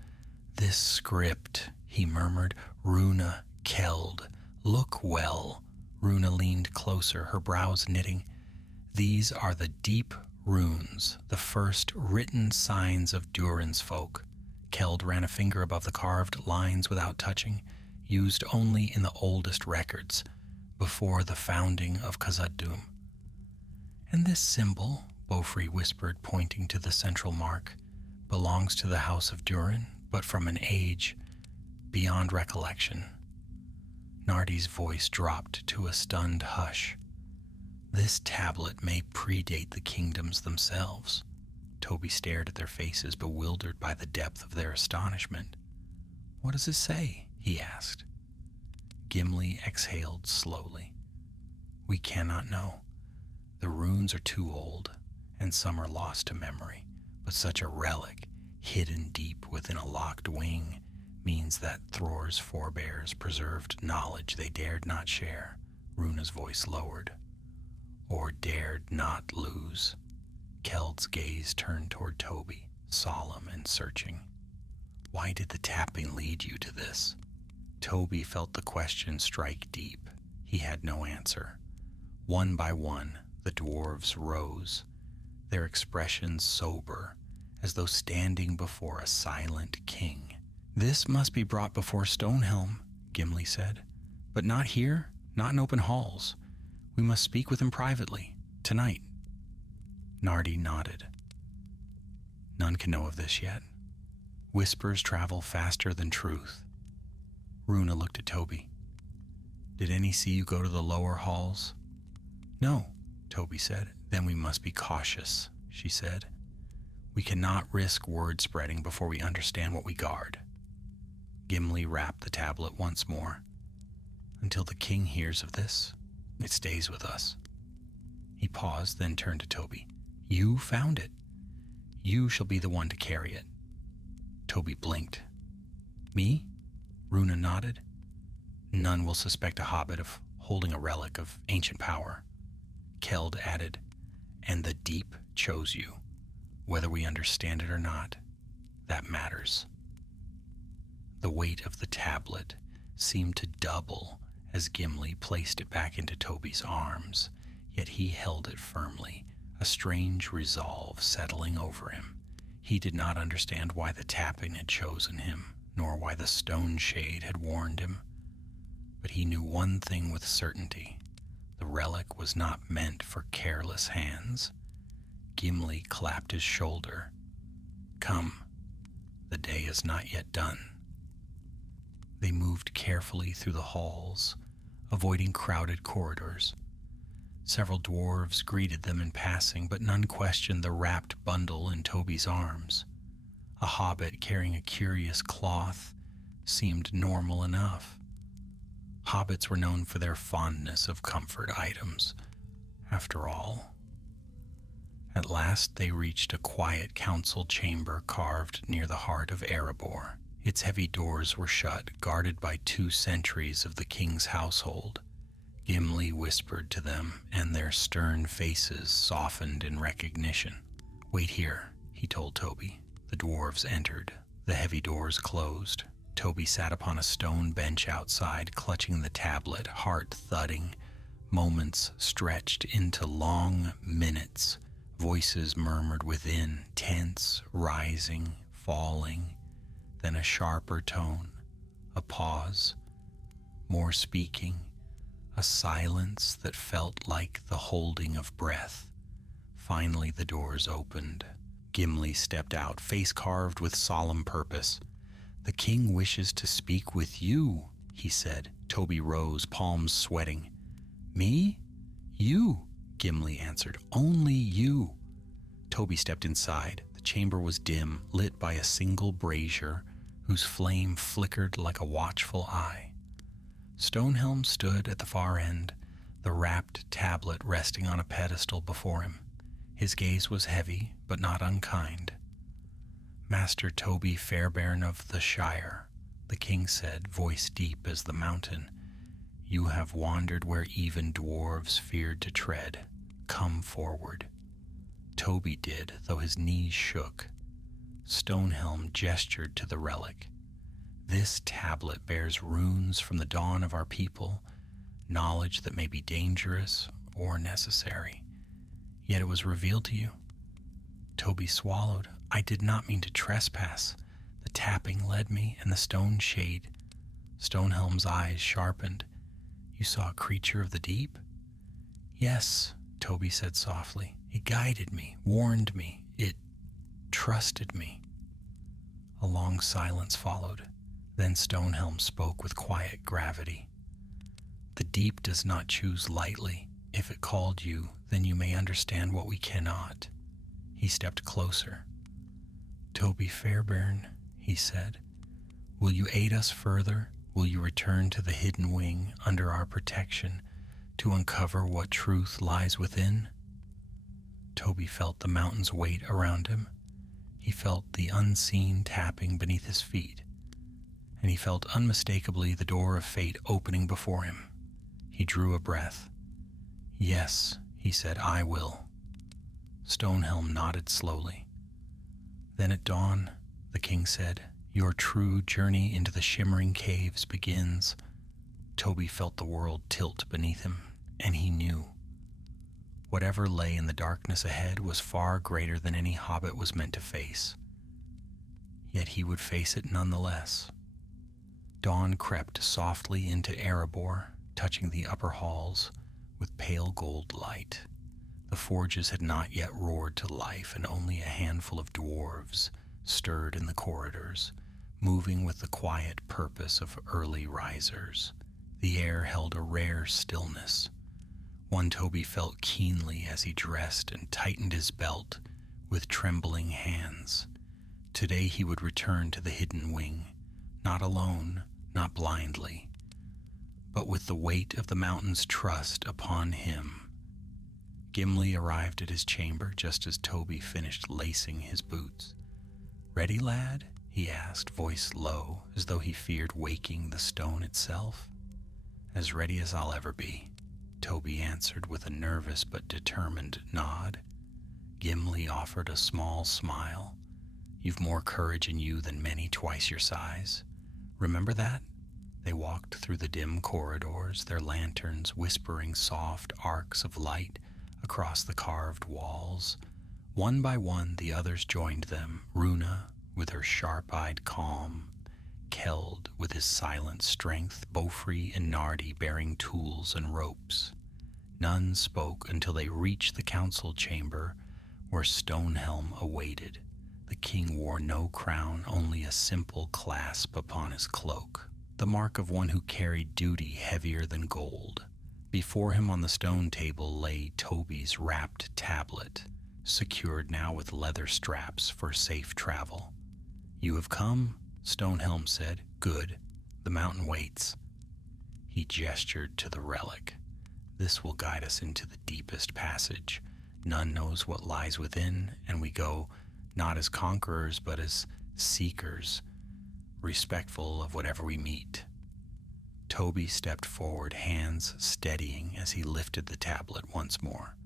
"This script," he murmured, "Runa, Keld. Look well." Runa leaned closer, her brows knitting. "These are the deep runes, the first written signs of Durin's folk." Keld ran a finger above the carved lines without touching, used only in the oldest records, before the founding of Khazad-dûm. "And this symbol," Bofri whispered, pointing to the central mark, "belongs to the House of Durin, but from an age beyond recollection." Nardi's voice dropped to a stunned hush. "This tablet may predate the kingdoms themselves." Toby stared at their faces, bewildered by the depth of their astonishment. "What does it say?" he asked. Gimli exhaled slowly. "We cannot know. The runes are too old, and some are lost to memory, but such a relic, hidden deep within a locked wing, means that Thror's forebears preserved knowledge they dared not share." Runa's voice lowered. "Or dared not lose." Keld's gaze turned toward Toby, solemn and searching. "Why did the tapping lead you to this?" Toby felt the question strike deep. He had no answer. One by one, the dwarves rose, their expressions sober, as though standing before a silent king. "This must be brought before Stonehelm," Gimli said. "But not here, not in open halls. We must speak with him privately, tonight." Nardi nodded. "None can know of this yet. Whispers travel faster than truth." Runa looked at Toby. "Did any see you go to the lower halls?" "No," Toby said. "Then we must be cautious," she said. "We cannot risk word spreading before we understand what we guard." Gimli rapped the tablet once more. "Until the king hears of this, it stays with us." He paused, then turned to Toby. "You found it. You shall be the one to carry it." Toby blinked. "Me?" Runa nodded. "None will suspect a hobbit of holding a relic of ancient power." Keld added, "And the deep chose you. Whether we understand it or not, that matters." The weight of the tablet seemed to double as Gimli placed it back into Toby's arms, yet he held it firmly, a strange resolve settling over him. He did not understand why the tapping had chosen him, nor why the stone shade had warned him. But he knew one thing with certainty. The relic was not meant for careless hands. Gimli clapped his shoulder. "Come, the day is not yet done." They moved carefully through the halls, avoiding crowded corridors. Several dwarves greeted them in passing, but none questioned the wrapped bundle in Toby's arms. A hobbit carrying a curious cloth seemed normal enough. Hobbits were known for their fondness of comfort items, after all. At last they reached a quiet council chamber carved near the heart of Erebor. Its heavy doors were shut, guarded by 2 sentries of the king's household. Gimli whispered to them, and their stern faces softened in recognition. "Wait here," he told Toby. The dwarves entered. The heavy doors closed. Toby sat upon a stone bench outside, clutching the tablet, heart thudding. Moments stretched into long minutes. Voices murmured within, tense, rising, falling. Then a sharper tone, a pause, more speaking, a silence that felt like the holding of breath. Finally the doors opened. Gimli stepped out, face carved with solemn purpose. "The king wishes to speak with you," he said. Toby rose, palms sweating. "Me? You," Gimli answered. "Only you." Toby stepped inside. The chamber was dim, lit by a single brazier whose flame flickered like a watchful eye. Stonehelm stood at the far end, the wrapped tablet resting on a pedestal before him. His gaze was heavy, but not unkind. "Master Toby Fairbairn of the Shire," the king said, voice deep as the mountain, "you have wandered where even dwarves feared to tread. Come forward." Toby did, though his knees shook. Stonehelm gestured to the relic. "This tablet bears runes from the dawn of our people, knowledge that may be dangerous or necessary. Yet it was revealed to you." Toby swallowed. "I did not mean to trespass. The tapping led me, and the stone shade." Stonehelm's eyes sharpened. "You saw a creature of the deep?" "Yes," Toby said softly. "It guided me, warned me. It trusted me." A long silence followed. Then Stonehelm spoke with quiet gravity. "The deep does not choose lightly. If it called you, then you may understand what we cannot." He stepped closer. "Toby Fairbairn," he said, "will you aid us further? Will you return to the hidden wing under our protection to uncover what truth lies within?" Toby felt the mountain's weight around him. He felt the unseen tapping beneath his feet, and he felt unmistakably the door of fate opening before him. He drew a breath. "Yes," he said, "I will." Stonehelm nodded slowly. "Then at dawn," the king said, "your true journey into the Shimmering caves begins." Toby felt the world tilt beneath him, and he knew. Whatever lay in the darkness ahead was far greater than any hobbit was meant to face. Yet he would face it nonetheless. Dawn crept softly into Erebor, touching the upper halls with pale gold light. The forges had not yet roared to life, and only a handful of dwarves stirred in the corridors, moving with the quiet purpose of early risers. The air held a rare stillness, one Toby felt keenly as he dressed and tightened his belt with trembling hands. Today he would return to the hidden wing, not alone, not blindly, but with the weight of the mountain's trust upon him. Gimli arrived at his chamber just as Toby finished lacing his boots. "Ready, lad?" he asked, voice low, as though he feared waking the stone itself. "As ready as I'll ever be," Toby answered with a nervous but determined nod. Gimli offered a small smile. "You've more courage in you than many twice your size. Remember that?" They walked through the dim corridors, their lanterns whispering soft arcs of light across the carved walls. One by one, the others joined them, Runa with her sharp-eyed calm, Keld with his silent strength, Bofri and Nardi bearing tools and ropes. None spoke until they reached the council chamber, where Stonehelm awaited. The king wore no crown, only a simple clasp upon his cloak, the mark of one who carried duty heavier than gold. Before him on the stone table lay Toby's wrapped tablet, secured now with leather straps for safe travel. "You have come," Stonehelm said. "Good. The mountain waits." He gestured to the relic. "This will guide us into the deepest passage. None knows what lies within, and we go not as conquerors, but as seekers, respectful of whatever we meet." Toby stepped forward, hands steadying as he lifted the tablet once more.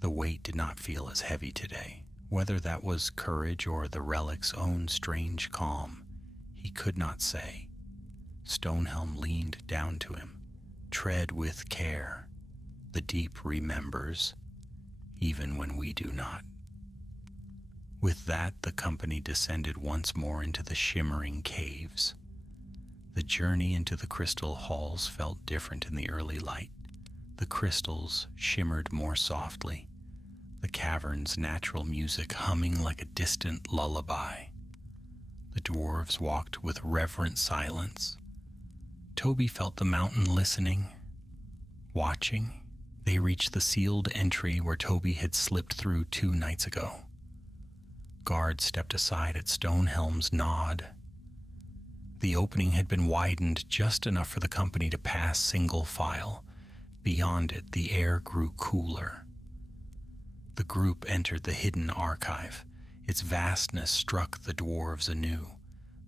The weight did not feel as heavy today. Whether that was courage or the relic's own strange calm, he could not say. Stonehelm leaned down to him. "Tread with care. The deep remembers, even when we do not." With that, the company descended once more into the shimmering caves. The journey into the crystal halls felt different in the early light. The crystals shimmered more softly, the cavern's natural music humming like a distant lullaby. The dwarves walked with reverent silence. Toby felt the mountain listening, watching. They reached the sealed entry where Toby had slipped through 2 nights ago. Guards stepped aside at Stonehelm's nod. The opening had been widened just enough for the company to pass single file. Beyond it, the air grew cooler. The group entered the hidden archive. Its vastness struck the dwarves anew,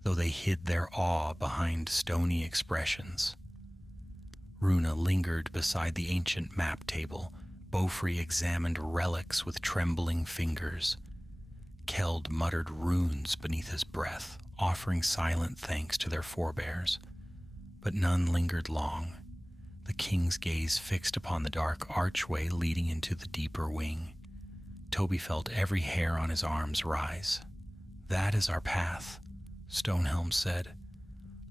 though they hid their awe behind stony expressions. Runa lingered beside the ancient map table. Beaufrey examined relics with trembling fingers. Keld muttered runes beneath his breath, offering silent thanks to their forebears. But none lingered long. The king's gaze fixed upon the dark archway leading into the deeper wing. Toby felt every hair on his arms rise. "That is our path," Stonehelm said.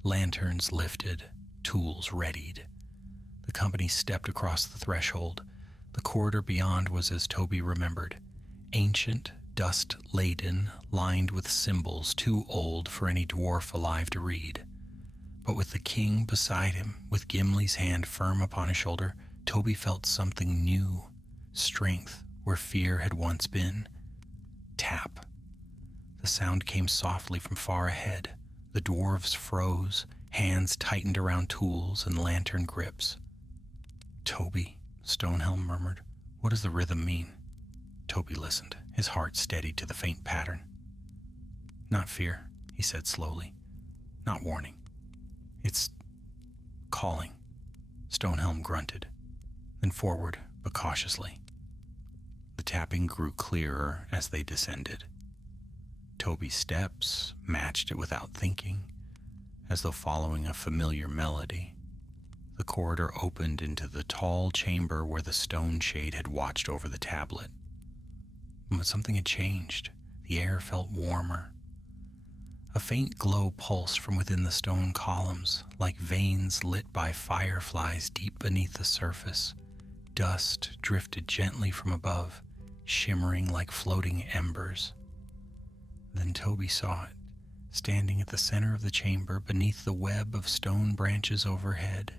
Lanterns lifted, tools readied. The company stepped across the threshold. The corridor beyond was as Toby remembered, ancient, dust-laden, lined with symbols too old for any dwarf alive to read. But with the king beside him, with Gimli's hand firm upon his shoulder, Toby felt something new, strength where fear had once been. Tap. The sound came softly from far ahead. The dwarves froze, hands tightened around tools and lantern grips. "Toby," Stonehelm murmured, "what does the rhythm mean?" Toby listened, his heart steadied to the faint pattern. "Not fear," he said slowly. "Not warning. It's calling." Stonehelm grunted, then forward, but cautiously. The tapping grew clearer as they descended. Toby's steps matched it without thinking, as though following a familiar melody. The corridor opened into the tall chamber where the stone shade had watched over the tablet. But something had changed. The air felt warmer. A faint glow pulsed from within the stone columns, like veins lit by fireflies deep beneath the surface. Dust drifted gently from above, shimmering like floating embers. Then Toby saw it, standing at the center of the chamber beneath the web of stone branches overhead,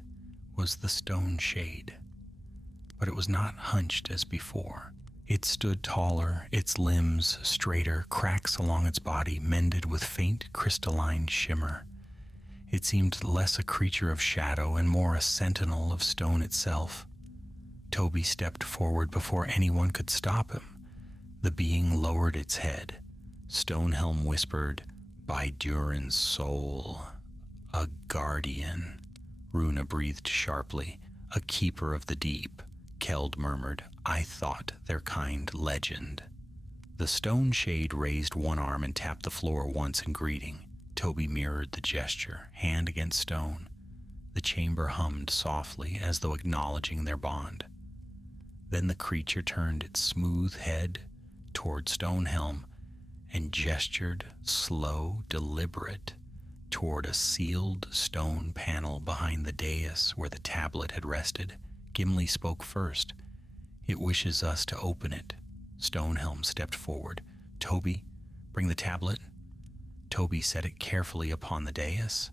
was the stone shade. But it was not hunched as before. It stood taller, its limbs straighter, cracks along its body mended with faint crystalline shimmer. It seemed less a creature of shadow and more a sentinel of stone itself. Toby stepped forward before anyone could stop him. The being lowered its head. Stonehelm whispered, "By Durin's soul, a guardian." Runa breathed sharply. "A keeper of the deep." Keld murmured, "I thought their kind legend." The stone shade raised one arm and tapped the floor once in greeting. Toby mirrored the gesture, hand against stone. The chamber hummed softly as though acknowledging their bond. Then the creature turned its smooth head toward Stonehelm and gestured, slow, deliberate, toward a sealed stone panel behind the dais where the tablet had rested. Gimli spoke first. "It wishes us to open it." Stonehelm stepped forward. "Toby, bring the tablet." Toby set it carefully upon the dais.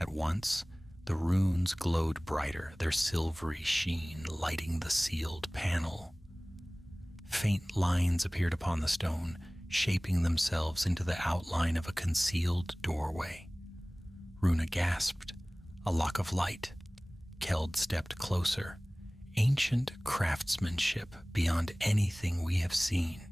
At once, the runes glowed brighter, their silvery sheen lighting the sealed panel. Faint lines appeared upon the stone, shaping themselves into the outline of a concealed doorway. Runa gasped, "A lock of light." Keld stepped closer. "Ancient craftsmanship beyond anything we have seen."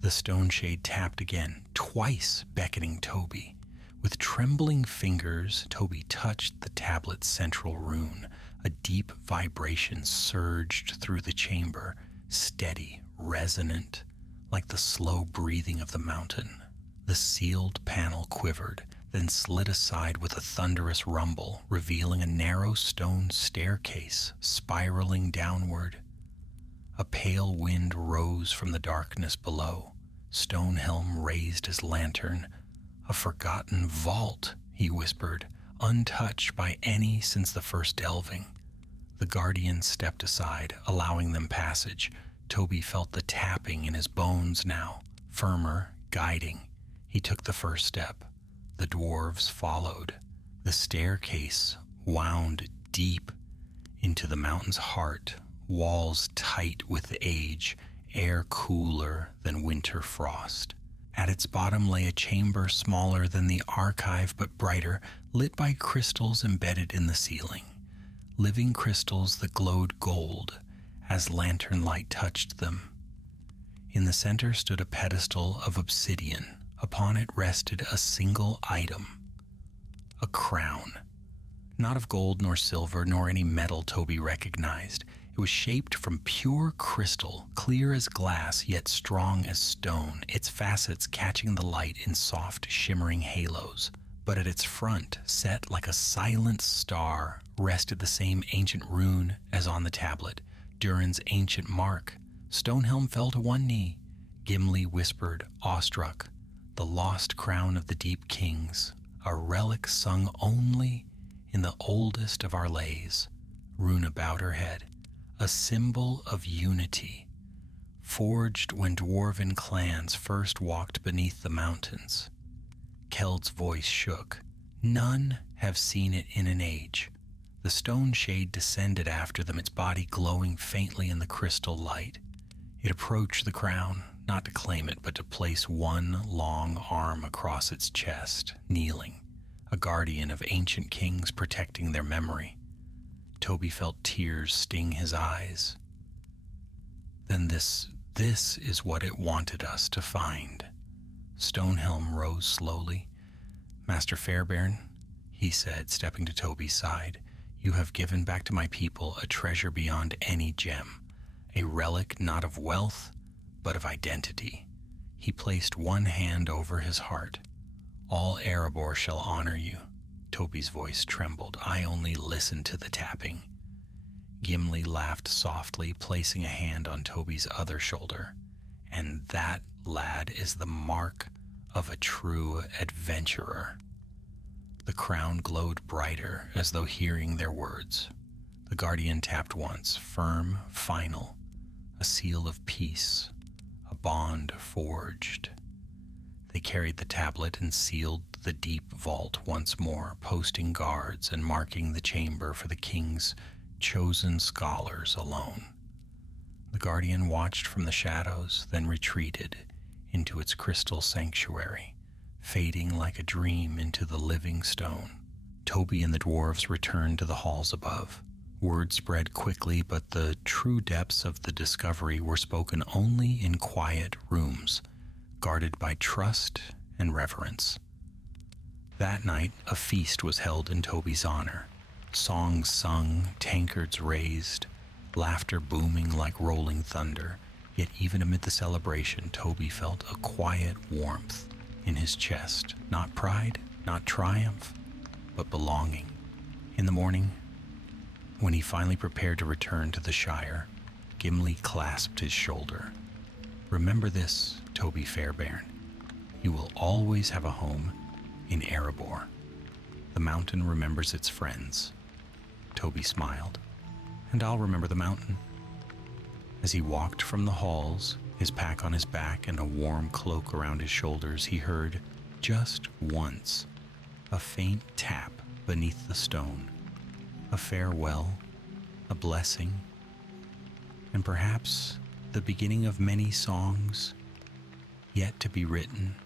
The stone shade tapped again, twice beckoning Toby. With trembling fingers, Toby touched the tablet's central rune. A deep vibration surged through the chamber, steady, resonant, like the slow breathing of the mountain. The sealed panel quivered, then slid aside with a thunderous rumble, revealing a narrow stone staircase spiraling downward. A pale wind rose from the darkness below. Stonehelm raised his lantern. "A forgotten vault," he whispered, "untouched by any since the first delving." The guardian stepped aside, allowing them passage. Toby felt the tapping in his bones now, firmer, guiding. He took the first step. The dwarves followed. The staircase wound deep into the mountain's heart, walls tight with age, air cooler than winter frost. At its bottom lay a chamber smaller than the archive but brighter, lit by crystals embedded in the ceiling. Living crystals that glowed gold as lantern light touched them. In the center stood a pedestal of obsidian. Upon it rested a single item, a crown. Not of gold nor silver nor any metal Toby recognized. It was shaped from pure crystal, clear as glass yet strong as stone, its facets catching the light in soft, shimmering halos. But at its front, set like a silent star, rested the same ancient rune as on the tablet, Durin's ancient mark. Stonehelm fell to one knee. Gimli whispered, awestruck, "The lost crown of the deep kings, a relic sung only in the oldest of our lays." Runa bowed her head. "A symbol of unity, forged when dwarven clans first walked beneath the mountains." Keld's voice shook. "None have seen it in an age." The stone shade descended after them, its body glowing faintly in the crystal light. It approached the crown, not to claim it, but to place one long arm across its chest, kneeling, a guardian of ancient kings protecting their memory. Toby felt tears sting his eyes. "Then this is what it wanted us to find." Stonehelm rose slowly. "Master Fairbairn," he said, stepping to Toby's side, "you have given back to my people a treasure beyond any gem, a relic not of wealth, but of identity." He placed one hand over his heart. "All Erebor shall honor you." Toby's voice trembled. "I only listened to the tapping." Gimli laughed softly, placing a hand on Toby's other shoulder. "And that, lad, is the mark of a true adventurer." The crown glowed brighter, as though hearing their words. The guardian tapped once, firm, final, a seal of peace, a bond forged. They carried the tablet and sealed the deep vault once more, posting guards and marking the chamber for the king's chosen scholars alone. The guardian watched from the shadows, then retreated into its crystal sanctuary, fading like a dream into the living stone. Toby and the dwarves returned to the halls above. Word spread quickly, but the true depths of the discovery were spoken only in quiet rooms, guarded by trust and reverence. That night, a feast was held in Toby's honor. Songs sung, tankards raised, laughter booming like rolling thunder. Yet even amid the celebration, Toby felt a quiet warmth in his chest. Not pride, not triumph, but belonging. In the morning, when he finally prepared to return to the Shire, Gimli clasped his shoulder. "Remember this, Toby Fairbairn. You will always have a home in Erebor. The mountain remembers its friends." Toby smiled. "And I'll remember the mountain." As he walked from the halls, his pack on his back and a warm cloak around his shoulders, he heard, just once, a faint tap beneath the stone, a farewell, a blessing, and perhaps the beginning of many songs yet to be written.